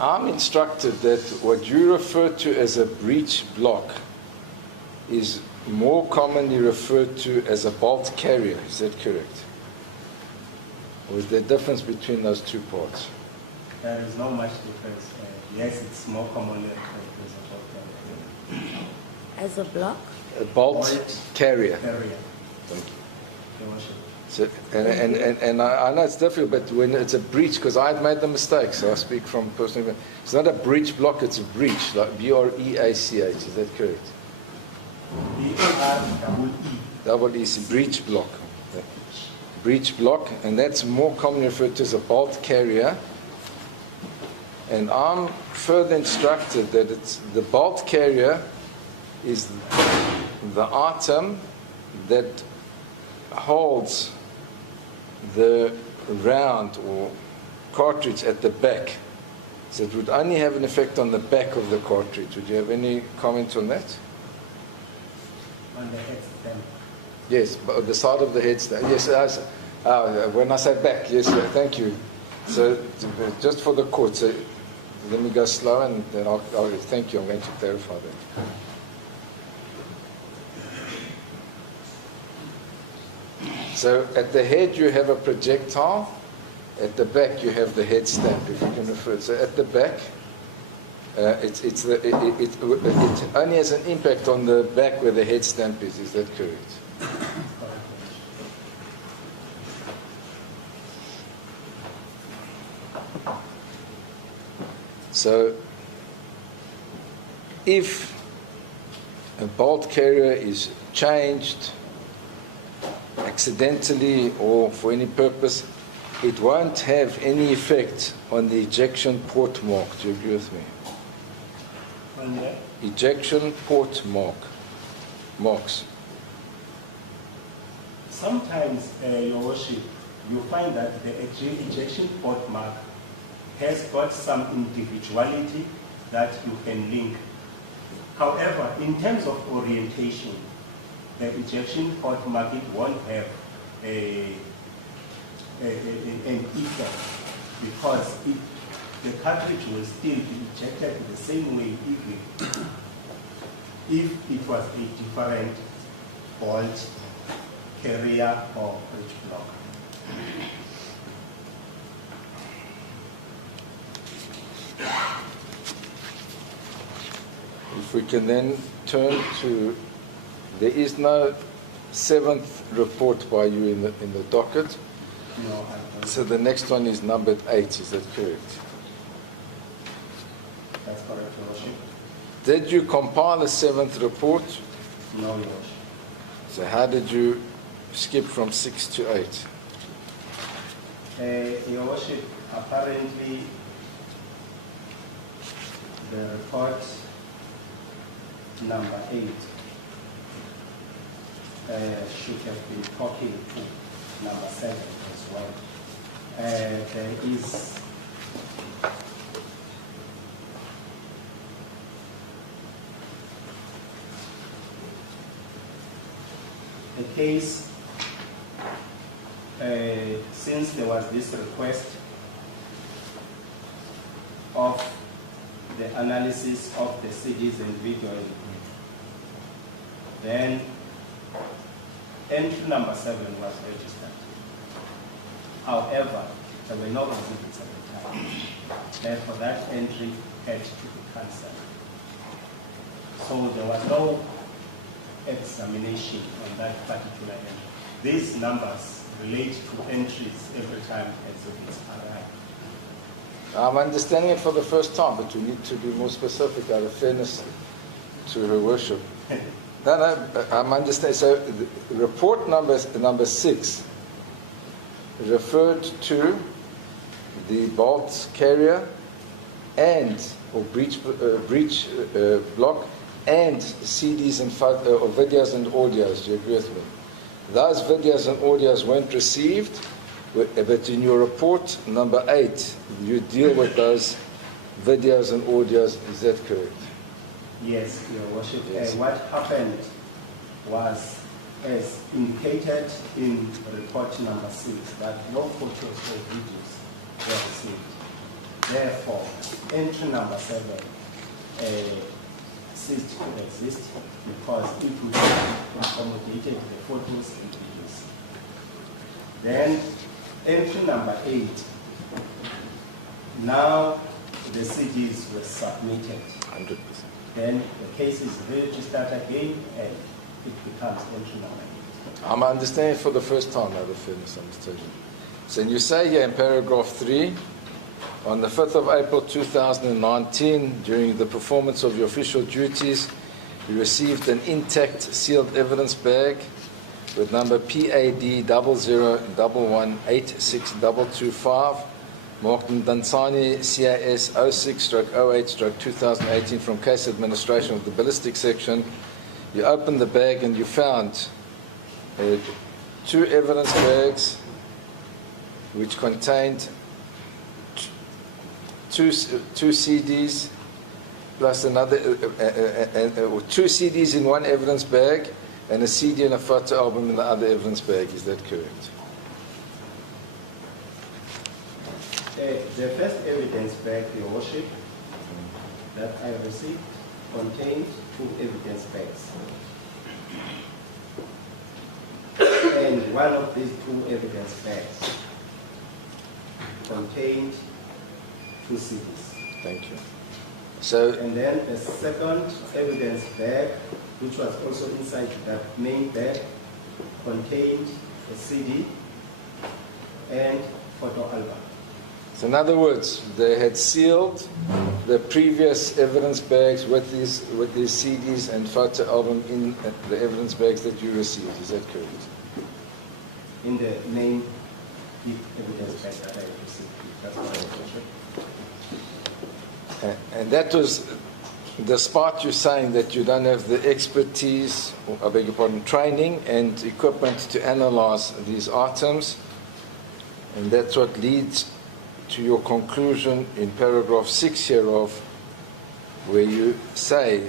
I'm instructed that what you refer to as a breech block is more commonly referred to as a bolt carrier. Is that correct? Or is there a difference between those two parts? There is not much difference. Yes, it's more commonly referred to as a bolt carrier. As a block? A bolt carrier. Carrier. Thank you. Your Worship. So, and I know it's difficult, but when it's a breech, because I've made the mistake, so I speak from personal. It's not a breech block, it's a breach, like B-R-E-A-C-H. Is that correct? B-R-E-E. Double E, breech block. Okay. Breech block, and that's more commonly referred to as a bolt carrier. And I'm further instructed that it's the bolt carrier is the item that holds the round or cartridge at the back. So it would only have an effect on the back of the cartridge. Would you have any comment on that? On the headstand. Yes, but the side of the headstand. Yes, when I say back, yes, thank you. So just for the court, so let me go slow and then I'll thank you. I'm going to clarify that. So at the head you have a projectile, at the back you have the head stamp, if you can refer. So at the back, it only has an impact on the back where the head stamp is that correct? So if a bolt carrier is changed accidentally or for any purpose, it won't have any effect on the ejection port mark. Do you agree with me? On the Ejection port marks. Sometimes, Your Worship, you find that the ejection port mark has got some individuality that you can link. However, in terms of orientation, the ejection port mark it won't have an effect because the cartridge will still be ejected the same way if it was a different bolt carrier or breech block. If we can then turn to, there is no seventh report by you in the docket. No, I don't. So the next one is numbered 8, is that correct? That's correct, Your Worship. Did you compile a 7th report? No, Your Worship. So how did you skip from 6 to 8? Your Worship, apparently the report number 8 should have been talking to number 7 as well. There is a case, since there was this request of the analysis of the CDs individually, then entry number 7 was registered. However, there were no exhibits at the time. Therefore, that entry had to be cancelled. So there was no examination on that particular entry. These numbers relate to entries every time exhibits arrive. I'm understanding it for the first time, but we need to be more specific out of fairness to Her Worship. No, I'm understanding. So the report number 6 referred to the bolt carrier and or breech block and CDs and or videos and audios. Do you agree with me? Those videos and audios weren't received, but in your report number 8, you deal with those videos and audios. Is that correct? Yes, Your Worship. Yes. What happened was, as indicated in report number 6, that no photos or videos were received. Therefore, entry number 7 ceased to exist because it would have accommodated the photos and videos. Then, entry number 8, now the CDs were submitted. 100%. Then the case is registered again and it becomes entry number 8. I'm understanding for the first time out of fairness, Mr. So you say here in paragraph 3, on the 5th of April 2019, during the performance of your official duties, you received an intact sealed evidence bag with number PAD 0011862225, marked Dansani CAS 06/08/2018 from Case Administration of the Ballistic Section. You opened the bag and you found 2 evidence bags which contained 2 CDs plus another 2 CDs in one evidence bag and a CD and a photo album in the other evidence bag. Is that correct? The first evidence bag, Your Worship, that I received contained 2 evidence bags. And one of these 2 evidence bags contained 2 CDs. Thank you. So, And then the second evidence bag, which was also inside that main bag, contained a CD and photo album. so in other words, they had sealed the previous evidence bags with these CDs and photo album in the evidence bags that you received. Is that correct? In the main evidence bag that I received. That's what I was. And that was despite you saying that you don't have the expertise, or, I beg your pardon, training and equipment to analyze these items. And that's what leads to your conclusion in paragraph 6 hereof, where you say,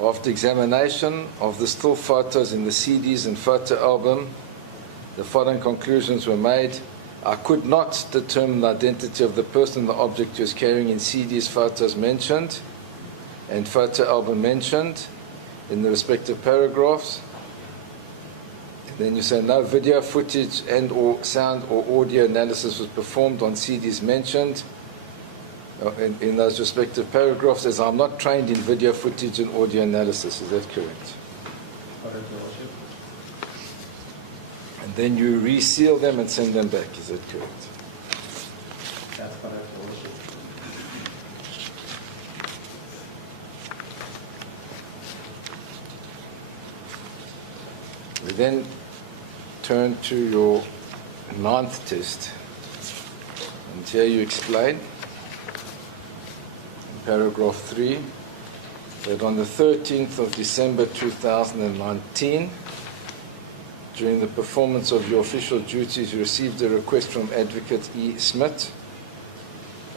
after examination of the still photos in the CDs and photo album, the following conclusions were made. I could not determine the identity of the person the object was carrying in CDs, photos mentioned, and photo album mentioned in the respective paragraphs. And then you say no video footage and or sound or audio analysis was performed on CDs mentioned in those respective paragraphs, as I'm not trained in video footage and audio analysis. Is that correct? Correct, Your Worship. And then you reseal them and send them back. Is that correct? That's correct, Your Worship. We then turn to your 9th test. And here you explain, in paragraph 3, that on the 13th of December 2019, during the performance of your official duties, you received a request from Advocate E. Smith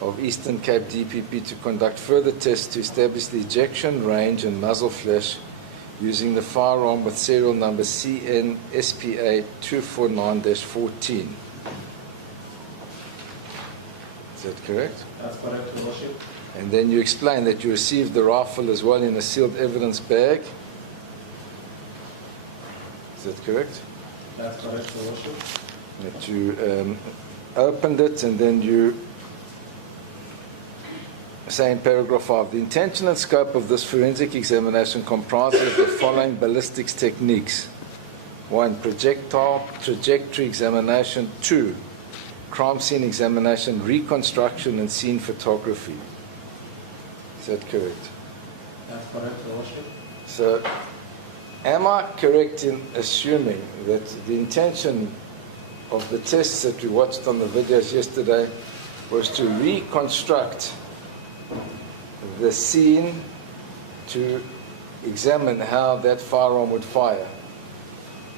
of Eastern Cape DPP to conduct further tests to establish the ejection range and muzzle flash using the firearm with serial number CN-SPA 249-14. Is that correct? That's correct, Your Worship. And then you explain that you received the rifle as well in a sealed evidence bag. Is that correct? That's correct, Your Worship. That you opened it, and then you say in paragraph 5, the intention and scope of this forensic examination comprises the following ballistics techniques. 1. Projectile trajectory examination. 2. Crime scene examination, reconstruction, and scene photography. Is that correct? That's correct, Your Worship. So, am I correct in assuming that the intention of the tests that we watched on the videos yesterday was to reconstruct the scene to examine how that firearm would fire,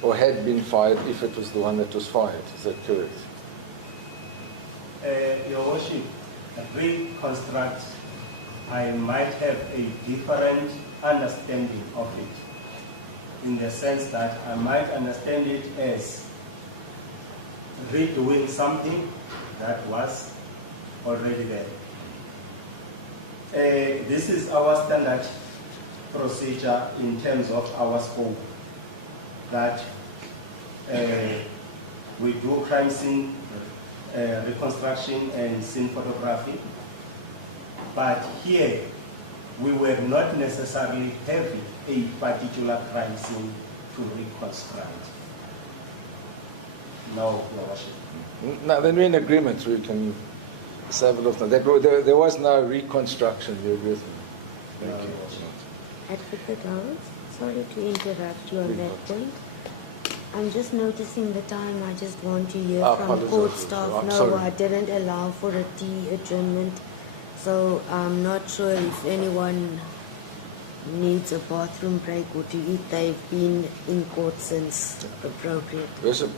or had been fired if it was the one that was fired? Is that correct? Your Worship, reconstruct, I might have a different understanding of it, in the sense that I might understand it as redoing something that was already there. This is our standard procedure in terms of our scope, that we do crime scene reconstruction and scene photography, but here we were not necessarily having a particular crime scene to reconstruct. No, Your Worship. Now, then we're in agreement, so we can have a look. There was no reconstruction, you agree with me? Thank you. Advocate Howard, sorry to interrupt you on that point. I'm just noticing the time. I just want to hear from court staff. I'm No, sorry. I didn't allow for a tea adjournment, so I'm not sure if anyone needs a bathroom break or to eat. They've been in court since appropriate. Bishop,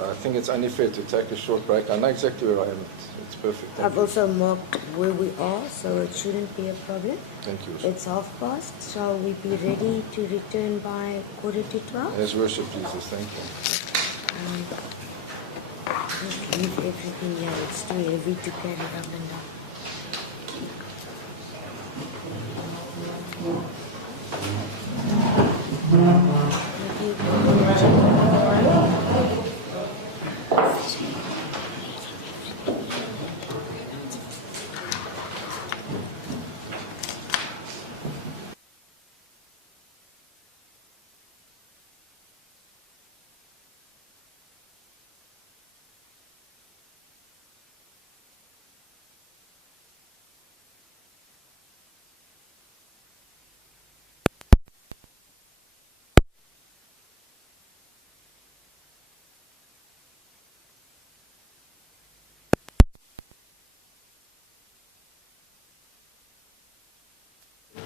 I think it's only fair to take a short break. I know exactly where I am. It's perfect. Thank I've you. also marked where we are, so it shouldn't be a problem. Thank you, Bishop. It's 12:30. Shall we be ready to return by 11:45? Yes, worship Jesus. Thank you. Just leave everything here. It's too heavy to carry up and down.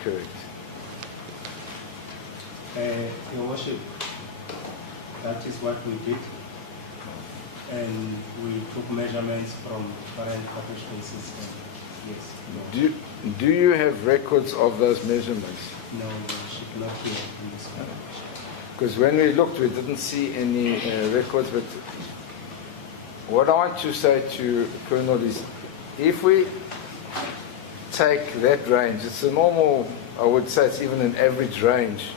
Correct. Your Worship, that is what we did, and we took measurements from current partition system. Yes. No. Do you have records of those measurements? No, Your Worship, not here in this one. Because when we looked, we didn't see any records. But what I want to say to Colonel is, if we take that range, it's a normal, I would say it's even an average range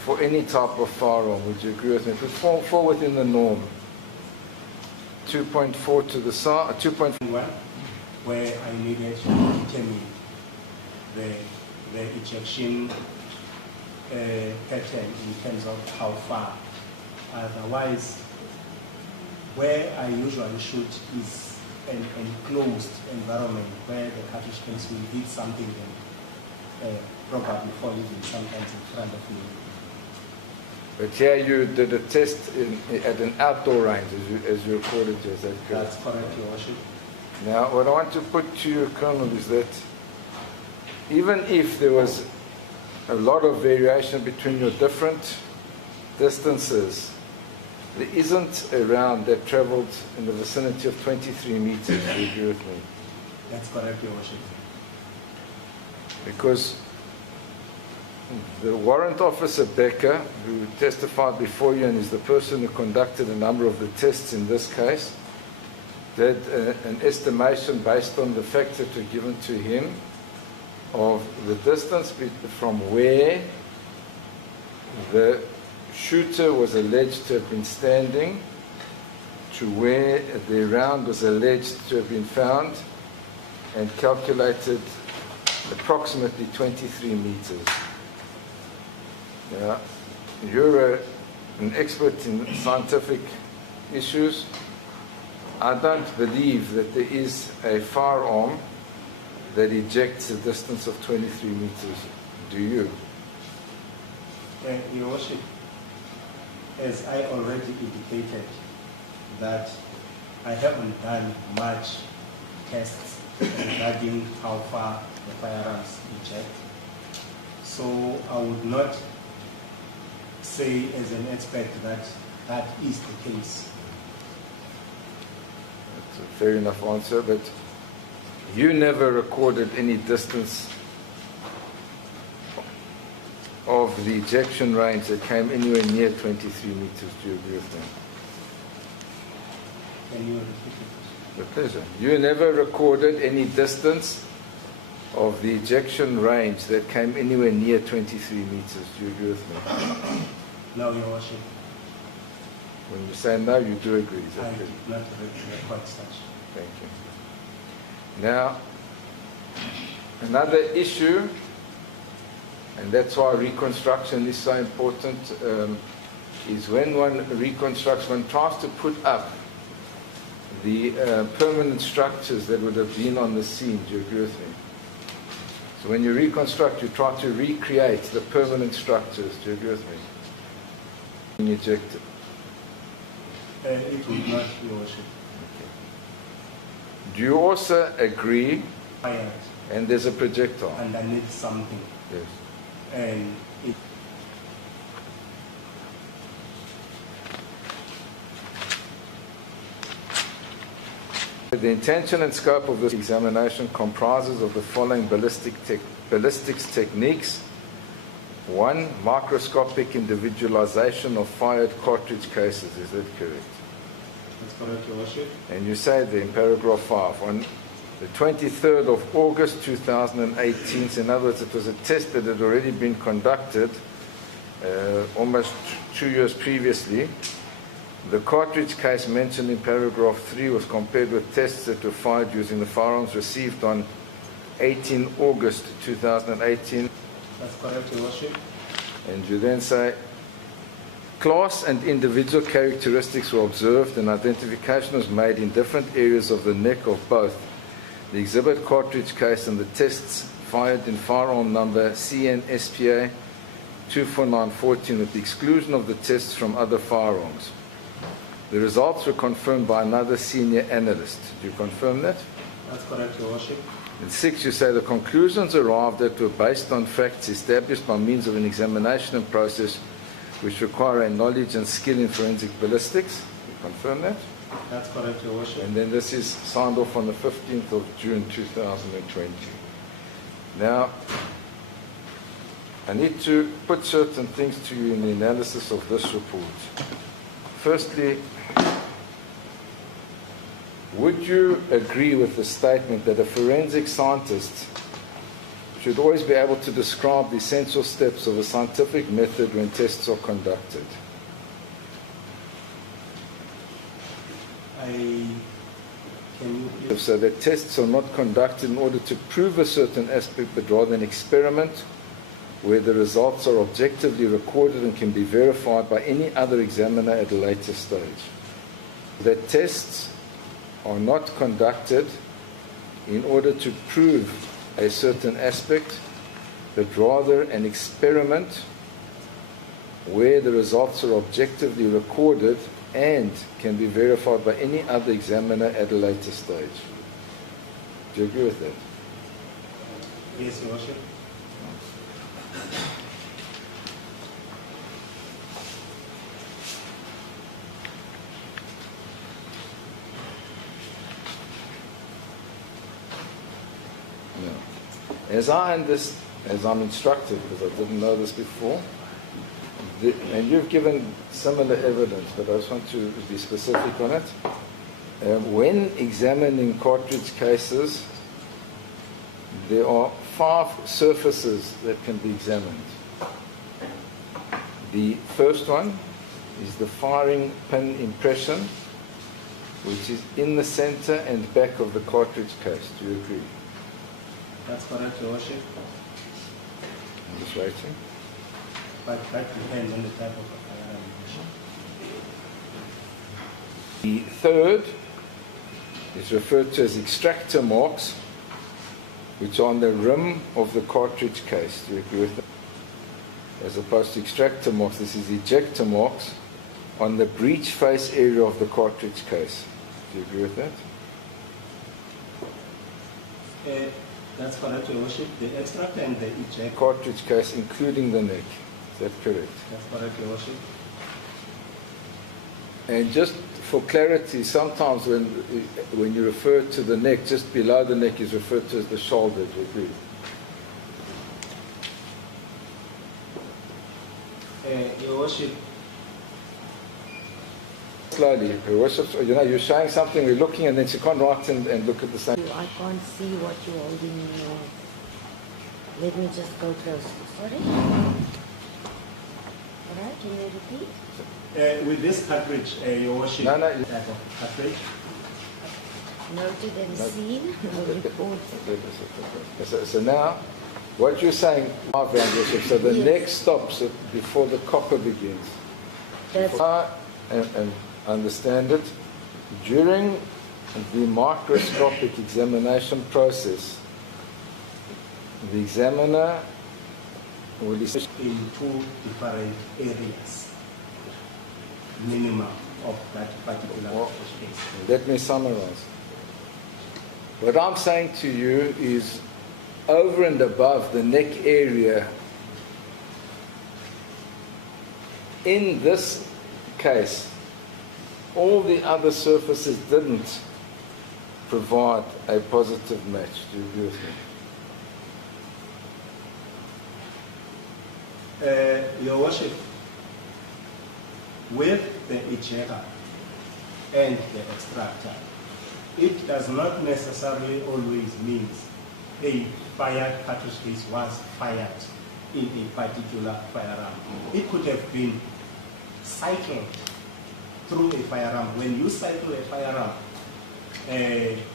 for any type of firearm. Would you agree with me? It would fall within the norm. 2.4 to the side, 2.1. Where I needed to determine the ejection pattern in terms of how far Otherwise, where I usually shoot is an enclosed environment where the cartridge case will hit something and probably fall even sometimes in front of me. But here you did a test at an outdoor range, as you recorded, is that correct? That's correct, Your Worship. Now, what I want to put to you, Colonel, is that even if there was a lot of variation between your different distances, there isn't a round that traveled in the vicinity of 23 meters. Do you agree with me? That's correct, Your Worship. Because the warrant officer Becker, who testified before you and is the person who conducted a number of the tests in this case, did an estimation based on the facts that were given to him of the distance from where the shooter was alleged to have been standing to where the round was alleged to have been found, and calculated approximately 23 meters. Now, you're an expert in scientific issues. I don't believe that there is a firearm that ejects a distance of 23 meters. Do you? Your Worship, as I already indicated, that I haven't done much tests regarding how far the firearms eject. So I would not say as an expert that that is the case. That's a fair enough answer, but you never recorded any distance of the ejection range that came anywhere near 23 meters. Do you agree with me? Can you repeat it? With pleasure. You never recorded any distance of the ejection range that came anywhere near 23 meters. Do you agree with me? No, Your Worship. When you say no, you do agree. Is that I correct? did not record such. Thank you. Now, another issue, and that's why reconstruction is so important, is when one reconstructs, one tries to put up the permanent structures that would have been on the scene. Do you agree with me? So when you reconstruct, you try to recreate the permanent structures. Do you agree with me? Being ejected. It will not, Your Worship. Do you also agree, Fired and there's a projectile? underneath something, Yes. and it The intention and scope of this examination comprises of the following ballistics techniques. 1. Microscopic individualization of fired cartridge cases. Is that correct? That's correct, Your Worship. And you say there in paragraph 5, on the 23rd of August 2018, so in other words, it was a test that had already been conducted almost 2 years previously. The cartridge case mentioned in paragraph 3 was compared with tests that were fired using the firearms received on 18 August 2018. That's correct, Your Worship. And you then say, class and individual characteristics were observed and identification was made in different areas of the neck of both the exhibit cartridge case and the tests fired in firearm number CNSPA 24914 with the exclusion of the tests from other firearms. The results were confirmed by another senior analyst. Do you confirm that? That's correct, Your Worship. In 6, you say the conclusions arrived at were based on facts established by means of an examination and process which require a knowledge and skill in forensic ballistics. You confirm that? That's correct, Your Worship. And then this is signed off on the 15th of June 2020. Now, I need to put certain things to you in the analysis of this report. Firstly, would you agree with the statement that a forensic scientist should always be able to describe the essential steps of a scientific method when tests are conducted? So that tests are not conducted in order to prove a certain aspect, but rather an experiment where the results are objectively recorded and can be verified by any other examiner at a later stage. That tests are not conducted in order to prove a certain aspect, but rather an experiment where the results are objectively recorded and can be verified by any other examiner at a later stage. Do you agree with that? Yes, Your Worship. As I'm instructed, because I didn't know this before, and you've given similar evidence, but I just want to be specific on it. When examining cartridge cases, there are 5 surfaces that can be examined. The first one is the firing pin impression, which is in the center and back of the cartridge case. Do you agree? That's correct, Your Worship. I'm just waiting. But that depends on the type of firearm ammunition. The third is referred to as extractor marks, which are on the rim of the cartridge case. Do you agree with that? As opposed to extractor marks, this is ejector marks on the breech face area of the cartridge case. Do you agree with that? That's correct, Your Worship. The extractor and the ejector. Cartridge case, including the neck. Is that correct? That's correct, Your Worship. And just for clarity, sometimes when you refer to the neck, just below the neck is referred to as the shoulder. Do you agree? Your Worship. Slowly, Your Worship. You know, you're showing something, we're looking, and then you can't write and look at the same. I can't see what you're holding in your... Let me just go closer. Sorry? Alright, can you repeat? With this cartridge, Your Worship, No. type of cartridge. Noted and seen. Report. So now, what you're saying, Your Worship, so the Yes. neck stops before the copper begins. That's And understand it, during the microscopic examination process, the examiner will in 2 different areas, minimum of that particular space. Let me summarize. What I'm saying to you is, over and above the neck area, in this case, all the other surfaces didn't provide a positive match. Do you agree with me? Your Worship, with the ejector and the extractor, it does not necessarily always mean a fired cartridge case was fired in a particular firearm. It could have been cycled through a firearm. When you cycle a firearm,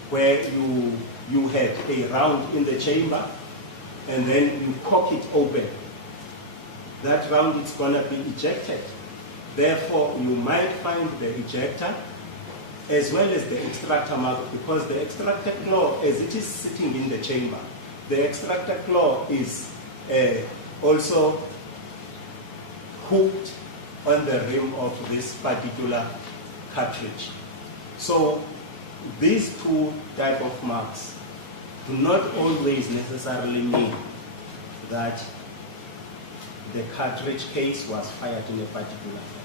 where you have a round in the chamber, and then you cock it open, that round is going to be ejected. Therefore, you might find the ejector as well as the extractor mark, because the extractor claw, as it is sitting in the chamber, the extractor claw is also hooked on the rim of this particular cartridge. So these 2 type of marks do not always necessarily mean that the cartridge case was fired in a particular firearm.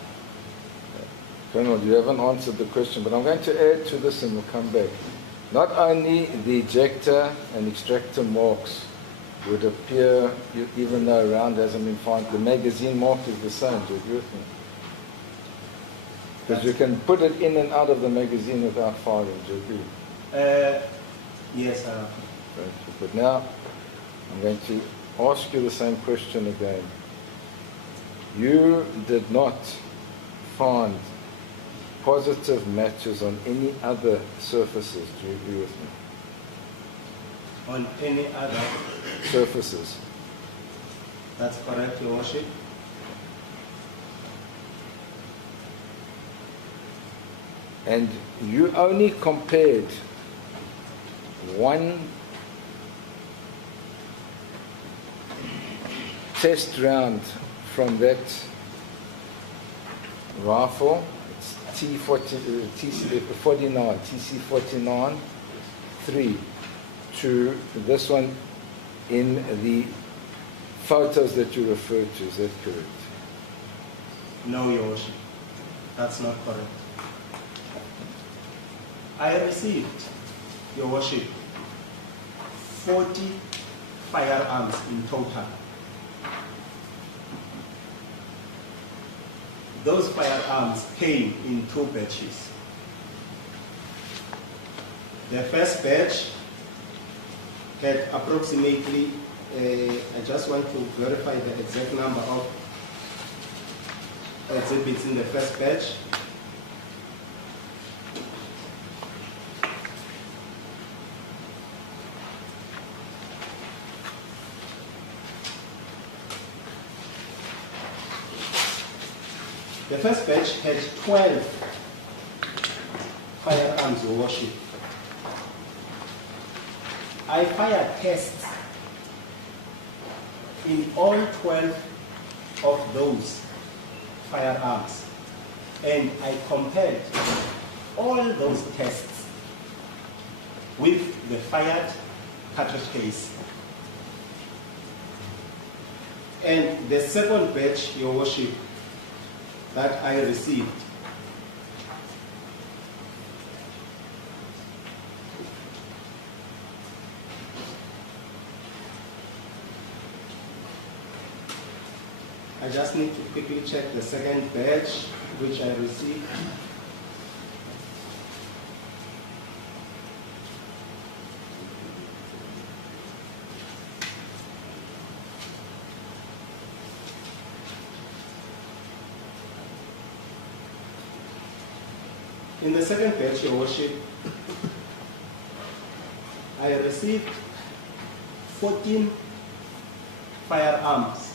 Colonel, you haven't answered the question, but I'm going to add to this and we'll come back. Not only the ejector and extractor marks would appear, even though a round hasn't been fired, the magazine mark is the same. Do you agree with me? Because you can put it in and out of the magazine without firing. Do you agree? Yes, But now, I'm going to ask you the same question again. You did not find positive matches on any other surfaces. Do you agree with me? On any other surfaces? That's correct, Your Worship. And you only compared one test round from that rifle. It's TC49 3 to this one in the photos that you referred to. Is that correct? No, Your Worship. That's not correct. I received, Your Worship, 40 firearms in total. Those firearms came in 2 batches. The first batch had approximately, I just want to verify the exact number of exhibits in the first batch. The first batch had 12 firearms, Your Worship. I fired tests in all 12 of those firearms, and I compared all those tests with the fired cartridge case. And the second batch, Your Worship, that I received, I just need to quickly check the second batch which I received. In the second batch, Your Worship, I received 14 firearms.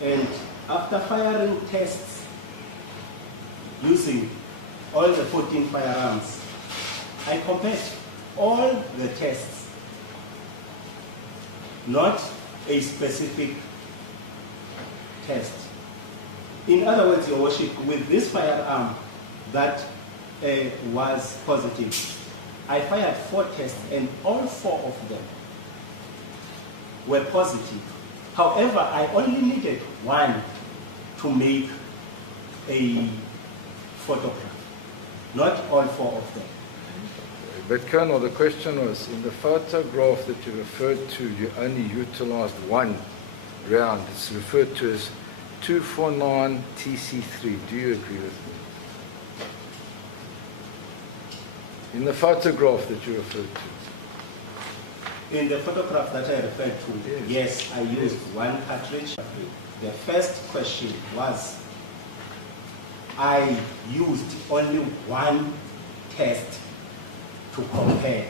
And after firing tests using all the 14 firearms, I compared all the tests, not a specific test. In other words, Your Worship, with this firearm that was positive, I fired 4 tests and all 4 of them were positive. However, I only needed 1 to make a photograph, not all 4 of them. But Colonel, the question was, in the photograph that you referred to, you only utilized 1 round. It's referred to as 249 TC3. Do you agree with me? In the photograph that you referred to. In the photograph that I referred to, yes, I used 1 cartridge. The first question was, I used only 1 test to compare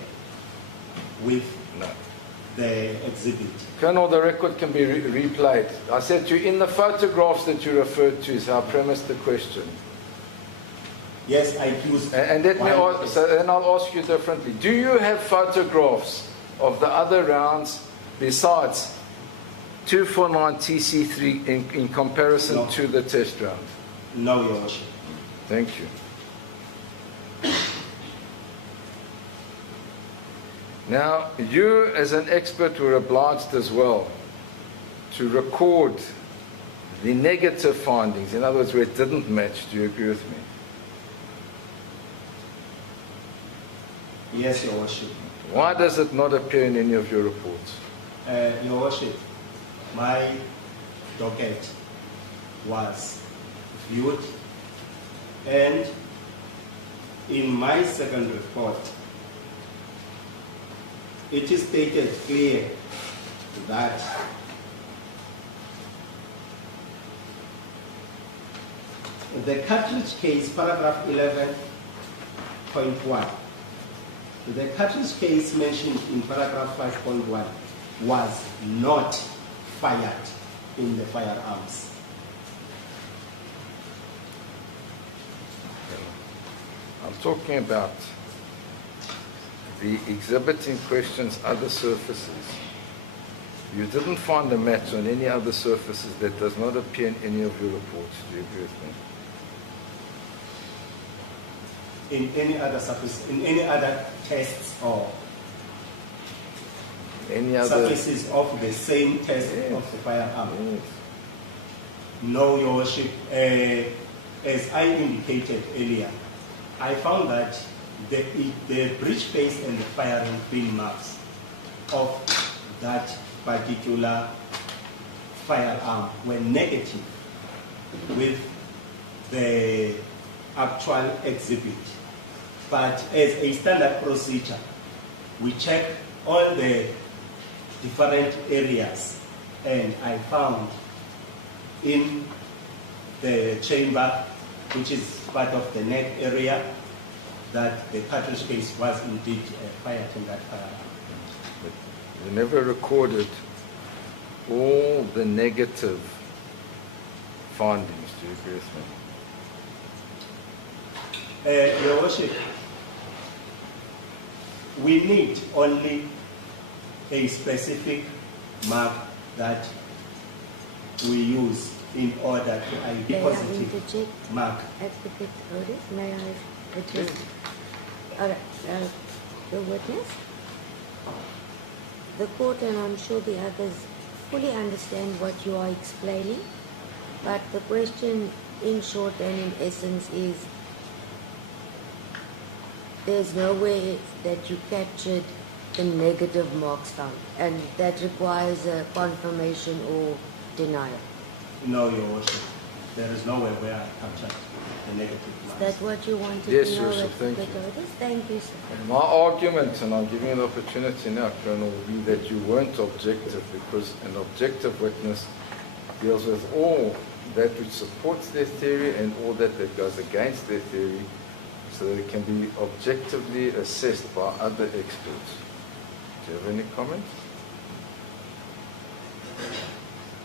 with the exhibit. Colonel, the record can be replayed. I said to you, in the photographs that you referred to is how I premised the question. Yes, I used and let me ask, so then I'll ask you differently. Do you have photographs of the other rounds besides 249 TC3 in comparison to the test round? No, Your Worship. Thank you. Now, you as an expert were obliged as well to record the negative findings, in other words, where it didn't match. Do you agree with me? Yes, Your Worship. Why does it not appear in any of your reports? Your Worship, my docket was viewed, and in my second report, it is stated clear that the cartridge case, paragraph 11.1, the cartridge case mentioned in paragraph 5.1 was not fired in the firearms. I'm talking about the exhibit in question's other surfaces. You didn't find a match on any other surfaces that does not appear in any of your reports. Do you agree with me? In any other surface, in any other tests or Any other surfaces of the same test of the firearm? Yes. No, Your Worship. As I indicated earlier, I found that the breech face and the firing pin marks of that particular firearm were negative with the actual exhibit. But as a standard procedure, we check all the different areas, and I found in the chamber, which is part of the neck area, that the cartridge case was indeed fired in that firearm. You never recorded all the negative findings. Do you agree with me? Your Worship, we need only a specific mark that we use in order to ID May I positive interject? mark. Advocate Otis, may I address? All right, the witness. The court, and I'm sure the others, fully understand what you are explaining, but the question in short and in essence is, there's no way that you captured the negative marks found, and that requires a confirmation or denial. No, Your Worship. There is nowhere where I captured the negative Is marks. that what you wanted Yes, to know? Your Worship, thank Advocate you. Otis? Thank you, sir. My argument, and I'm giving you the opportunity now, Colonel, will be that you weren't objective, because an objective witness deals with all that which supports their theory and all that goes against their theory, so that it can be objectively assessed by other experts. Do you have any comments?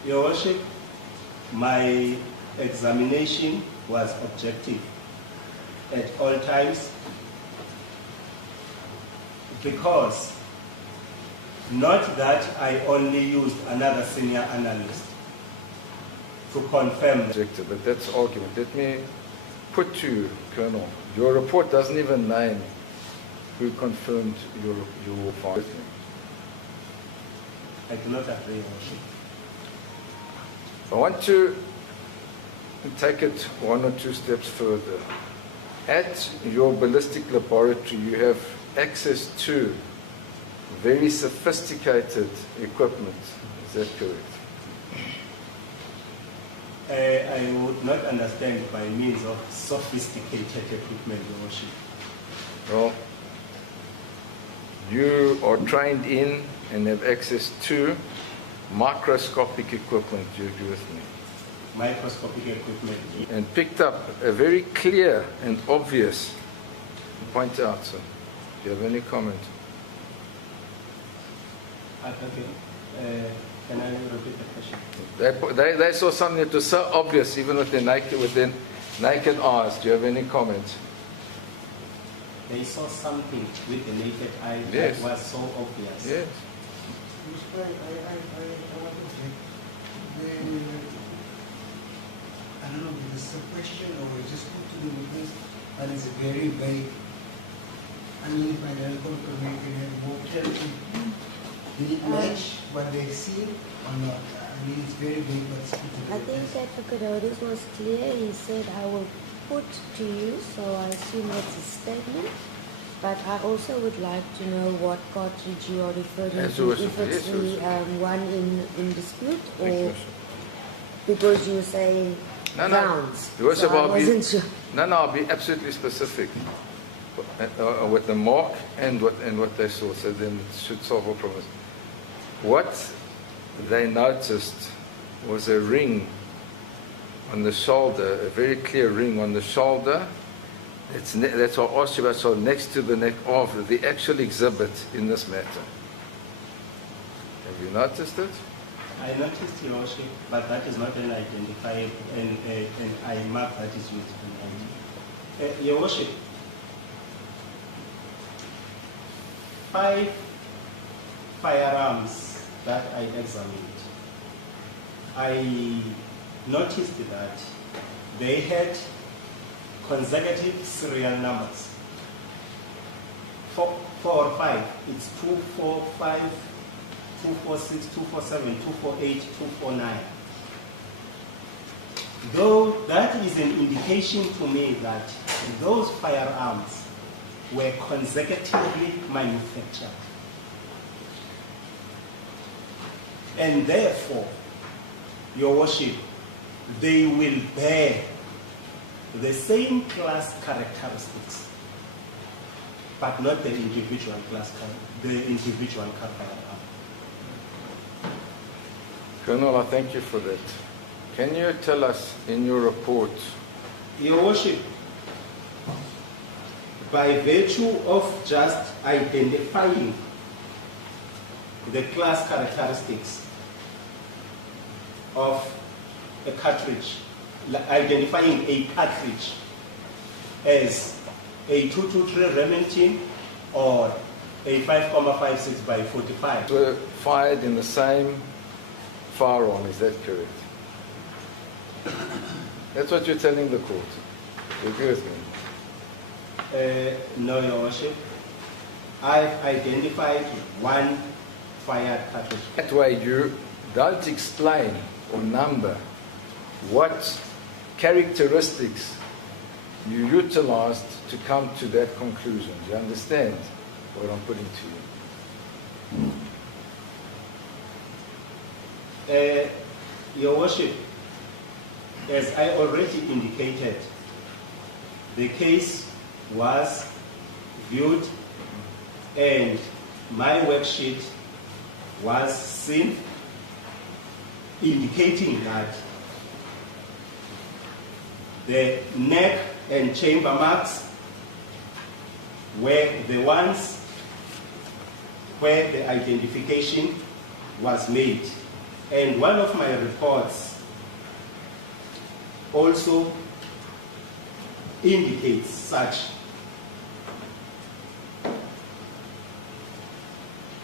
Your Worship, my examination was objective at all times, because not that I only used another senior analyst to confirm that. Objective, but that's argument. Let me put to you, Colonel, your report doesn't even name who confirmed your finding. I do not agree, Your Worship. I want to take it one or two steps further. At your ballistic laboratory, you have access to very sophisticated equipment. Is that correct? I would not understand by means of sophisticated equipment, Your Worship. Well, you are trained in and have access to microscopic equipment. Do you agree with me? Microscopic equipment. And picked up a very clear and obvious point out, sir. Do you have any comment? Okay. Can I repeat the question? They saw something that was so obvious, even with their naked eyes. Do you have any comment? They saw something with the naked eye Yes. that was so obvious. Yes. Mr. I want to check. I don't know if this is a question or it's just put to the witness, but it's a very vague. I mean, if my medical permit can have more clarity. Did it match what they see or not? I mean, it's very vague, but it's put to the I think witness. Advocate Otis was clear. He said, I will put to you, so I assume that's a statement. But I also would like to know what cartridge you are referring As to, you wish, if it's yes, the one in dispute, Thank you, or because you were saying No, rounds. Your Worship, So I I'll be- wasn't sure. No, I'll be absolutely specific with the mark and what they saw, so then it should solve all problems. What they noticed was a ring on the shoulder, a very clear ring on the shoulder. That's what I asked you about, so next to the neck of the actual exhibit in this matter. Have you noticed it? I noticed, Your Worship, but that is not an identifier, and I mark that is used in ID. Your Worship, 5 firearms that I examined, I noticed that they had consecutive serial numbers. 4 or 5, it's 245, 246, 247, 248, 249. Though that is an indication to me that those firearms were consecutively manufactured. And therefore, Your Worship, they will bear the same class characteristics, but not the individual class, the individual firearm. Colonel, I thank you for that. Can you tell us in your report? Your Worship, by virtue of just identifying the class characteristics of a cartridge, identifying a cartridge as a 223 Remington or a 5.56 by 45. Were fired in the same firearm, is that correct? That's what you're telling the court. You agree with me? No, Your Worship. I've identified one fired cartridge. That way you don't explain or number what characteristics you utilized to come to that conclusion. Do you understand what I'm putting to you? Your Worship, as I already indicated, the case was viewed and my worksheet was seen, indicating that the neck and chamber marks were the ones where the identification was made. And one of my reports also indicates such.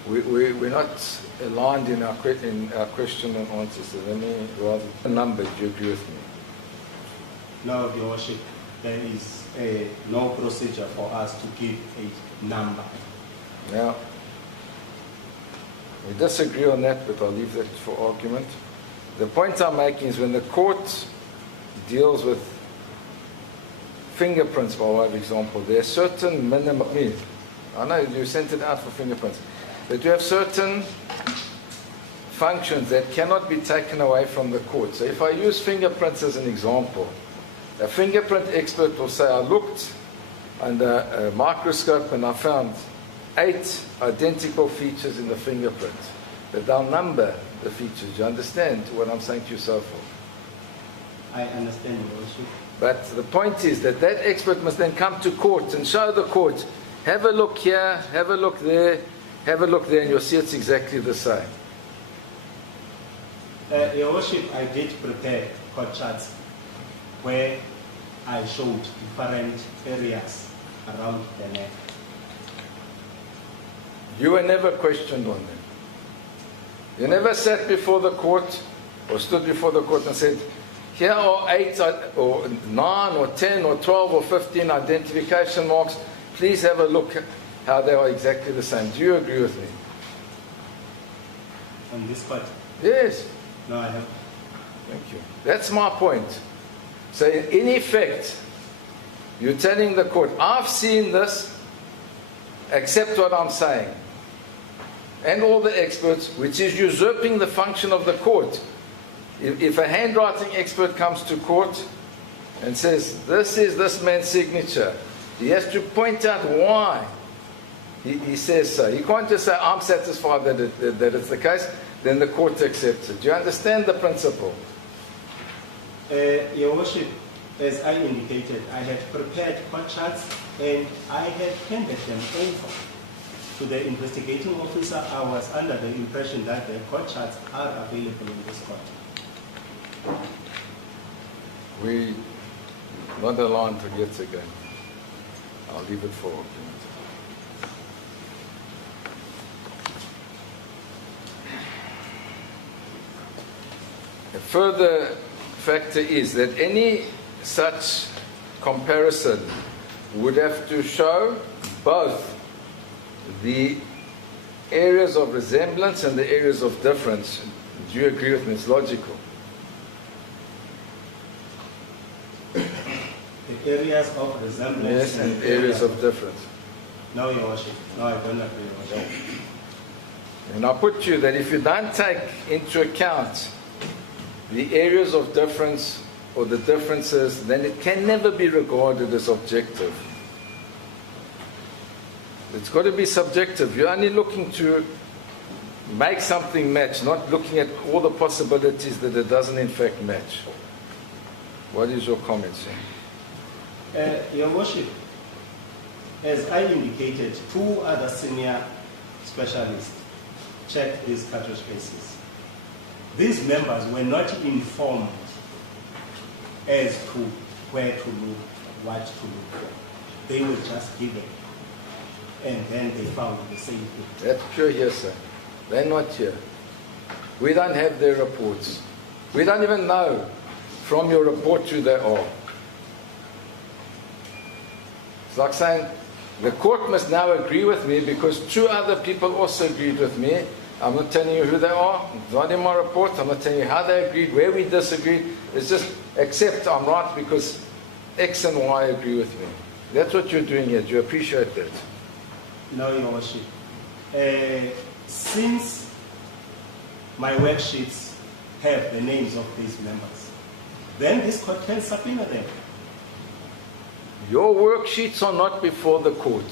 We're not aligned in our question and answers. So let me rather number. Do you agree with me? No, Your Worship, there is no procedure for us to give a number. Now, we disagree on that, but I'll leave that for argument. The point I'm making is when the court deals with fingerprints, by way of example, there are certain minimum. I know you sent it out for fingerprints, but you have certain functions that cannot be taken away from the court. So if I use fingerprints as an example, a fingerprint expert will say, I looked under a microscope and I found 8 identical features in the fingerprint. But they'll number the features. You understand what I'm saying to you so far? I understand, Your Worship. But the point is that that expert must then come to court and show the court, have a look here, have a look there, have a look there, and you'll see it's exactly the same. Your Worship, I did prepare court charts where I showed different areas around the neck. You were never questioned on them. You never sat before the court or stood before the court and said, here are 8 or 9 or 10 or 12 or 15 identification marks. Please have a look at how they are exactly the same. Do you agree with me? On this part? Yes. No, I haven't. Thank you. That's my point. So in effect, you're telling the court, I've seen this, accept what I'm saying. And all the experts, which is usurping the function of the court. If a handwriting expert comes to court and says, this is this man's signature, he has to point out why he says so. He can't just say, I'm satisfied that it's the case, then the court accepts it. Do you understand the principle? Your Worship, as I indicated, I had prepared court charts and I had handed them over to the investigating officer, I was under the impression that the court charts are available in this court. We not allowed to get again. I'll leave it for a minute. A further factor is that any such comparison would have to show both the areas of resemblance and the areas of difference. Do you agree with me? It's logical. The areas of resemblance Yes, and areas of difference. No, Your Worship. No, I don't agree, Your Worship. And I put to you that if you don't take into account the areas of difference or the differences, then it can never be regarded as objective. It's got to be subjective. You're only looking to make something match, not looking at all the possibilities that it doesn't in fact match. What is your comment, sir? Your Worship, as I indicated, 2 other senior specialists checked these cartridge cases. These members were not informed as to where to look, what to look for. They were just given, and then they found the same thing. That's pure hearsay. They're not here. We don't have their reports. We don't even know from your report who they are. It's like saying, the court must now agree with me because 2 other people also agreed with me. I'm not telling you who they are. It's not in my report. I'm not telling you how they agreed, where we disagreed. It's just accept I'm right because X and Y agree with me. That's what you're doing here. Do you appreciate that? No, Your Worship. Since my worksheets have the names of these members, then this court can subpoena them. Your worksheets are not before the court.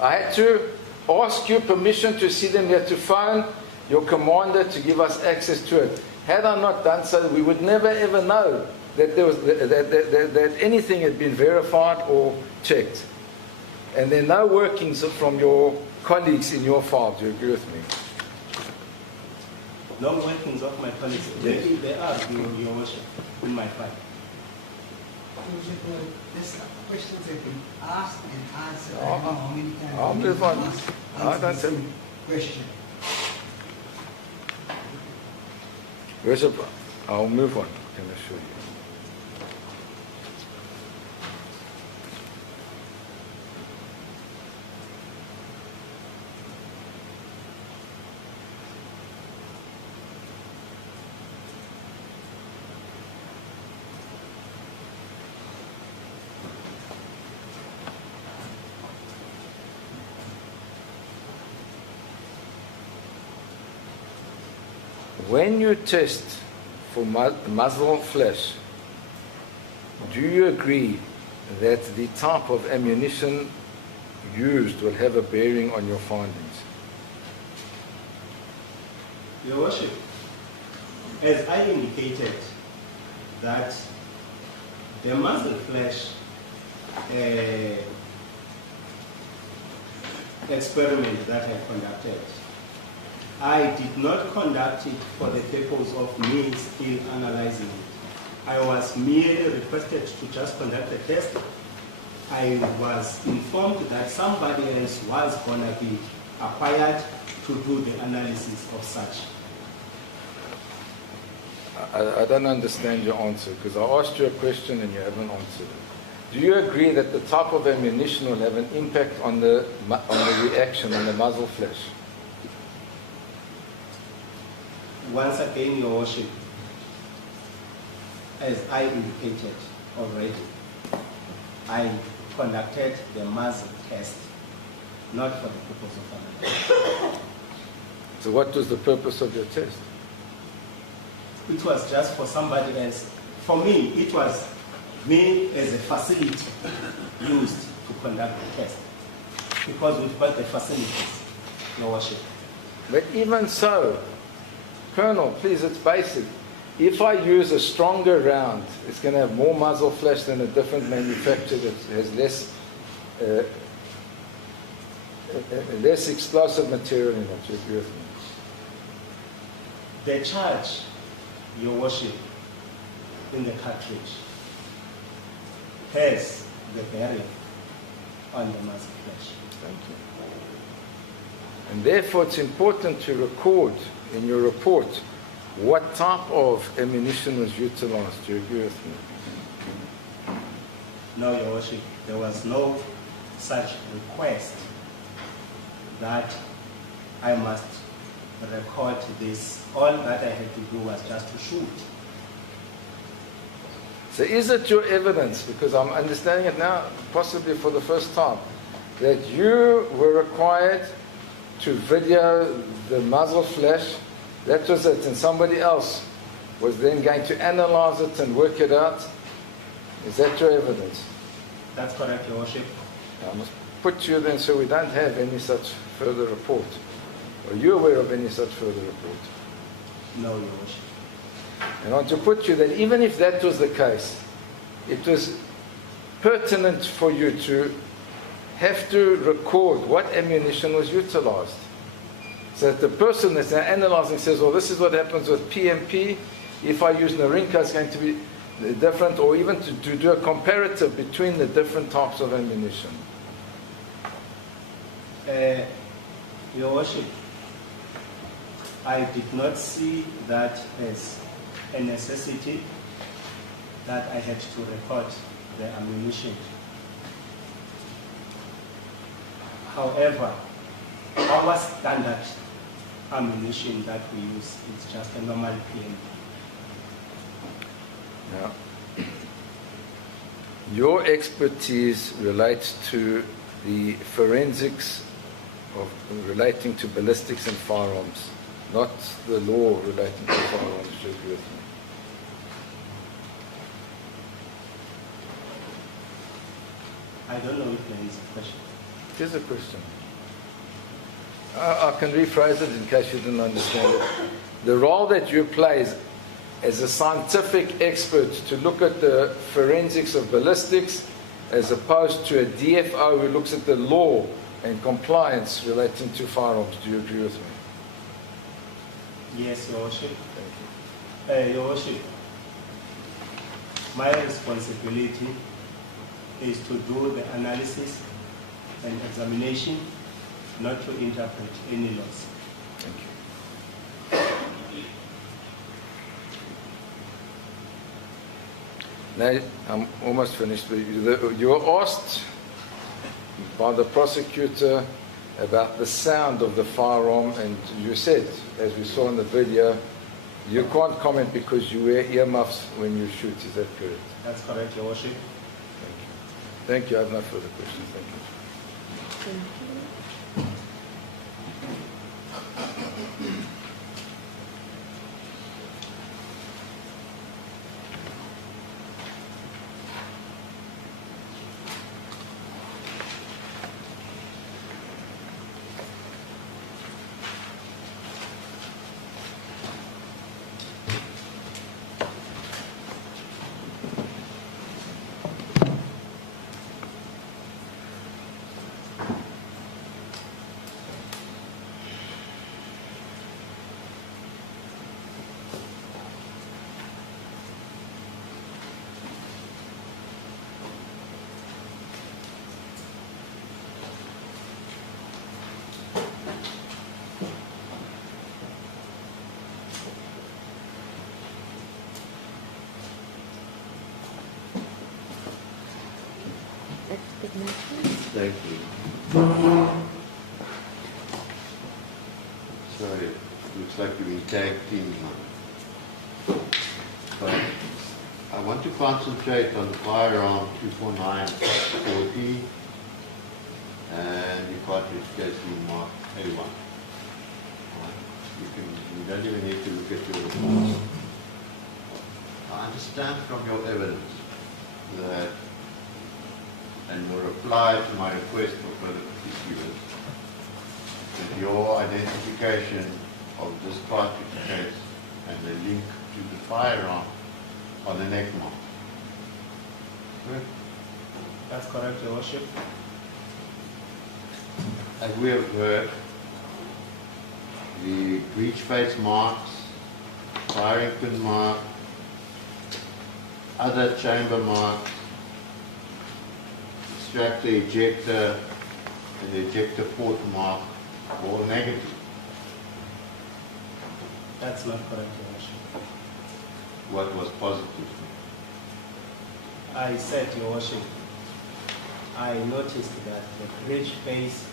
I had to ask you permission to see them. You had to phone your commander to give us access to it. Had I not done so, we would never ever know that there was that anything had been verified or checked. And there are no workings from your colleagues in your file. Do you agree with me? No workings of my colleagues. Yes. They are, Your Worship, in my file. This questions have been asked and answered. Oh, I don't know how many times. I'll move on. I don't Answer the think- same question. Worship, I'll move on, I can assure you. When you test for muzzle flash, do you agree that the type of ammunition used will have a bearing on your findings? Your Worship, as I indicated, that the muzzle flash experiment that I conducted, I did not conduct it for the purpose of me still analyzing it. I was merely requested to just conduct a test. I was informed that somebody else was going to be acquired to do the analysis of such. I don't understand your answer because I asked you a question and you haven't answered it. Do you agree that the type of ammunition will have an impact on the reaction, on the muzzle flash? Once again, Your Worship, as I indicated already, I conducted the muzzle test, not for the purpose of analysis. So what was the purpose of your test? It was just for somebody else. For me, it was me as a facility used to conduct the test. Because we've got the facilities, Your Worship. But even so, Colonel, please, it's basic. If I use a stronger round, it's going to have more muzzle flash than a different manufacturer that has less less explosive material in it. You agree with me? The charge, Your Worship, in the cartridge has the bearing on the muzzle flash. Thank you. And therefore it's important to record in your report what type of ammunition was utilized. Do you agree with me? No, Your Worship, there was no such request that I must record this. All that I had to do was just to shoot. So is it your evidence, because I'm understanding it now, possibly for the first time, that you were required to video the muzzle flash, that was it, and somebody else was then going to analyze it and work it out? Is that your evidence? That's correct, Your Worship. I must put you then so we don't have any such further report. Are you aware of any such further report? No, Your Worship. And I want to put you that even if that was the case, it was pertinent for you to have to record what ammunition was utilized. So that the person that's now analyzing says, well, this is what happens with PMP. If I use Narinka, it's going to be different, or even to do a comparative between the different types of ammunition. Your Worship, I did not see that as a necessity that I had to record the ammunition. However, our standard ammunition that we use is just a normal PMP. Now, your expertise relates to the forensics of relating to ballistics and firearms, not the law relating to firearms. Do you agree with me? I don't know if there is a question. Here's a question. I can rephrase it in case you didn't understand it. The role that you play as a scientific expert to look at the forensics of ballistics as opposed to a DFO who looks at the law and compliance relating to firearms. Do you agree with me? Yes, Your Worship. Thank you. Your Worship, my responsibility is to do the analysis and examination, not to interpret any laws. Thank you. Now, I'm almost finished. You were asked by the prosecutor about the sound of the firearm, and you said, as we saw in the video, you can't comment because you wear earmuffs when you shoot. Is that correct? That's correct, Your Worship. Thank you. Thank you. I have no further questions. Thank you. Thank you. Thank you. Sorry, looks like we've been tag team now. But I want to concentrate on the firearm 24940 and the cartridge casing mark A1. You don't even need to look at your reports. I understand from your evidence that, and your reply to my request for further particulars, that your identification of this cartridge case and the link to the firearm on the neck mark. Correct? That's correct, Your Worship. as we have heard, the breech face marks, firing pin mark, other chamber marks, extractor, ejector, and the ejector port mark, all negative. That's not correct, Your Worship. What was positive? I said, Your Worship, I noticed that the breech face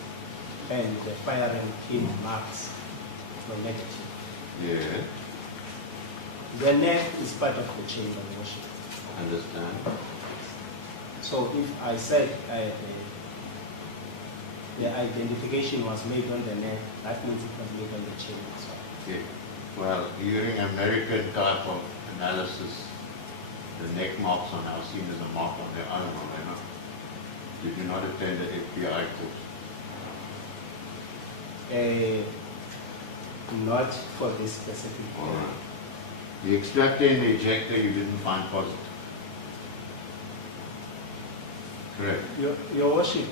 and the firing pin marks were negative. Yeah, The neck is part of the chamber, Your Worship. understand. So if I said the identification was made on the neck, that means it was made on the chamber as well. Yeah. Well, during American type of analysis, the neck marks are now seen as a mark on their own, are they not? Did you not attend the FBI course? Not for this specific All area. right. The extractor and the ejector you didn't find positive. Correct. Your Worship,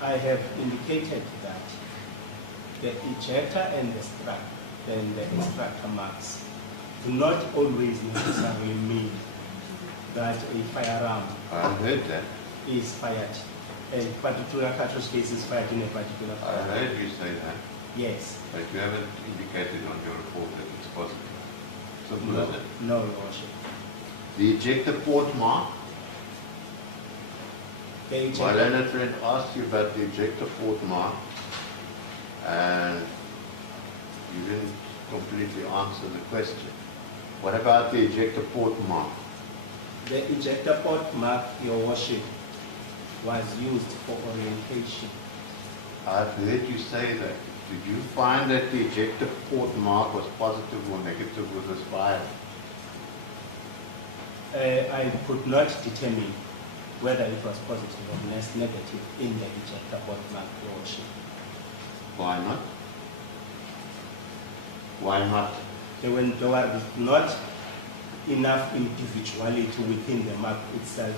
I have indicated that the ejector and the strap and the extractor marks do not always necessarily mean that a firearm I heard that. is fired, a particular cartridge case is fired in a particular I firearm. heard you say that, Yes. but you haven't indicated on your report that it's positive. Simple No, as that. no, Your Worship. The ejector port mark, The my ejector, learned friend asked you about the ejector port mark, and you didn't completely answer the question. What about the ejector port mark? the ejector port mark, Your Worship, was used for orientation. I've heard you say that. Did you find that the ejector port mark was positive or negative with this fire? I could not determine whether it was positive or negative in the ejector port mark, Your Worship. Why not? Why not? There were not enough individuality within the mark itself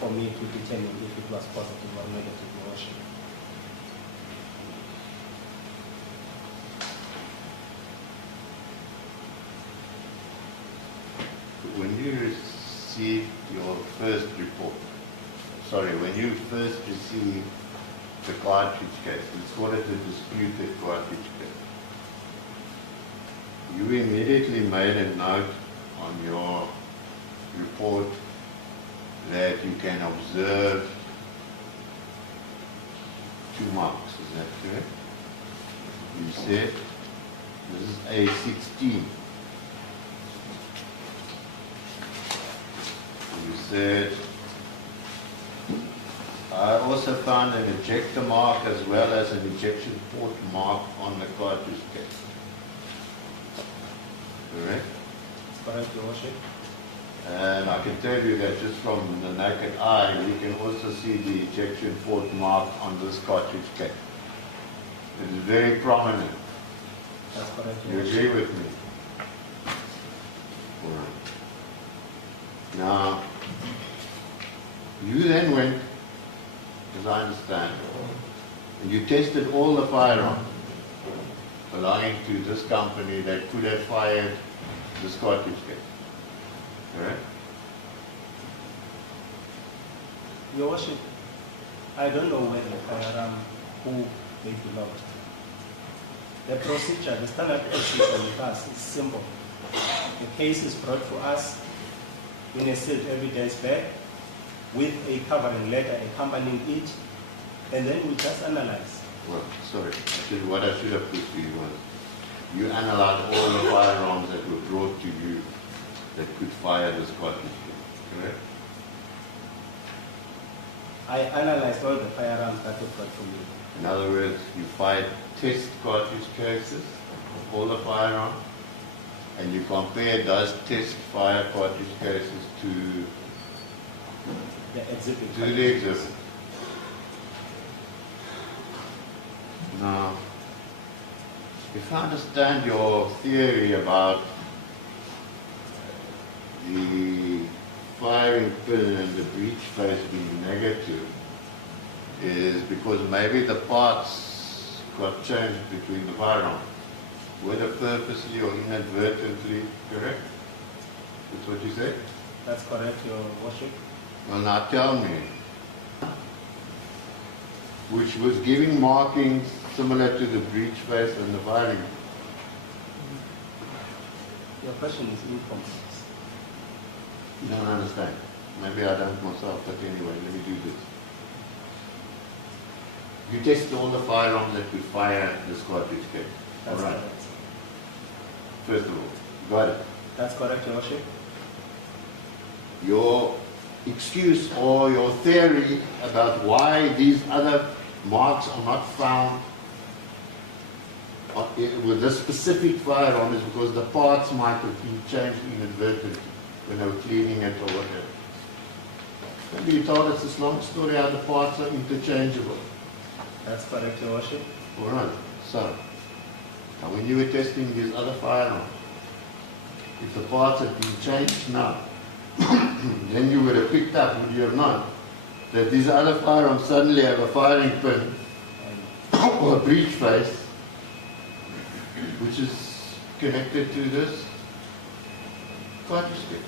for me to determine if it was positive or negative, Your Worship. When you received your first report, when you first received the cartridge case, let's call it the disputed cartridge case, you immediately made a note on your report that you can observe 2 marks, is that correct? You said, this is A16. You said, I also found an ejector mark as well as an ejection port mark on the cartridge case. Correct? Correct, Your Worship. And I can tell you that just from the naked eye, we can also see the ejection port mark on this cartridge case. It is very prominent. That's correct, You Your agree Worship. with me? All right. Now, you then went, as I understand, and you tested all the firearms belonging to this company that could have fired this cartridge case. Correct? Your Worship, I don't know where the firearm, who they belong to. The procedure, the standard procedure with us is simple. The case is brought to us in a sealed evidence bag with a covering letter accompanying it, and then we just analyze. Well, sorry. Actually, what I should have put to you was, you analyzed all the firearms that were brought to you that could fire this cartridge case. Correct? I analyzed all the firearms that were brought to me. In other words, you fired test cartridge cases of all the firearms, and you compared those test fire cartridge cases to The exhibit. the exhibit. Now, if I understand your theory about the firing pin and the breech face being negative, is because maybe the parts got changed between the firearms, whether purposely or inadvertently, correct? That's what you said? That's correct, Your Worship. Well, now tell me, which was giving markings similar to the breech face and the firing. Your question is incomplete. You don't understand. Maybe I don't myself, but anyway, let me do this. You tested all the firearms that could fire this cartridge case. That's All right. correct. First of all, got it. That's correct, Your Worship. Your excuse or your theory about why these other marks are not found with this specific firearm is because the parts might have been changed inadvertently when they were cleaning it or whatever. Maybe you told us this long story how the parts are interchangeable. That's correct, Your Worship. All right. So, now when you were testing these other firearms, if the parts had been changed now, then you would have picked up, would you have not, that these other firearms suddenly have a firing pin or a breech face, which is connected to this cartridge case.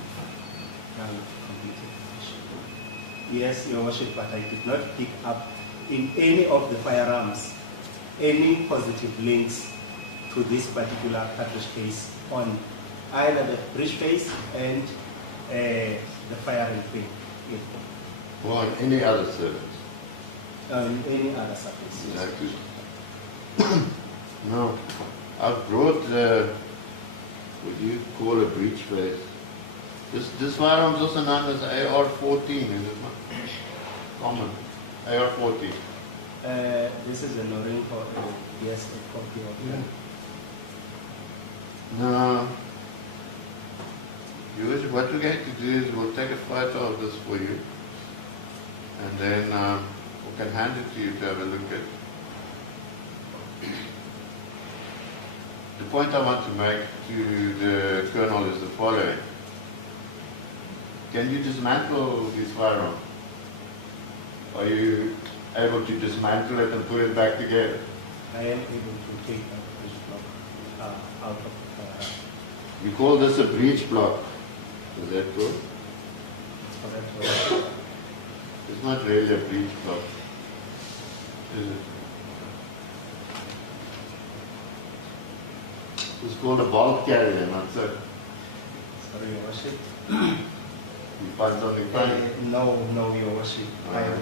Yes, Your Worship, but I did not pick up in any of the firearms any positive links to this particular cartridge case on either the breech face and the firing pin. Or on any other surface. On any other surface. Yes. Exactly. No, I've brought what do you call a breech face. This firearm is also known as AR-14, is it not? Common. AR-14. This is a Noreen for yes, a copy of that. No. What we're going to do is we'll take a photo of this for you, and then we can hand it to you to have a look at. The point I want to make to the Colonel is the following. Can you dismantle this firearm? Are you able to dismantle it and put it back together? I am able to take a breech block out of the You call this a breech block. Is that true? It's correct. It's not really a breech block, is it? It's called a ball carrier, not so. Sorry, Your Worship. You find something funny? No, Your Worship. I am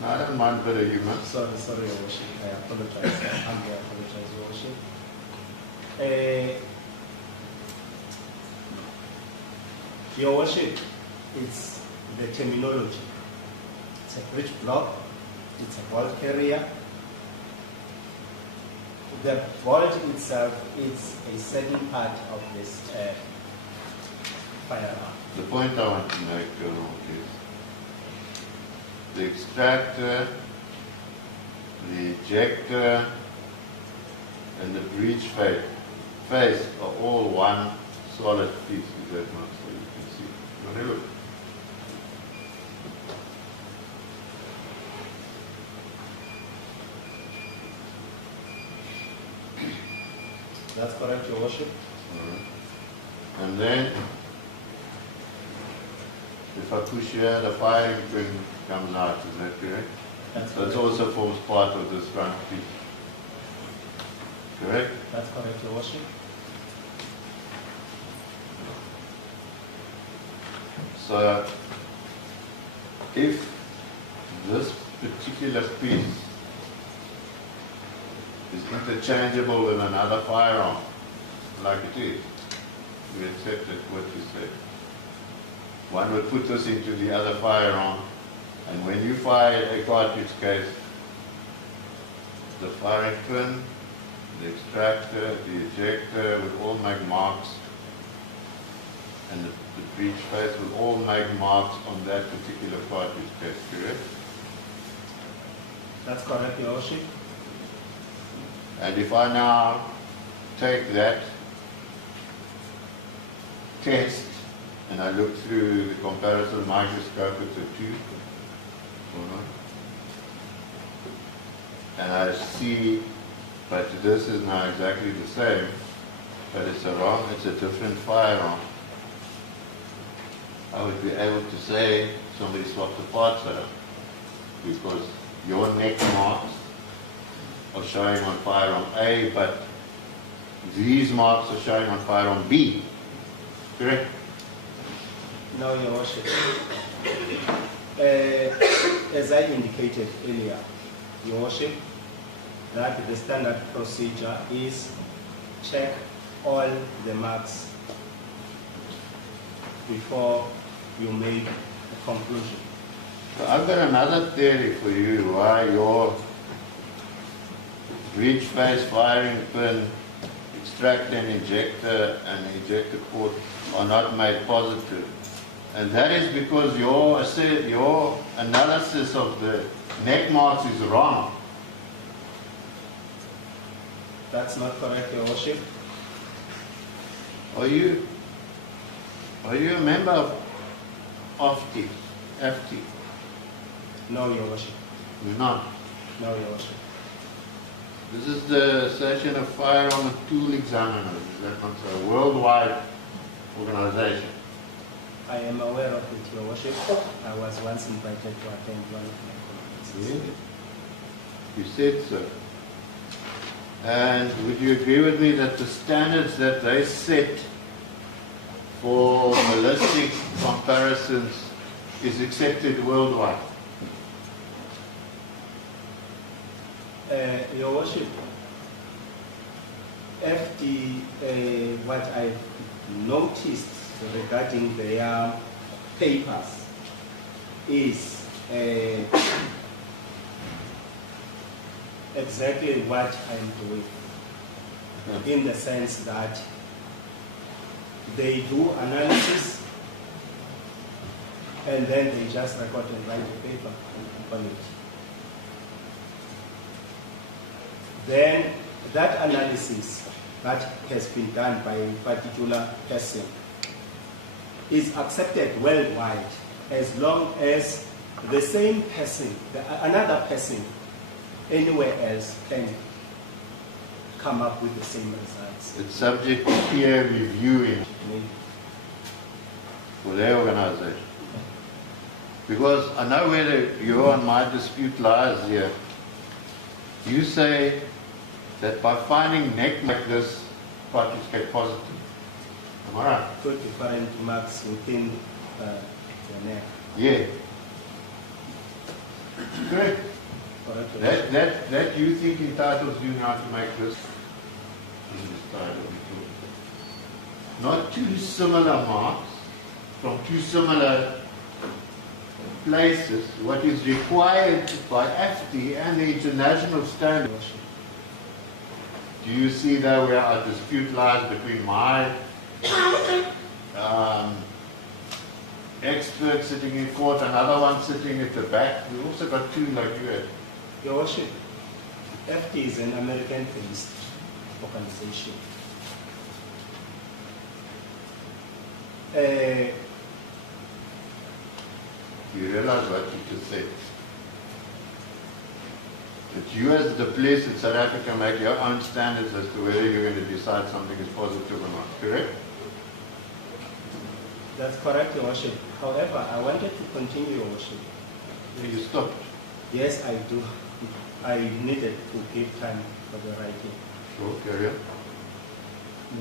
No, I don't mind a bit of humor. sorry, Your Worship. I apologize. I humbly apologize, Your Worship. Your Worship, it's the terminology. It's a breech block. It's a ball carrier. The bolt itself is a certain part of this firearm. The point I want to make, Colonel, is the extractor, the ejector, and the breech face are all one solid piece. Is that not so you can see? Have a look. That's correct, Your Worship. And then, if I push here, the firing pin comes out, is that correct? That's That also forms part of this front piece. Correct? That's correct, Your Worship. So, if this particular piece is interchangeable with another firearm, like it is, we accepted what you said. One would put this into the other firearm, and when you fire a cartridge case, the firing pin, the extractor, the ejector would all make marks, and the breech face will all make marks on that particular cartridge case, correct? That's correct, Your Worship. And if I now take that test and I look through the comparison microscope with the tube, and I see, but this is now exactly the same, but it's a different firearm. I would be able to say somebody swapped the parts out because your neck marks are showing on firearm A, but these marks are showing on firearm B. Correct? No, Your Worship. As I indicated earlier, Your Worship, that the standard procedure is check all the marks before you make a conclusion. So I've got another theory for you why your breech face firing pin, extractor and ejector port are not made positive. And that is because your analysis of the neck marks is wrong. That's not correct, Your Worship. Are you a member of FT? No, Your Worship. You're not. No, Your Worship. This is the Association of Firearm and Tool Examiners. Is that not so? A worldwide organization. I am aware of it, Your Worship. I was once invited to attend one of my conferences. You said so. And would you agree with me that the standards that they set for ballistic comparisons is accepted worldwide? Your Worship, FD, what I've noticed regarding their papers is exactly what I'm doing, in the sense that they do analysis and then they just record and write a paper on it. Then that analysis that has been done by a particular person is accepted worldwide as long as the same person, another person, anywhere else can come up with the same results. It's subject to peer reviewing for their organization. Because I know where you and my dispute lies here. You say that by finding neck like this, parties get positive. Am I right? Two different marks within the neck. Yeah. Correct. Correct. That you think entitles you now to make this. Not two similar marks from two similar places. What is required by FD and the international standards. Do you see that where our dispute lies between my expert sitting in court, another one sitting at the back? We also got two like you had. Your Worship, FD is an American-based organization. You realize what you just said? That you as the police in South Africa make your own standards as to whether you're going to decide something is positive or not, correct? That's correct, Your Worship. However, I wanted to continue, Your Worship. You stopped. Yes, I do. I needed to give time for the writing. Sure, carry on.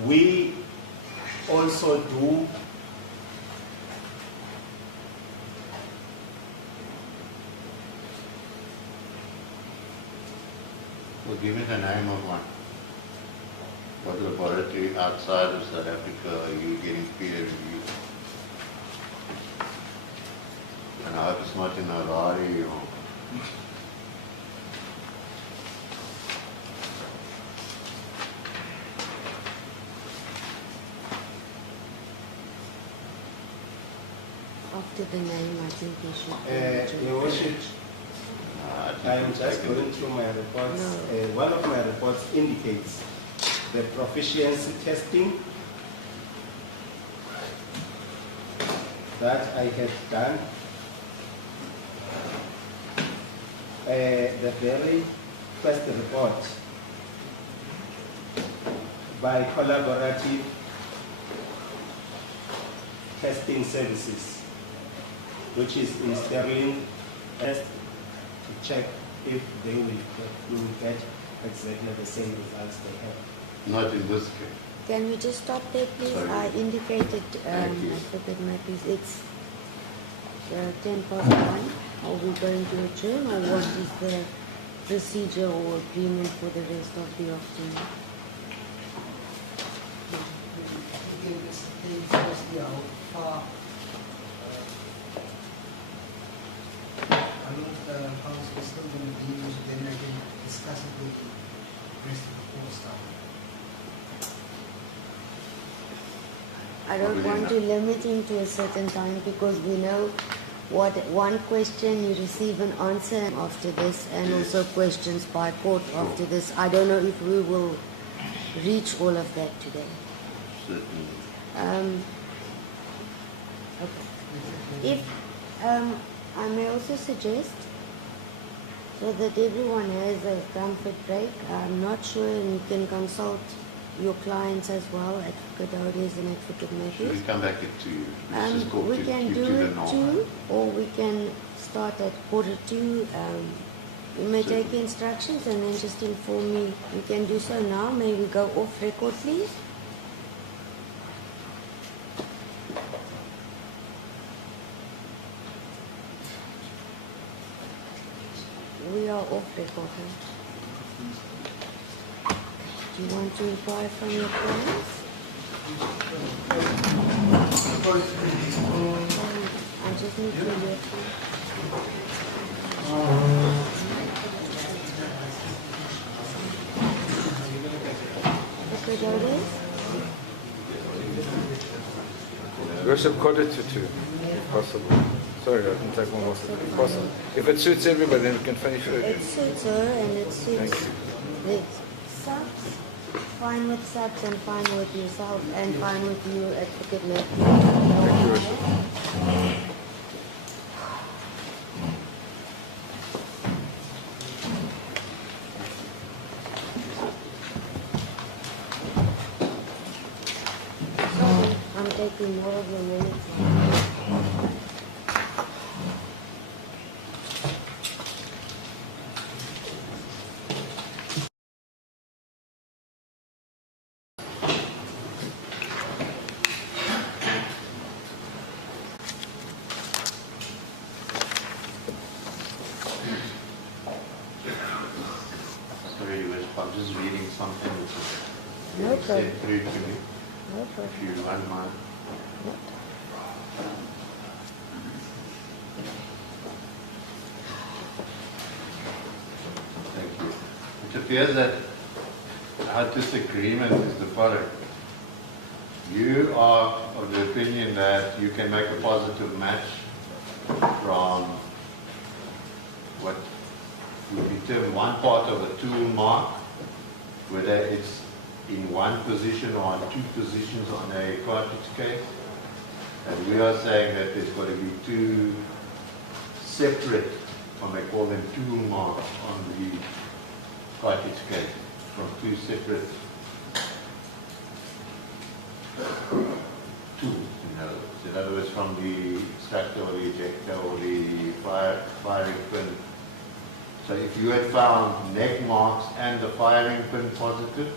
We also do Well, give me the name of one. What laboratory outside of South Africa are you getting peer reviewed? And I hope it's not in Harare or... After the name, I think we should. Your Worship, I am just going through my reports. One of my reports indicates the proficiency testing that I had done. The very request a report by collaborative testing services, which is in Sterling, test to check if we will get exactly the same results they have. Not in this case. Can we just stop there, please? Sorry. I indicated, I Thank you. forget my piece. It's 10:01. Are we going to adjourn, or what is the procedure or agreement for the rest of the afternoon? Again, this is firstly how far I know the council is still going to be used, then I can discuss it with the rest of the board staff. I don't want to limit him to a certain time, because we know what one question you receive an answer after this, and also questions by court after this. I don't know if we will reach all of that today. Certainly. Okay. If I may also suggest, so that everyone has a comfort break, I'm not sure, and you can consult your clients as well, Advocate Dowries and Advocate Should Matthews. we come back at 2? Let's just go We to, can to do the it normal. 2, or we can start at 1:45. You may take instructions and then just inform me. We can do so now. May we go off record, please? We are off record. Do you want to inquire from your clients? I just need to hear Okay, there it is. Worship cut it to 2, if possible. Sorry, I can take one more. If possible. If it suits everybody, then we can finish it. It suits her and it suits Thank the subs. Fine with subs and fine with yourself and fine with you, Advocate Matthew. Thank you, Worship. I'm taking more of your minutes. Sorry, I'm just reading something which No is problem. sent through to me. No If problem. you don't mind. Thank you. It appears that our disagreement is the following. You are of the opinion that you can make a positive match from what would be termed one part of a tool mark, whether it's in one position or on 2 positions on a cartridge case. And we are saying that there's got to be 2 separate, or they call them tool marks on the cartridge case, from 2 separate tools, in other words, from the extractor or the ejector or the firing pin. So if you had found neck marks and the firing pin positive,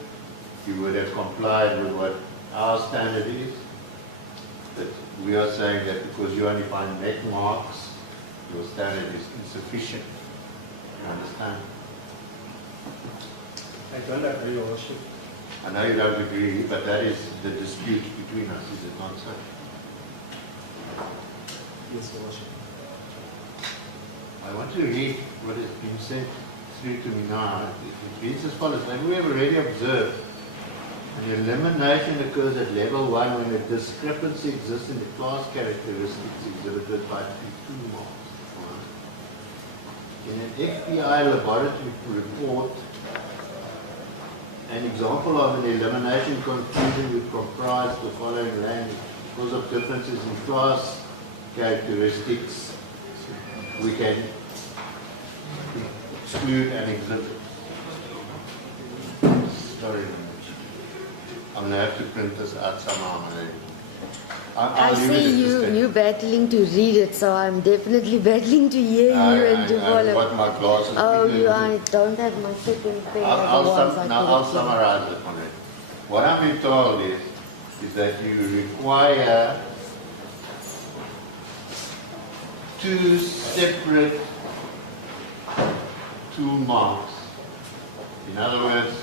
you would have complied with what our standard is. But we are saying that because you only find neck marks, your standard is insufficient. You understand? I don't agree, Your Worship. I know you don't agree, but that is the dispute between us, is it not so? Yes, Your Worship. I want to read what has been said through to me now. It reads as follows. Like we have already observed, an elimination occurs at level 1 when a discrepancy exists in the class characteristics exhibited by the tool marks. In an FBI laboratory report, an example of an elimination conclusion would comprise the following language. Because of differences in class characteristics, we can exclude an exhibit. sorry. I'm going to have to print this out somehow. I see you battling to read it, so I'm definitely battling to hear you and to follow. I've got my glasses. Oh, I don't have my second pen. I'll summarize it on it. What I'm being told is that you require two separate tool marks. In other words,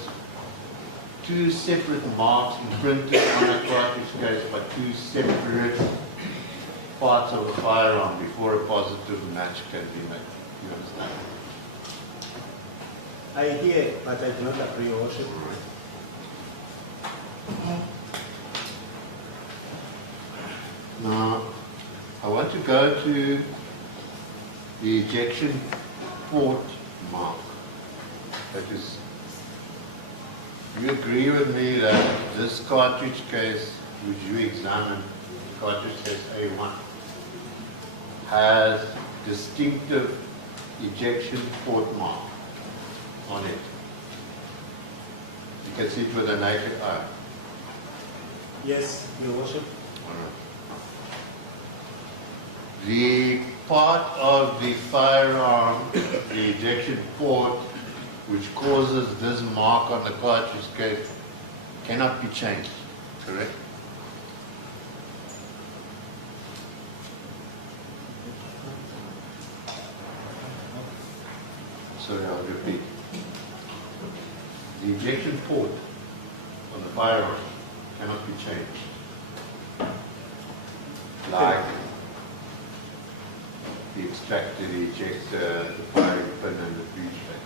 two separate marks imprinted on a cartridge case by two separate parts of a firearm before a positive match can be made. You understand? I hear, but I do not agree, Your Worship. Now, I want to go to the ejection port mark. That is, you agree with me that this cartridge case, which you examined, cartridge case A1, has distinctive ejection port mark on it. You can see it with a naked eye. Yes, Your Worship. The part of the firearm, the ejection port, which causes this mark on the cartridge case, cannot be changed, correct? Sorry, I'll repeat. The ejection port on the firearm cannot be changed. Like the extractor, the ejector, the firing pin, and the breech pin.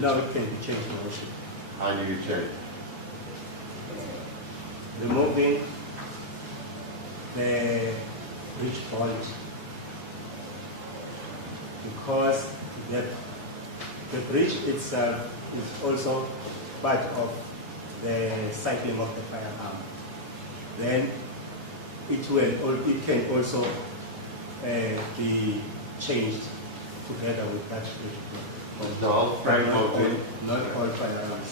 No, it can be changed, Your Worship. How do you change? Removing the breech bolt, because the breech itself is also part of the cycling of the firearm. Then it can also be changed together with that breech bolt. The whole frame of it. Not all firearms.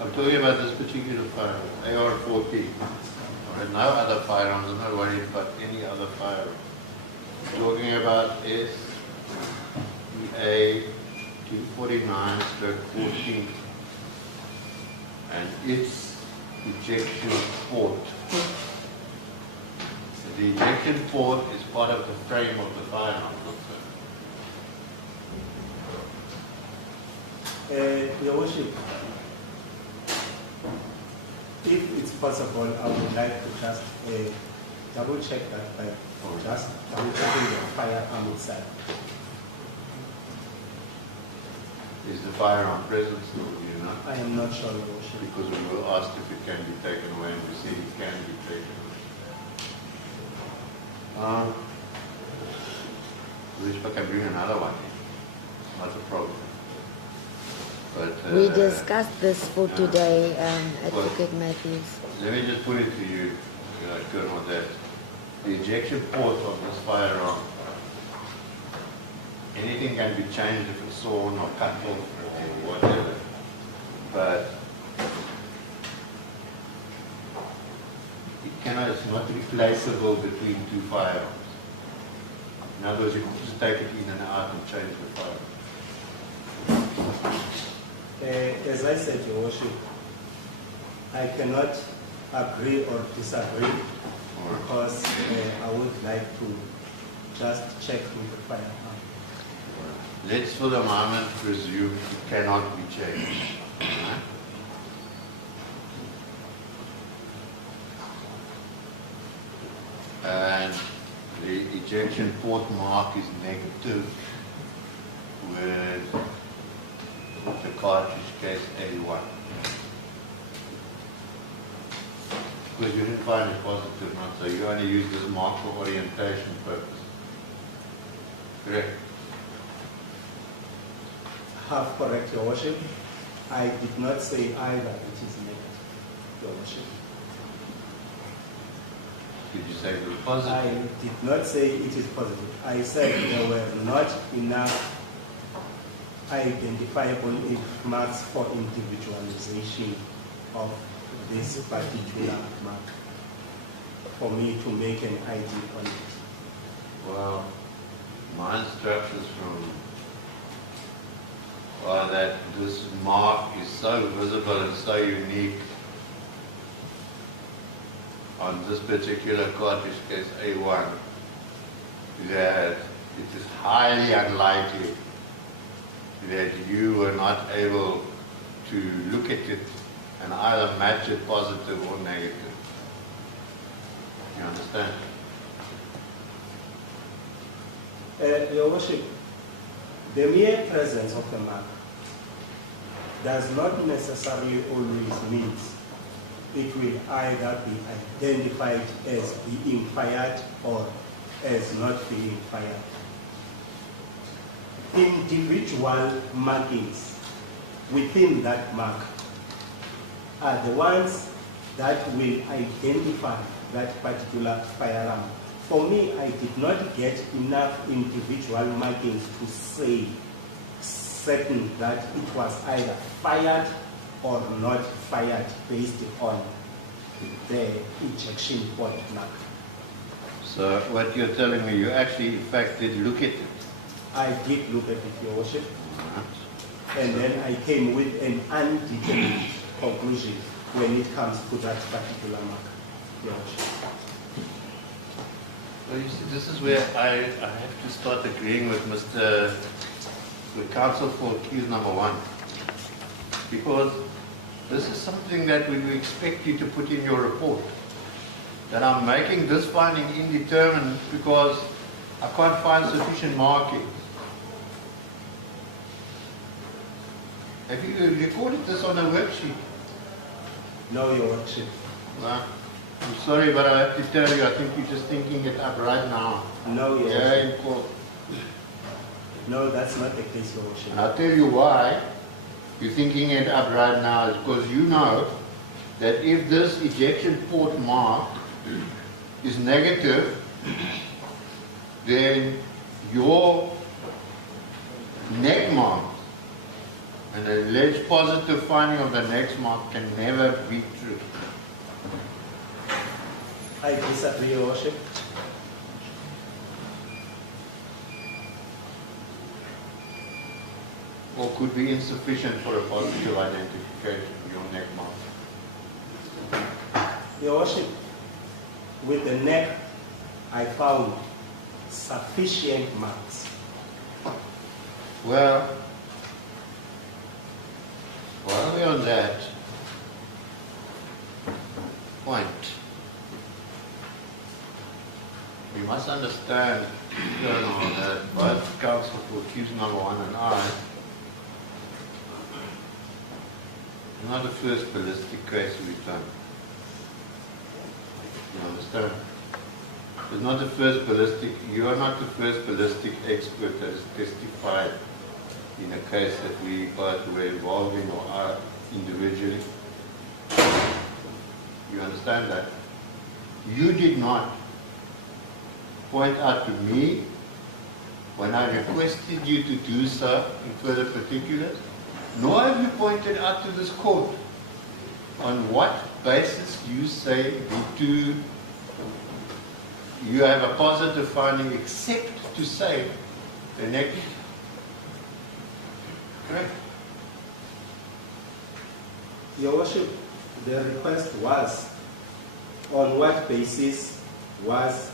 I'm talking about this particular firearm, AR-14. All right, no other firearms, I'm not worried about any other firearm. I'm talking about SEA 249/14 and its ejection port. So the ejection port is part of the frame of the firearm. Your Worship, if it's possible, I would like to just double check that by just double checking the firearm itself. Is the firearm present still, do you know? I am not sure, Your Worship. Because we were asked if it can be taken away, and we said it can be taken away. Wish I can bring another one in. Not a problem. But, We discussed this for today, Advocate Matthews. Let me just put it to you, Colonel, that the ejection port of this firearm, anything can be changed if it's sawn or cut off or whatever, but it's not replaceable between two firearms. In other words, you can just take it in and out and change the firearm. As I said, Your Worship, I cannot agree or disagree because I would like to just check with the firearm. Let's for the moment presume it cannot be changed. And the ejection port mark is negative with the cartridge case A1. Because you didn't find it positive, not so you only use this mark for orientation purpose. Correct? Half correct, Your Worship. I did not say either it is negative, Your Worship. Did you say it was positive? I did not say it is positive. I said there were not enough identifiable marks for individualization of this particular mark for me to make an ID on it? Well, my instructions are that this mark is so visible and so unique on this particular cartridge case A1 that it is highly unlikely that you were not able to look at it and either match it positive or negative. You understand? Your Worship, the mere presence of the mark does not necessarily always mean it will either be identified as being fired or as not being fired. Individual markings within that mark are the ones that will identify that particular firearm. For me, I did not get enough individual markings to say certain that it was either fired or not fired based on the ejection point mark. So what you're telling me, you actually in fact did look at it? I did look at it, Your Worship. And then I came with an undetermined conclusion when it comes to that particular mark, Your Worship. Well, you see, this is where I have to start agreeing with the counsel for accused number 1. Because this is something that we expect you to put in your report. That I'm making this finding indeterminate because I can't find sufficient markings. Have you recorded this on a worksheet? No, Your Worship. Well, I'm sorry, but I have to tell you, I think you're just thinking it up right now. No, Your Yeah, Worship. in court. No, that's not the case, Your Worship. And I'll tell you why you're thinking it up right now is because you know that if this ejection port mark is negative, then your neck mark and the alleged positive finding of the next mark can never be true. I disagree, Your Worship. Or could be insufficient for a positive identification of your neck mark. Your Worship, with the neck, I found sufficient marks. Well, while we're on that point, we must understand, Colonel, that both counsel for accused number 1 and I are not the first ballistic case we've done. You understand? It's not the first ballistic, you are not the first ballistic expert that has testified in a case that we both were involved in or are individually. You understand that? You did not point out to me when I requested you to do so in further particulars, nor have you pointed out to this court on what basis you say you have a positive finding except to say the negative. Correct? Your Worship, the request was, on what basis was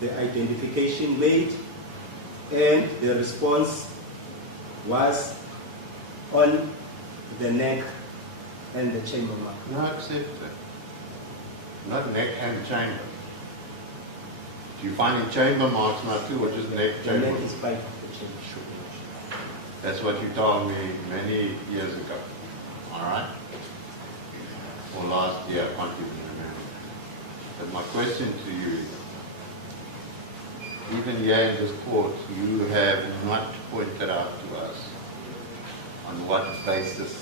the identification made, and the response was on the neck and the chamber mark. No, I accept that. Not neck and chamber. Do you find in chamber marks now too, or just neck The chamber? neck is part of the chamber. That's what you told me many years ago. All right? Or last year, I can't even remember. But my question to you is, even here in this court, you have not pointed out to us on what basis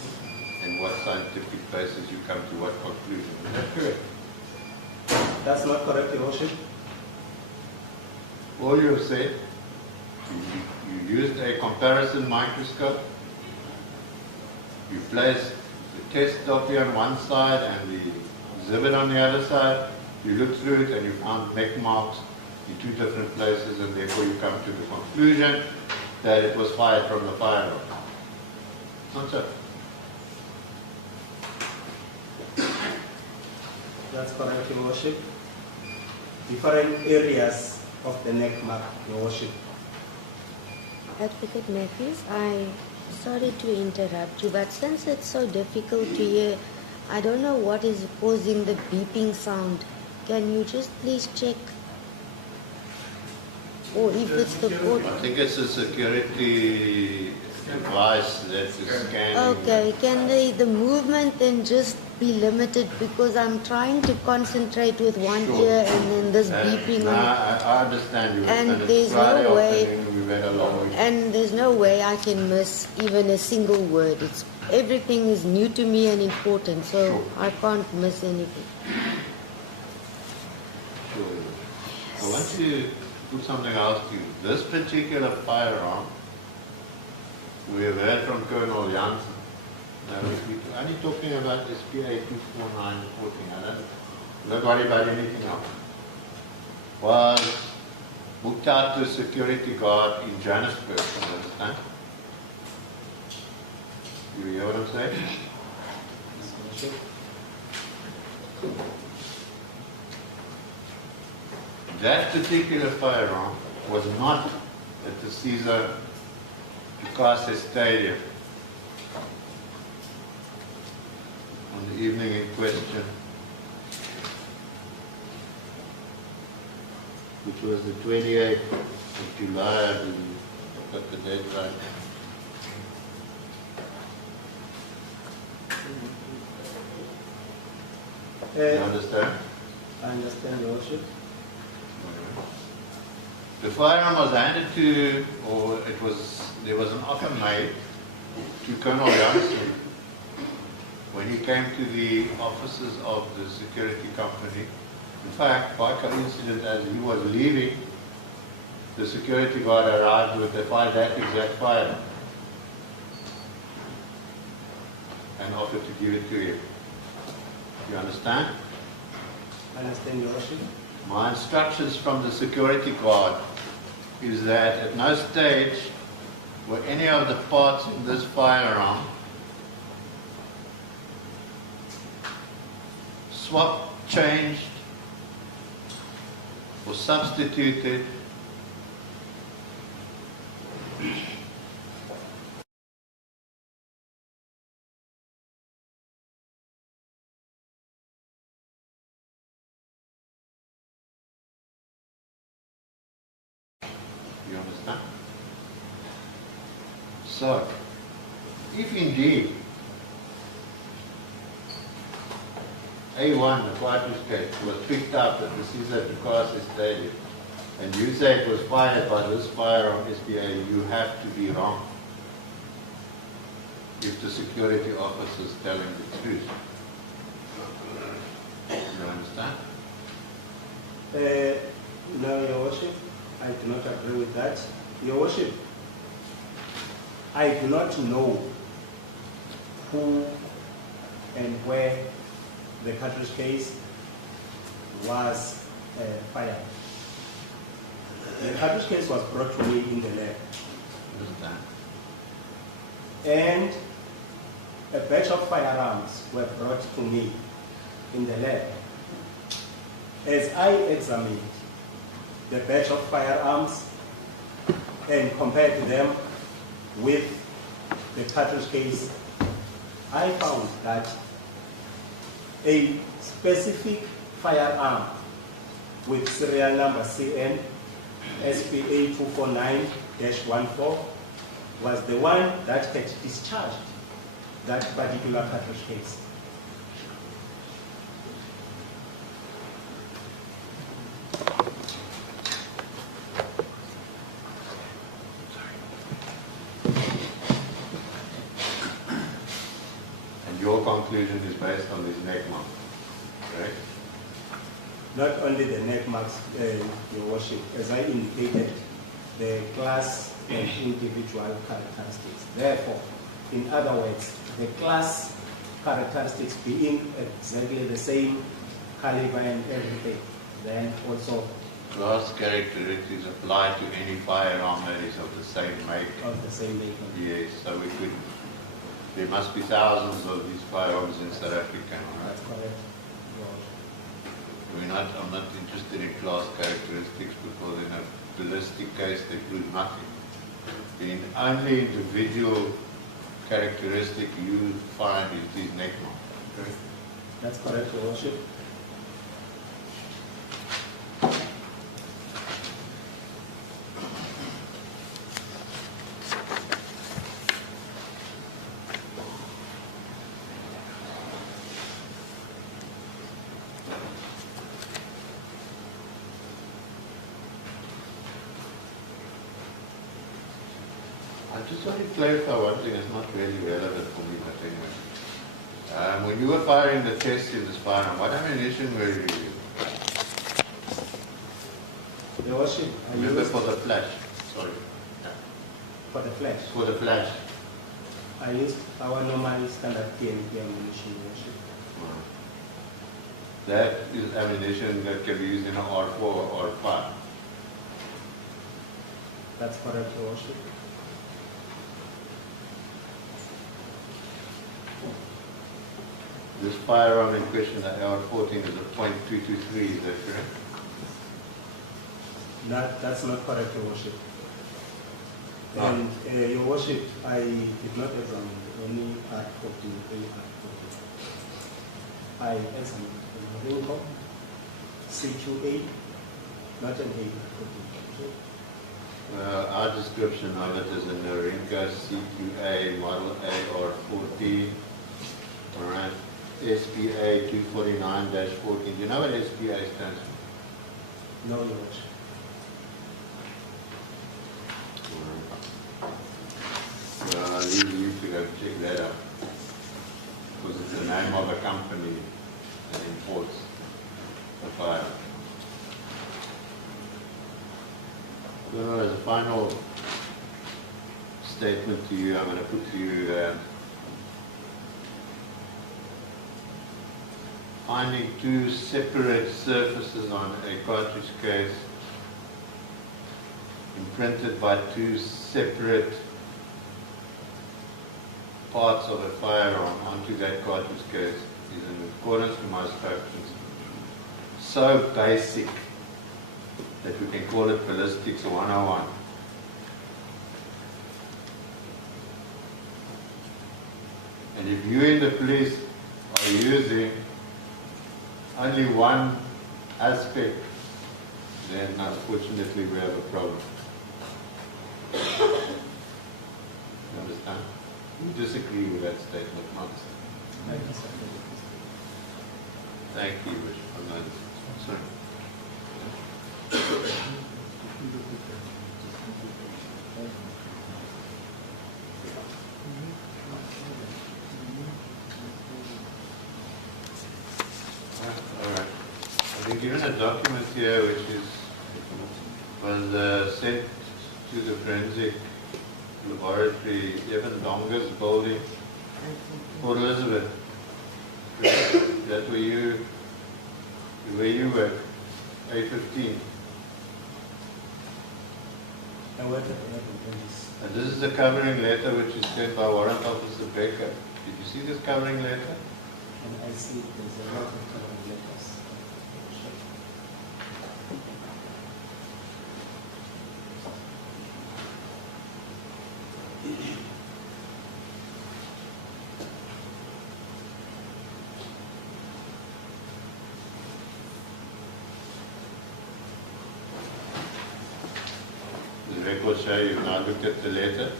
and what scientific basis you come to what conclusion. Is that correct? That's not correct, Your Worship. All you have said, you You used a comparison microscope. You placed the test copy on one side and the exhibit on the other side. You looked through it and you found neck marks in two different places, and therefore you come to the conclusion that it was fired from the firearm. Not so. That's correct, Your Worship. Different areas of the neck mark, Your Worship. Advocate Matthews, I'm sorry to interrupt you, but since it's so difficult to hear, I don't know what is causing the beeping sound. Can you just please check? Or if it's the port. I think it's a security device that is scanning. Okay, can the movement then just be limited, because I'm trying to concentrate with one Sure. ear and then this beeping No, on. I understand you. And it's there's Friday no way- afternoon, we've had a long week. And there's no way I can miss even a single word. Everything is new to me and important, so Sure. I can't miss anything. Sure. I want to put something else to you. This particular firearm, we have heard from Colonel Janssen. Now, we're only talking about SPA 24914. I'm not worried about anything else. Was booked out to a security guard in Johannesburg, you understand? You hear what I'm saying? That particular firearm was not at the Caesar Ducasse Stadium on the evening in question, which was the 28th of July, I believe. I've got the date right. You understand? I understand, Your Worship. The firearm was handed to, or there was an offer made to Colonel Janssen when he came to the offices of the security company. In fact, by coincidence, as he was leaving, the security guard arrived with that exact firearm and offered to give it to him. You understand? I understand, Your Worship. My instructions from the security guard is that at no stage were any of the parts in this firearm swapped, changed, or substituted You understand? So, if indeed A1, the cartridge case, was picked up at the Caesar Ducasse Stadium, and you say it was fired by this firearm SPA, you have to be wrong. If the security officer is telling the truth. You understand? No, Your Worship, I do not agree with that. Your Worship, I do not know who and where the cartridge case was fired. The cartridge case was brought to me in the lab. Understand? And a batch of firearms were brought to me in the lab. As I examined the batch of firearms and compared them with the cartridge case, I found that a specific firearm with serial number CN SPA 249-14 was the one that had discharged that particular cartridge case. And your conclusion is based on this neck mark, correct? Not only the neck marks, Your Worship, as I indicated, the class and individual characteristics. Therefore, in other words, the class characteristics being exactly the same caliber and everything, then also Class characteristics apply to any firearm that is of the same make. of the same vehicle. Yes, so we could. There must be thousands of these firearms in South Africa. Right? That's correct. I'm not interested in class characteristics because in a ballistic case they prove nothing. The only individual characteristic you find is this neck mark. Okay? That's correct, Your Worship. I just want to clarify one thing. It's not really relevant for me, but anyway. When you were firing the test in this firearm, what ammunition were you using? Your Worship, I Remember used for the flash. Sorry. for the flash. For the flash. I used our normal standard TNT ammunition, Your Worship. That is ammunition that can be used in an R4 or R5. That's correct, Your Worship. This firearm in question, the AR-14, is a .223, is that correct? That's not correct, Your Worship. No. And Your Worship, I did not examine any R-14, any R-14. I examined a Rinco CQA, not an A-R-14. Our description of it is in the Rinka CQA Model AR-14. All right. SPA 249-14. Do you know what SPA stands for? No, Your Worship. I'll leave you to go check that out. Because it's the name of a company that imports the fire. So as a final statement to you, I'm going to put to you finding two separate surfaces on a cartridge case imprinted by two separate parts of a firearm onto that cartridge case is in accordance to my instructions so basic that we can call it ballistics 101. And if you in the police are using only one aspect, then unfortunately we have a problem. You understand? We disagree with that statement, not. Thank you, Bishop. Sorry. Alright. I've been given a document here which was sent to the forensic laboratory, Evan Donga's building, Port Elizabeth. That where you work, A15. I work at the And this is the covering letter which is sent by Warrant Officer Becker. Did you see this covering letter? and I see there's a lot of covering letters. The record show you've now looked at the letter.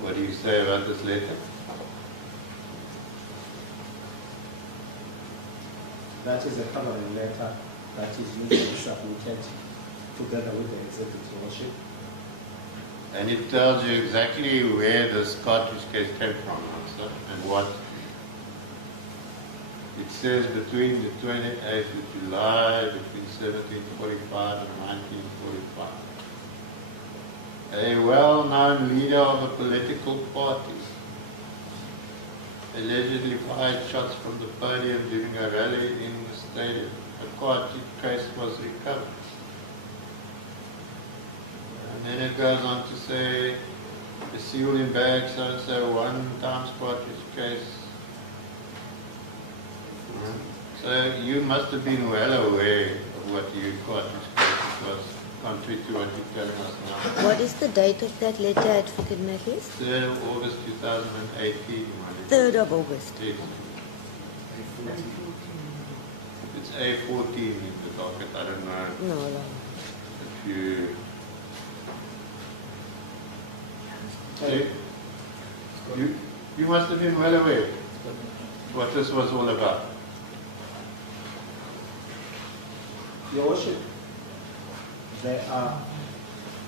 What do you say about this letter? That is a covering letter that is usually submitted together with the executive worship. And it tells you exactly where this cartridge case came from, sir, and what. It says between the 28th of July, between 1745 and 1945. a well-known leader of a political party allegedly fired shots from the podium during a rally in the stadium. A cartridge case was recovered. And then it goes on to say, the sealed in bag, so 1 times cartridge case. So you must have been well aware of what your cartridge case was, contrary to what you're telling us now. What is the date of that letter, Advocate Matthews? 3rd of August 2018. 3rd of August. Yes. It's A14 in the docket, I don't know No, no. if you... You must have been well aware what this was all about. Your Worship, there are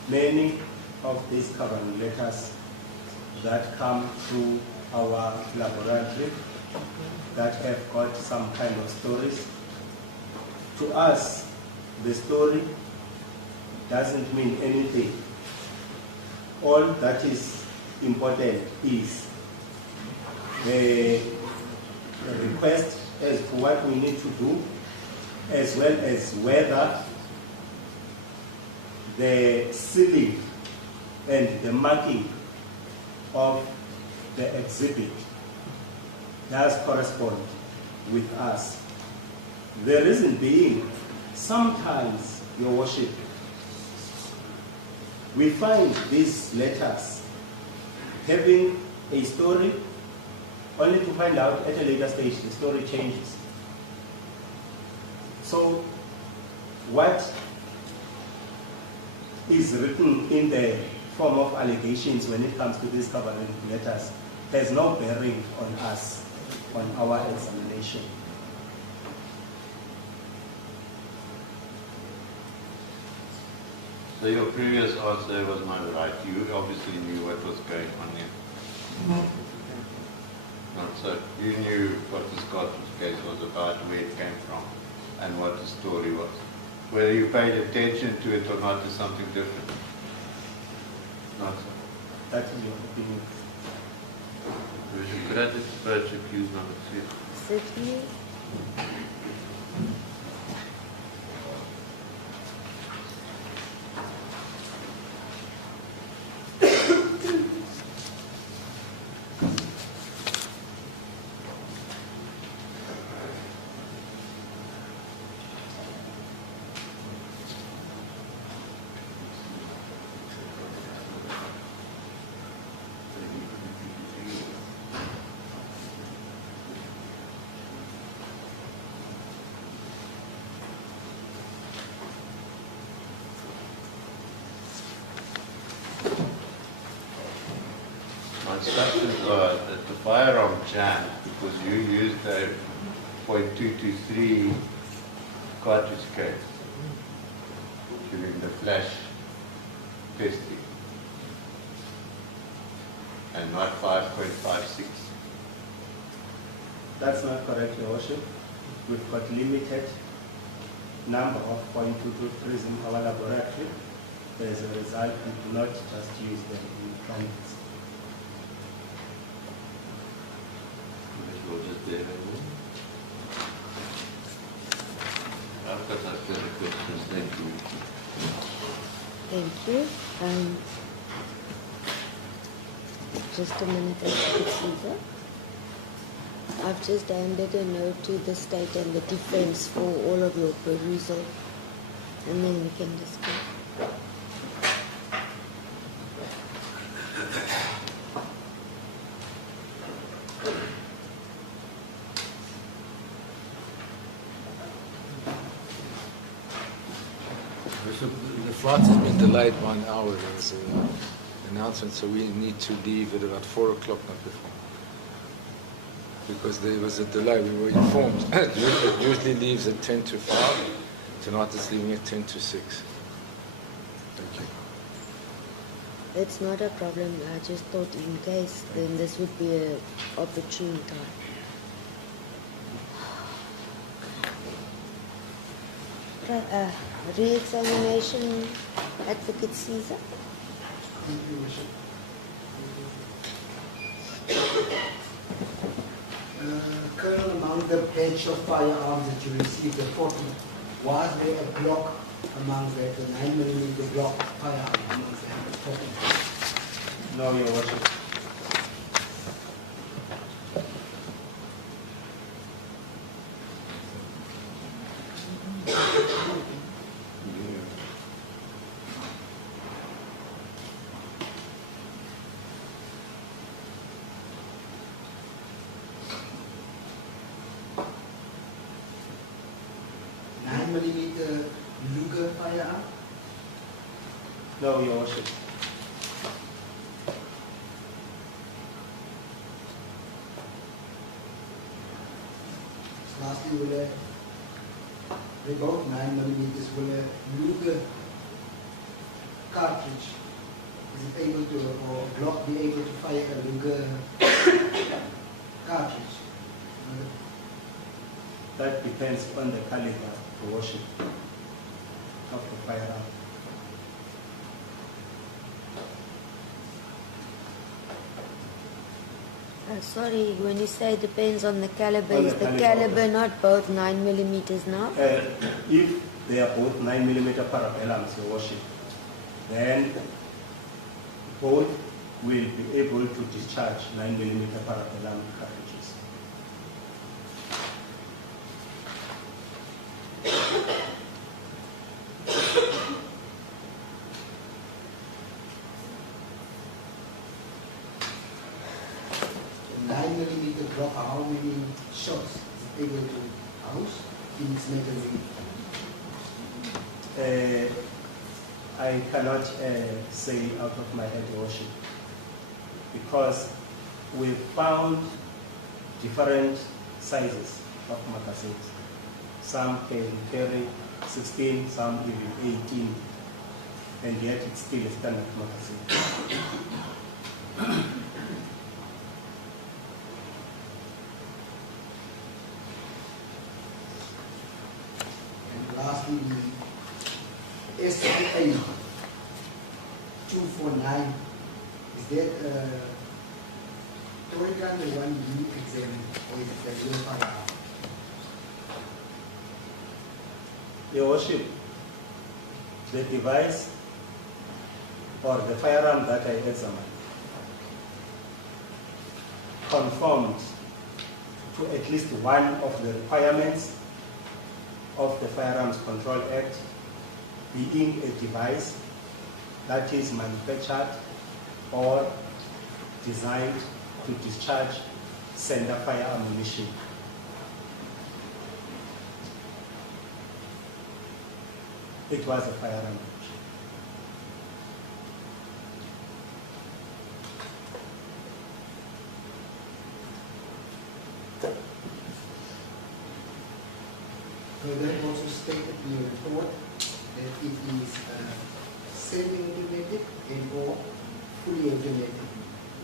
many of these current letters that come through our laboratory that have got some kind of stories. To us, the story doesn't mean anything. All that is important is the request as to what we need to do, as well as whether the sealing and the marking of the exhibit does correspond with us. The reason being, sometimes, Your Worship, we find these letters having a story, only to find out at a later stage the story changes. So what is written in the form of allegations when it comes to these covering letters has no bearing on us, on our examination. So your previous answer was not right. You obviously knew what was going on here. Not so. You knew what this cartridge case was about, where it came from, and what the story was. Whether you paid attention to it or not is something different. Not so. That is your opinion. Could I just purge accused number 3? Certainly. Instructions are that the firearm jammed because you used a .223 cartridge case during the flash testing and not 5.56. That's not correct, Your Worship. We've got limited number of .223s in our laboratory. As a result, we do not just use them in clinics. We'll just do it. I've got no further questions. Thank you. Thank you. Just a minute, Caesar. I've just handed a note to the state and the defense for all of your perusal, and then we can discuss. The flight has been delayed 1 hour. There's an announcement, so we need to leave at about 4 o'clock, not before. Because there was a delay, we were informed. It usually leaves at 10 to 5. Tonight it's leaving at 10 to 6. Thank you. It's not a problem. I just thought in case, then this would be an opportune time. Re-examination, Advocate Caesar. Thank you, Worship. Colonel, among the batch of firearms that you received, the 40, was there a Glock among that, the 9mm Glock firearm among that 40? No, Your Worship. Luger firearm? No, Your Worship. Lastly, they both 9mm, will a Luger cartridge is able to, or Glock be able to fire a Luger cartridge? That depends on the caliber, Your Worship, of the firearm. Sorry, when you say depends on the caliber, On the is the caliber. caliber not both 9mm now? If they are both 9mm parabellums, Your Worship, then both will be able to discharge 9mm parabellum cartridges. Glock, how many shots is able to house in its magazine? I cannot say out of my head, Your Worship, because we found different sizes of magazines. Some can carry 16, some even 18, and yet it's still a standard magazine. Lastly, the satiate 249, is that Torigan the one you examined, or is it the real firearm? Your Worship, the device or the firearm that I examined conformed to at least one of the requirements of the Firearms Control Act, being a device that is manufactured or designed to discharge center fire ammunition. It was a firearm. So that also stated in the report that it is semi-automatic and or fully automatic.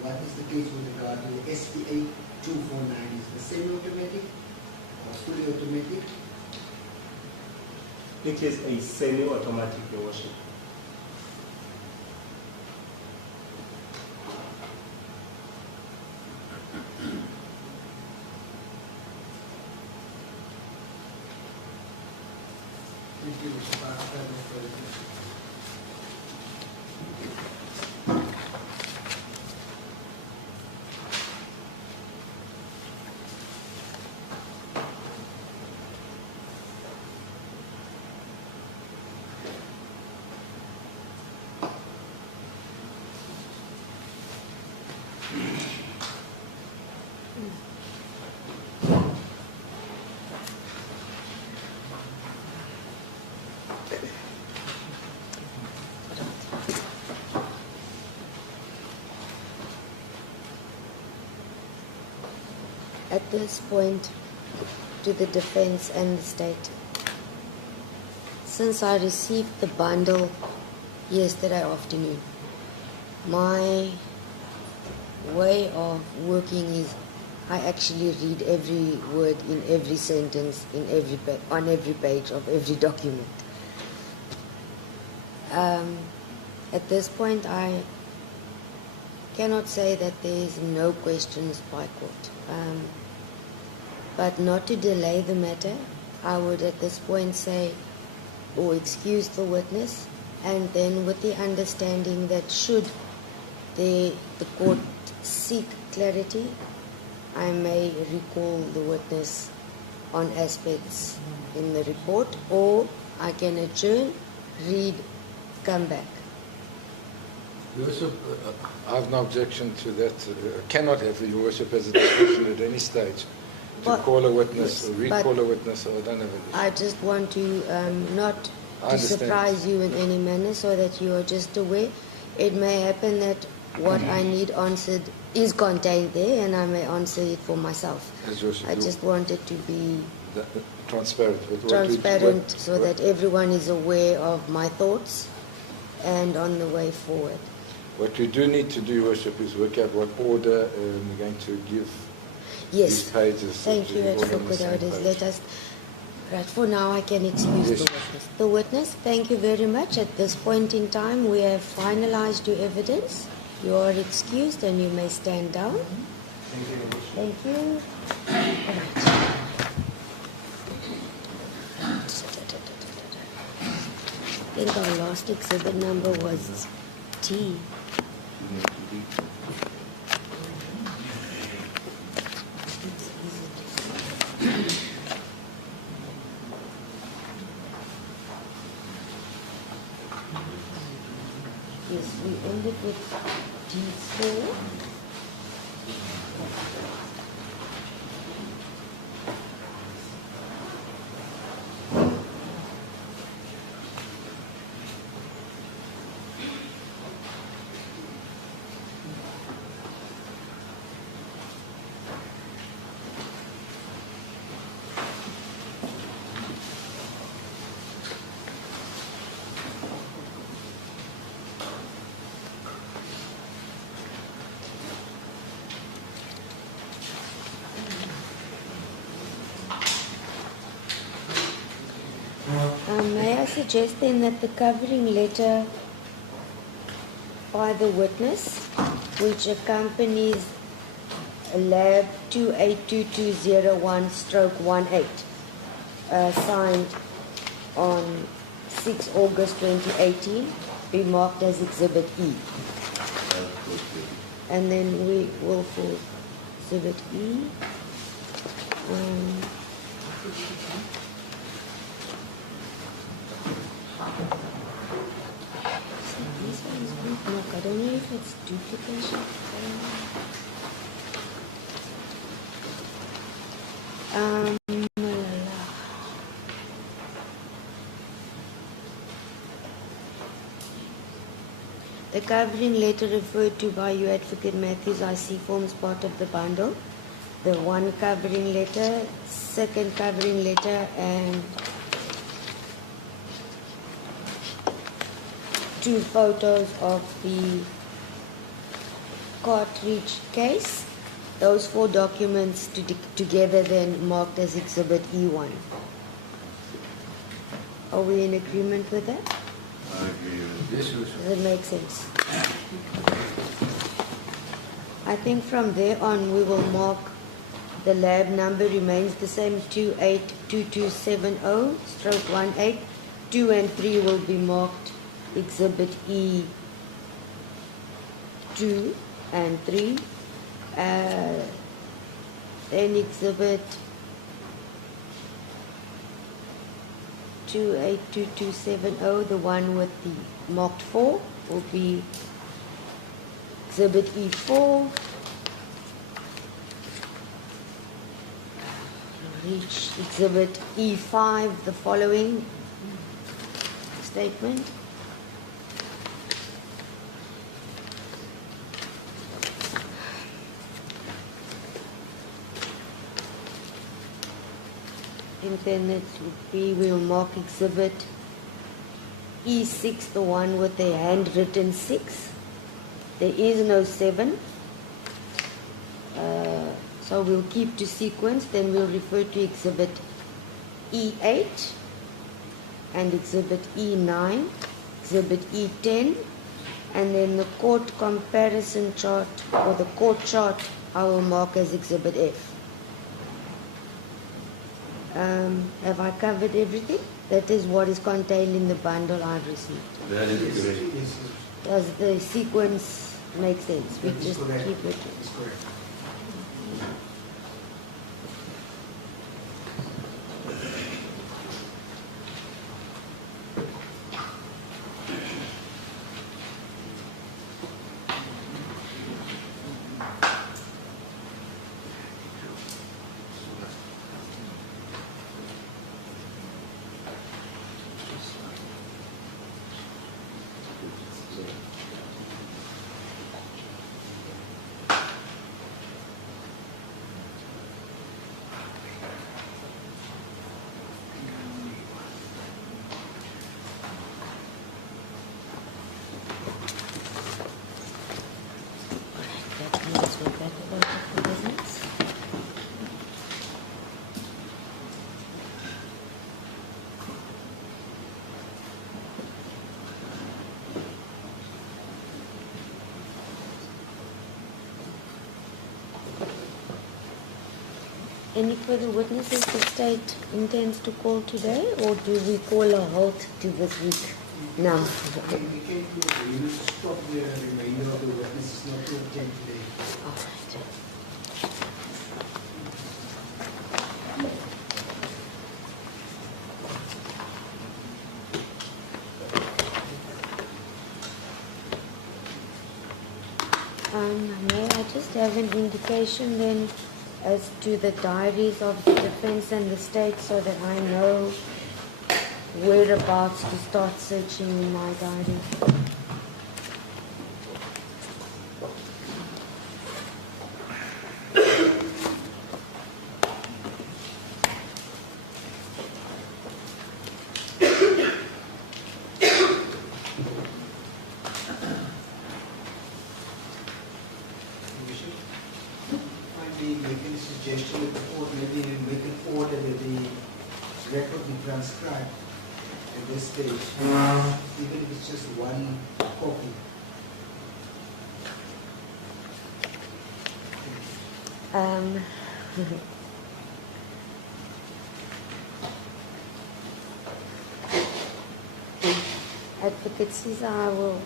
What is the case with regard to the SPA 249? Is the semi-automatic or fully automatic? It is a semi-automatic, Your Worship. Thank you, Mr. Pastor. No further questions. At this point, to the defense and the state, since I received the bundle yesterday afternoon, my way of working is I actually read every word in every sentence in every on every page of every document. At this point, I cannot say that there is no questions by court. But not to delay the matter, I would at this point say, or excuse the witness, and then with the understanding that should the court seek clarity, I may recall the witness on aspects in the report, or I can adjourn, read, come back. Your Worship, I have no objection to that. Cannot have Your Worship as a discretion at any stage to But- call a witness yes, or recall a witness. I don't have an issue. I just want to not I to understand. surprise you in any manner, so that you are just aware. It may happen that what I need answered is contained there, and I may answer it for myself. As Your Worship, I just wanted to be transparent with what transparent so that everyone is aware of my thoughts and on the way forward. What we do need to do, Your Worship, is work out what order we're going to give Yes. these pages. Thank you, All on the Advocate same Otis. page. Let us, right, for now I can excuse Yes. the witness. The witness, thank you very much. At this point in time, we have finalized your evidence. You are excused and you may stand down. Thank you. Thank you. Right. I think our last exhibit number was T. Yes, we ended with D4. May I suggest then that the covering letter by the witness, which accompanies Lab 282201/18, signed on 6 August 2018, be marked as Exhibit E. And then we will for Exhibit E. This one's look, I don't know if it's duplication. The covering letter referred to by you, Advocate Matthews, I see forms part of the bundle. The one covering letter, second covering letter, and 2 photos of the cartridge case. Those 4 documents together then marked as Exhibit E1. Are we in agreement with that? I agree with Yes, Your Worship. Does it make sense? I think from there on we will mark the lab number remains the same, 282270/18. 2 and 3 will be marked Exhibit E2 and 3. Then Exhibit 282270, the one with the marked 4, will be Exhibit E4. Reach Exhibit E5, the following statement. And then it would be, we'll mark Exhibit E6, the one with the handwritten 6. There is no 7. So we'll keep to sequence, then we'll refer to Exhibit E8 and Exhibit E9, Exhibit E10 And then the court comparison chart, or the court chart, I will mark as Exhibit F. Have I covered everything? That is what is contained in the bundle I've received. That is Yes, correct. yes, Does the sequence make sense? We that is just correct. keep it. That's correct. That means we're back about the business. Any further witnesses the state intends to call today, or do we call a halt to this week now? We came to agreement to stop the remainder of the witnesses not to attend today. All right. May I just have an indication then as to the diaries of the defense and the state, so that I know whereabouts to start searching in my diary? Making a suggestion that the court maybe make an order that the record be transcribed at this stage, even if it's just one copy. Advocate Caesar, I will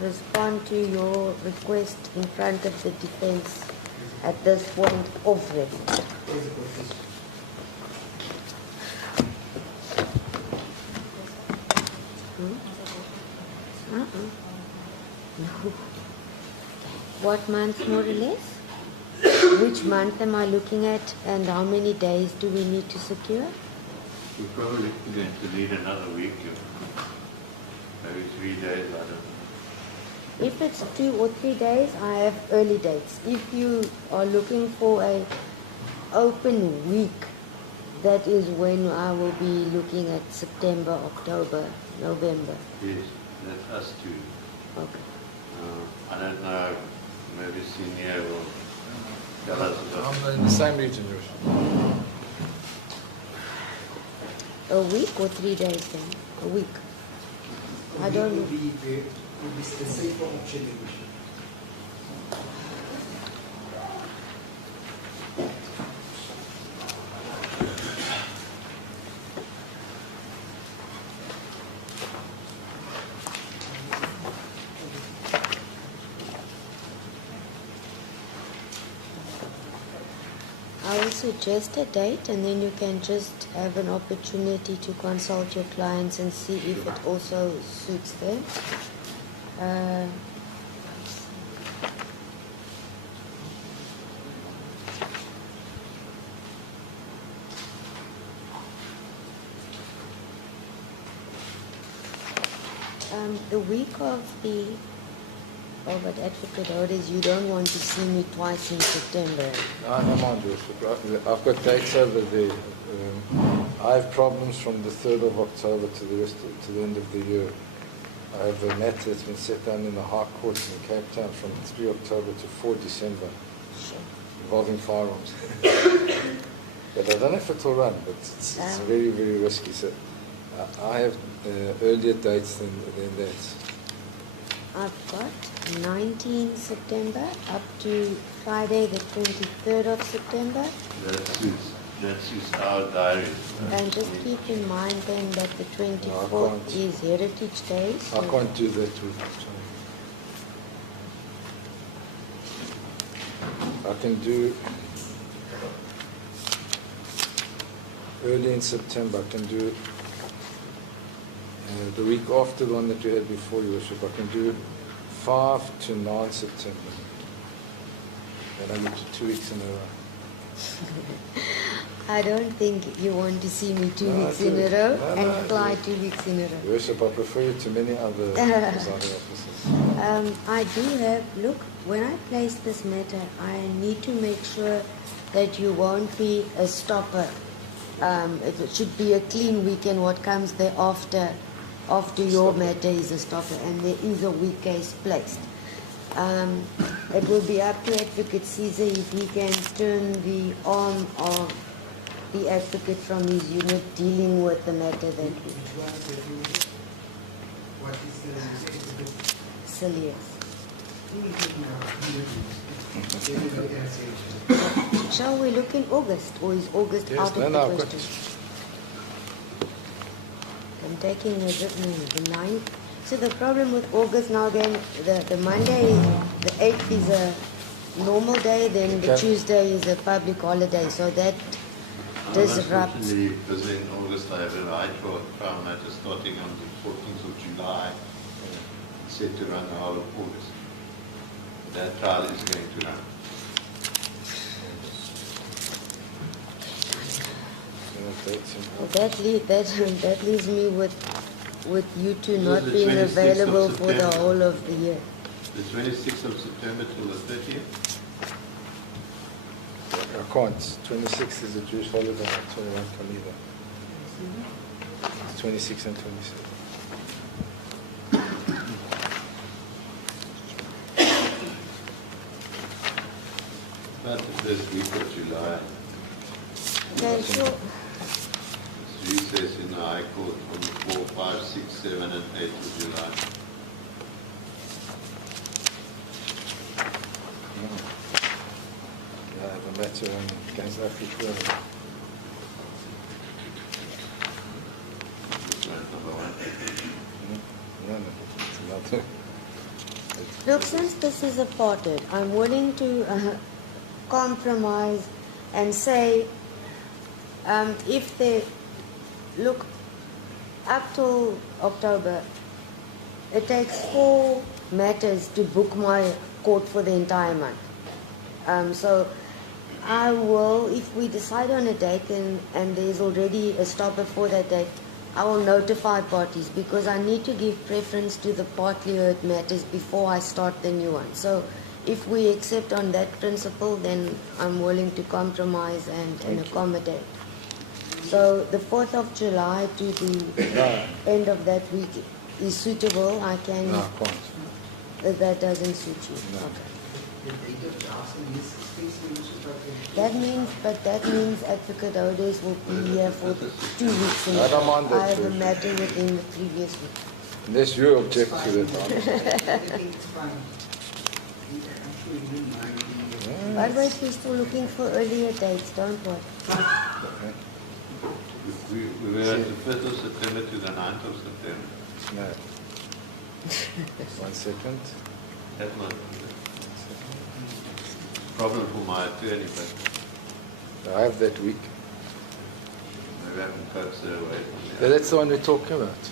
respond to your request in front of the defense at this point of record. There's a petition. No. What month more or less? Which month am I looking at, and how many days do we need to secure? We're probably going to need another week, maybe 3 days, I don't know. If it's 2 or 3 days, I have early dates. If you are looking for a open week, that is when I will be looking at September, October, November. Yes, that's us too. Okay. I don't know, maybe senior will tell us about I'm in the same region, Josh. A week or 3 days then? A week. I don't know. Would be the safer option. I will suggest a date, and then you can just have an opportunity to consult your clients and see if it also suits them. The week of the but Advocate Otis, you don't want to see me twice in September. I don't mind, Josh. I've got dates over there. I have problems from the 3rd of October to the end of the year. I have a matter that's been set down in the High Court in Cape Town from 3 October to 4 December involving firearms. But I don't know if it will run, but it's very, very risky. So I have earlier dates than that. I've got 19 September up to Friday the 23rd of September. That suits our diary. And just keep in mind then that the 24th is Heritage Day. So I can't do that with I can do early in September. I can do the week after the one that we had before, Your Worship. I can do 5 to 9 September. And I need 2 weeks in a row. I don't think you want to see me 2 weeks in a row and fly 2 weeks in a row. Your Worship, I prefer you to many other presiding officers. I do have, look, when I place this matter, I need to make sure that you won't be a stopper. It should be a clean weekend. What comes thereafter, after your matter is a stopper, and there is a weak case placed. It will be up to Advocate Caesar if he can turn the arm of the advocate from his unit dealing with the matter that week. What is the Silius. Yes. Shall we look in August, or is August Yes, out of no, the I've got question? I'm taking a the 9th. So the problem with August now then, the Monday, the 8th is a normal day, then the Tuesday is a public holiday, so that disrupts. Unfortunately, because in August I have a right for trial matter starting on the 14th of July, set to run the whole of August. That trial is going to run. That leaves me with you two not the being 26th of available for the September. whole of the year. The 26th of September till the 30th. I can't. 26 is a Jewish holiday. 21 can either. It's 26 and 27. But this week of July, Okay, sure. it's recess in the High Court on the 4, 5, 6, 7 and 8 of July. Yeah, the matter against Africa. Number 1. No, it's not. Look, since this is apartheid, I'm willing to compromise and say if they look up till October, it takes 4 matters to book my court for the entire month. So I will, if we decide on a date and there's already a stopper for that date, I will notify parties because I need to give preference to the partly heard matters before I start the new one. So if we accept on that principle, then I'm willing to compromise and accommodate. So the 4th of July to the end of that week is suitable. I can. No, I can't. That doesn't suit you. No. Okay. The date of last and this space That means Advocate Odes will be here for 2 weeks. I don't mind that, I have a George. matter within the previous week. Unless you object to that. I think it's fine. I'm sure you didn't mind. But wait, we're still looking for earlier dates, don't worry. We were at the 5th of September to the 9th of September. No. 1 second. That was problem for my attorney, but I have that week. maybe I can coax her away from Yeah, there. that's the one we're talking about.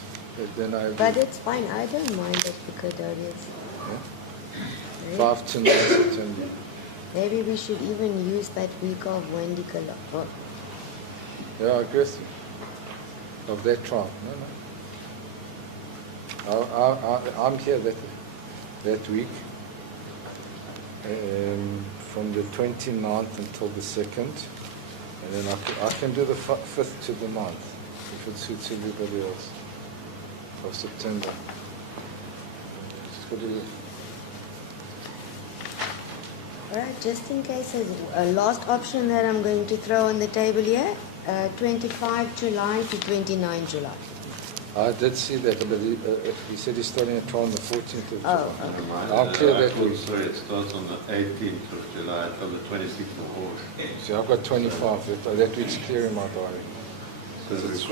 Then I But it's fine. I don't mind Advocate Odes. 5 to 9 September. Maybe we should even use that week of Wendy Kala. Oh, Yeah, I guess. Of that trial. No. I'm here that week. From the 29th until the 2nd. And then I can do the 5th to the 9th, if it suits everybody else, of September. Just go to the- all right, just in case, a last option that I'm going to throw on the table here, 25 July to 29 July. I did see that, but he said he's starting a trial on the 14th of July. Oh, Never mind. I'll clear that ROKU, week. sorry, it starts on the 18th of July until the 26th of August. See, I've got 25. That week's clear in my diary. So It's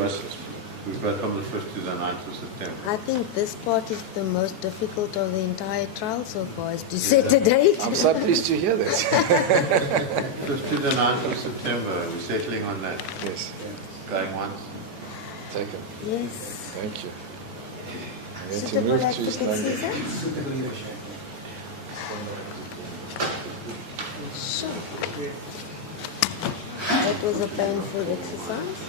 we've got from the 1st to the 9th of September. I think this part is the most difficult of the entire trial so far, is to set a date. I'm so pleased to hear that. 1st to the 9th of September, we're settling on that. Yes, Going once. taken. Yes. Thank you. And then to Suitable move to advocate, Sunday. Caesar? Suitable leadership. Sure. That was a painful exercise.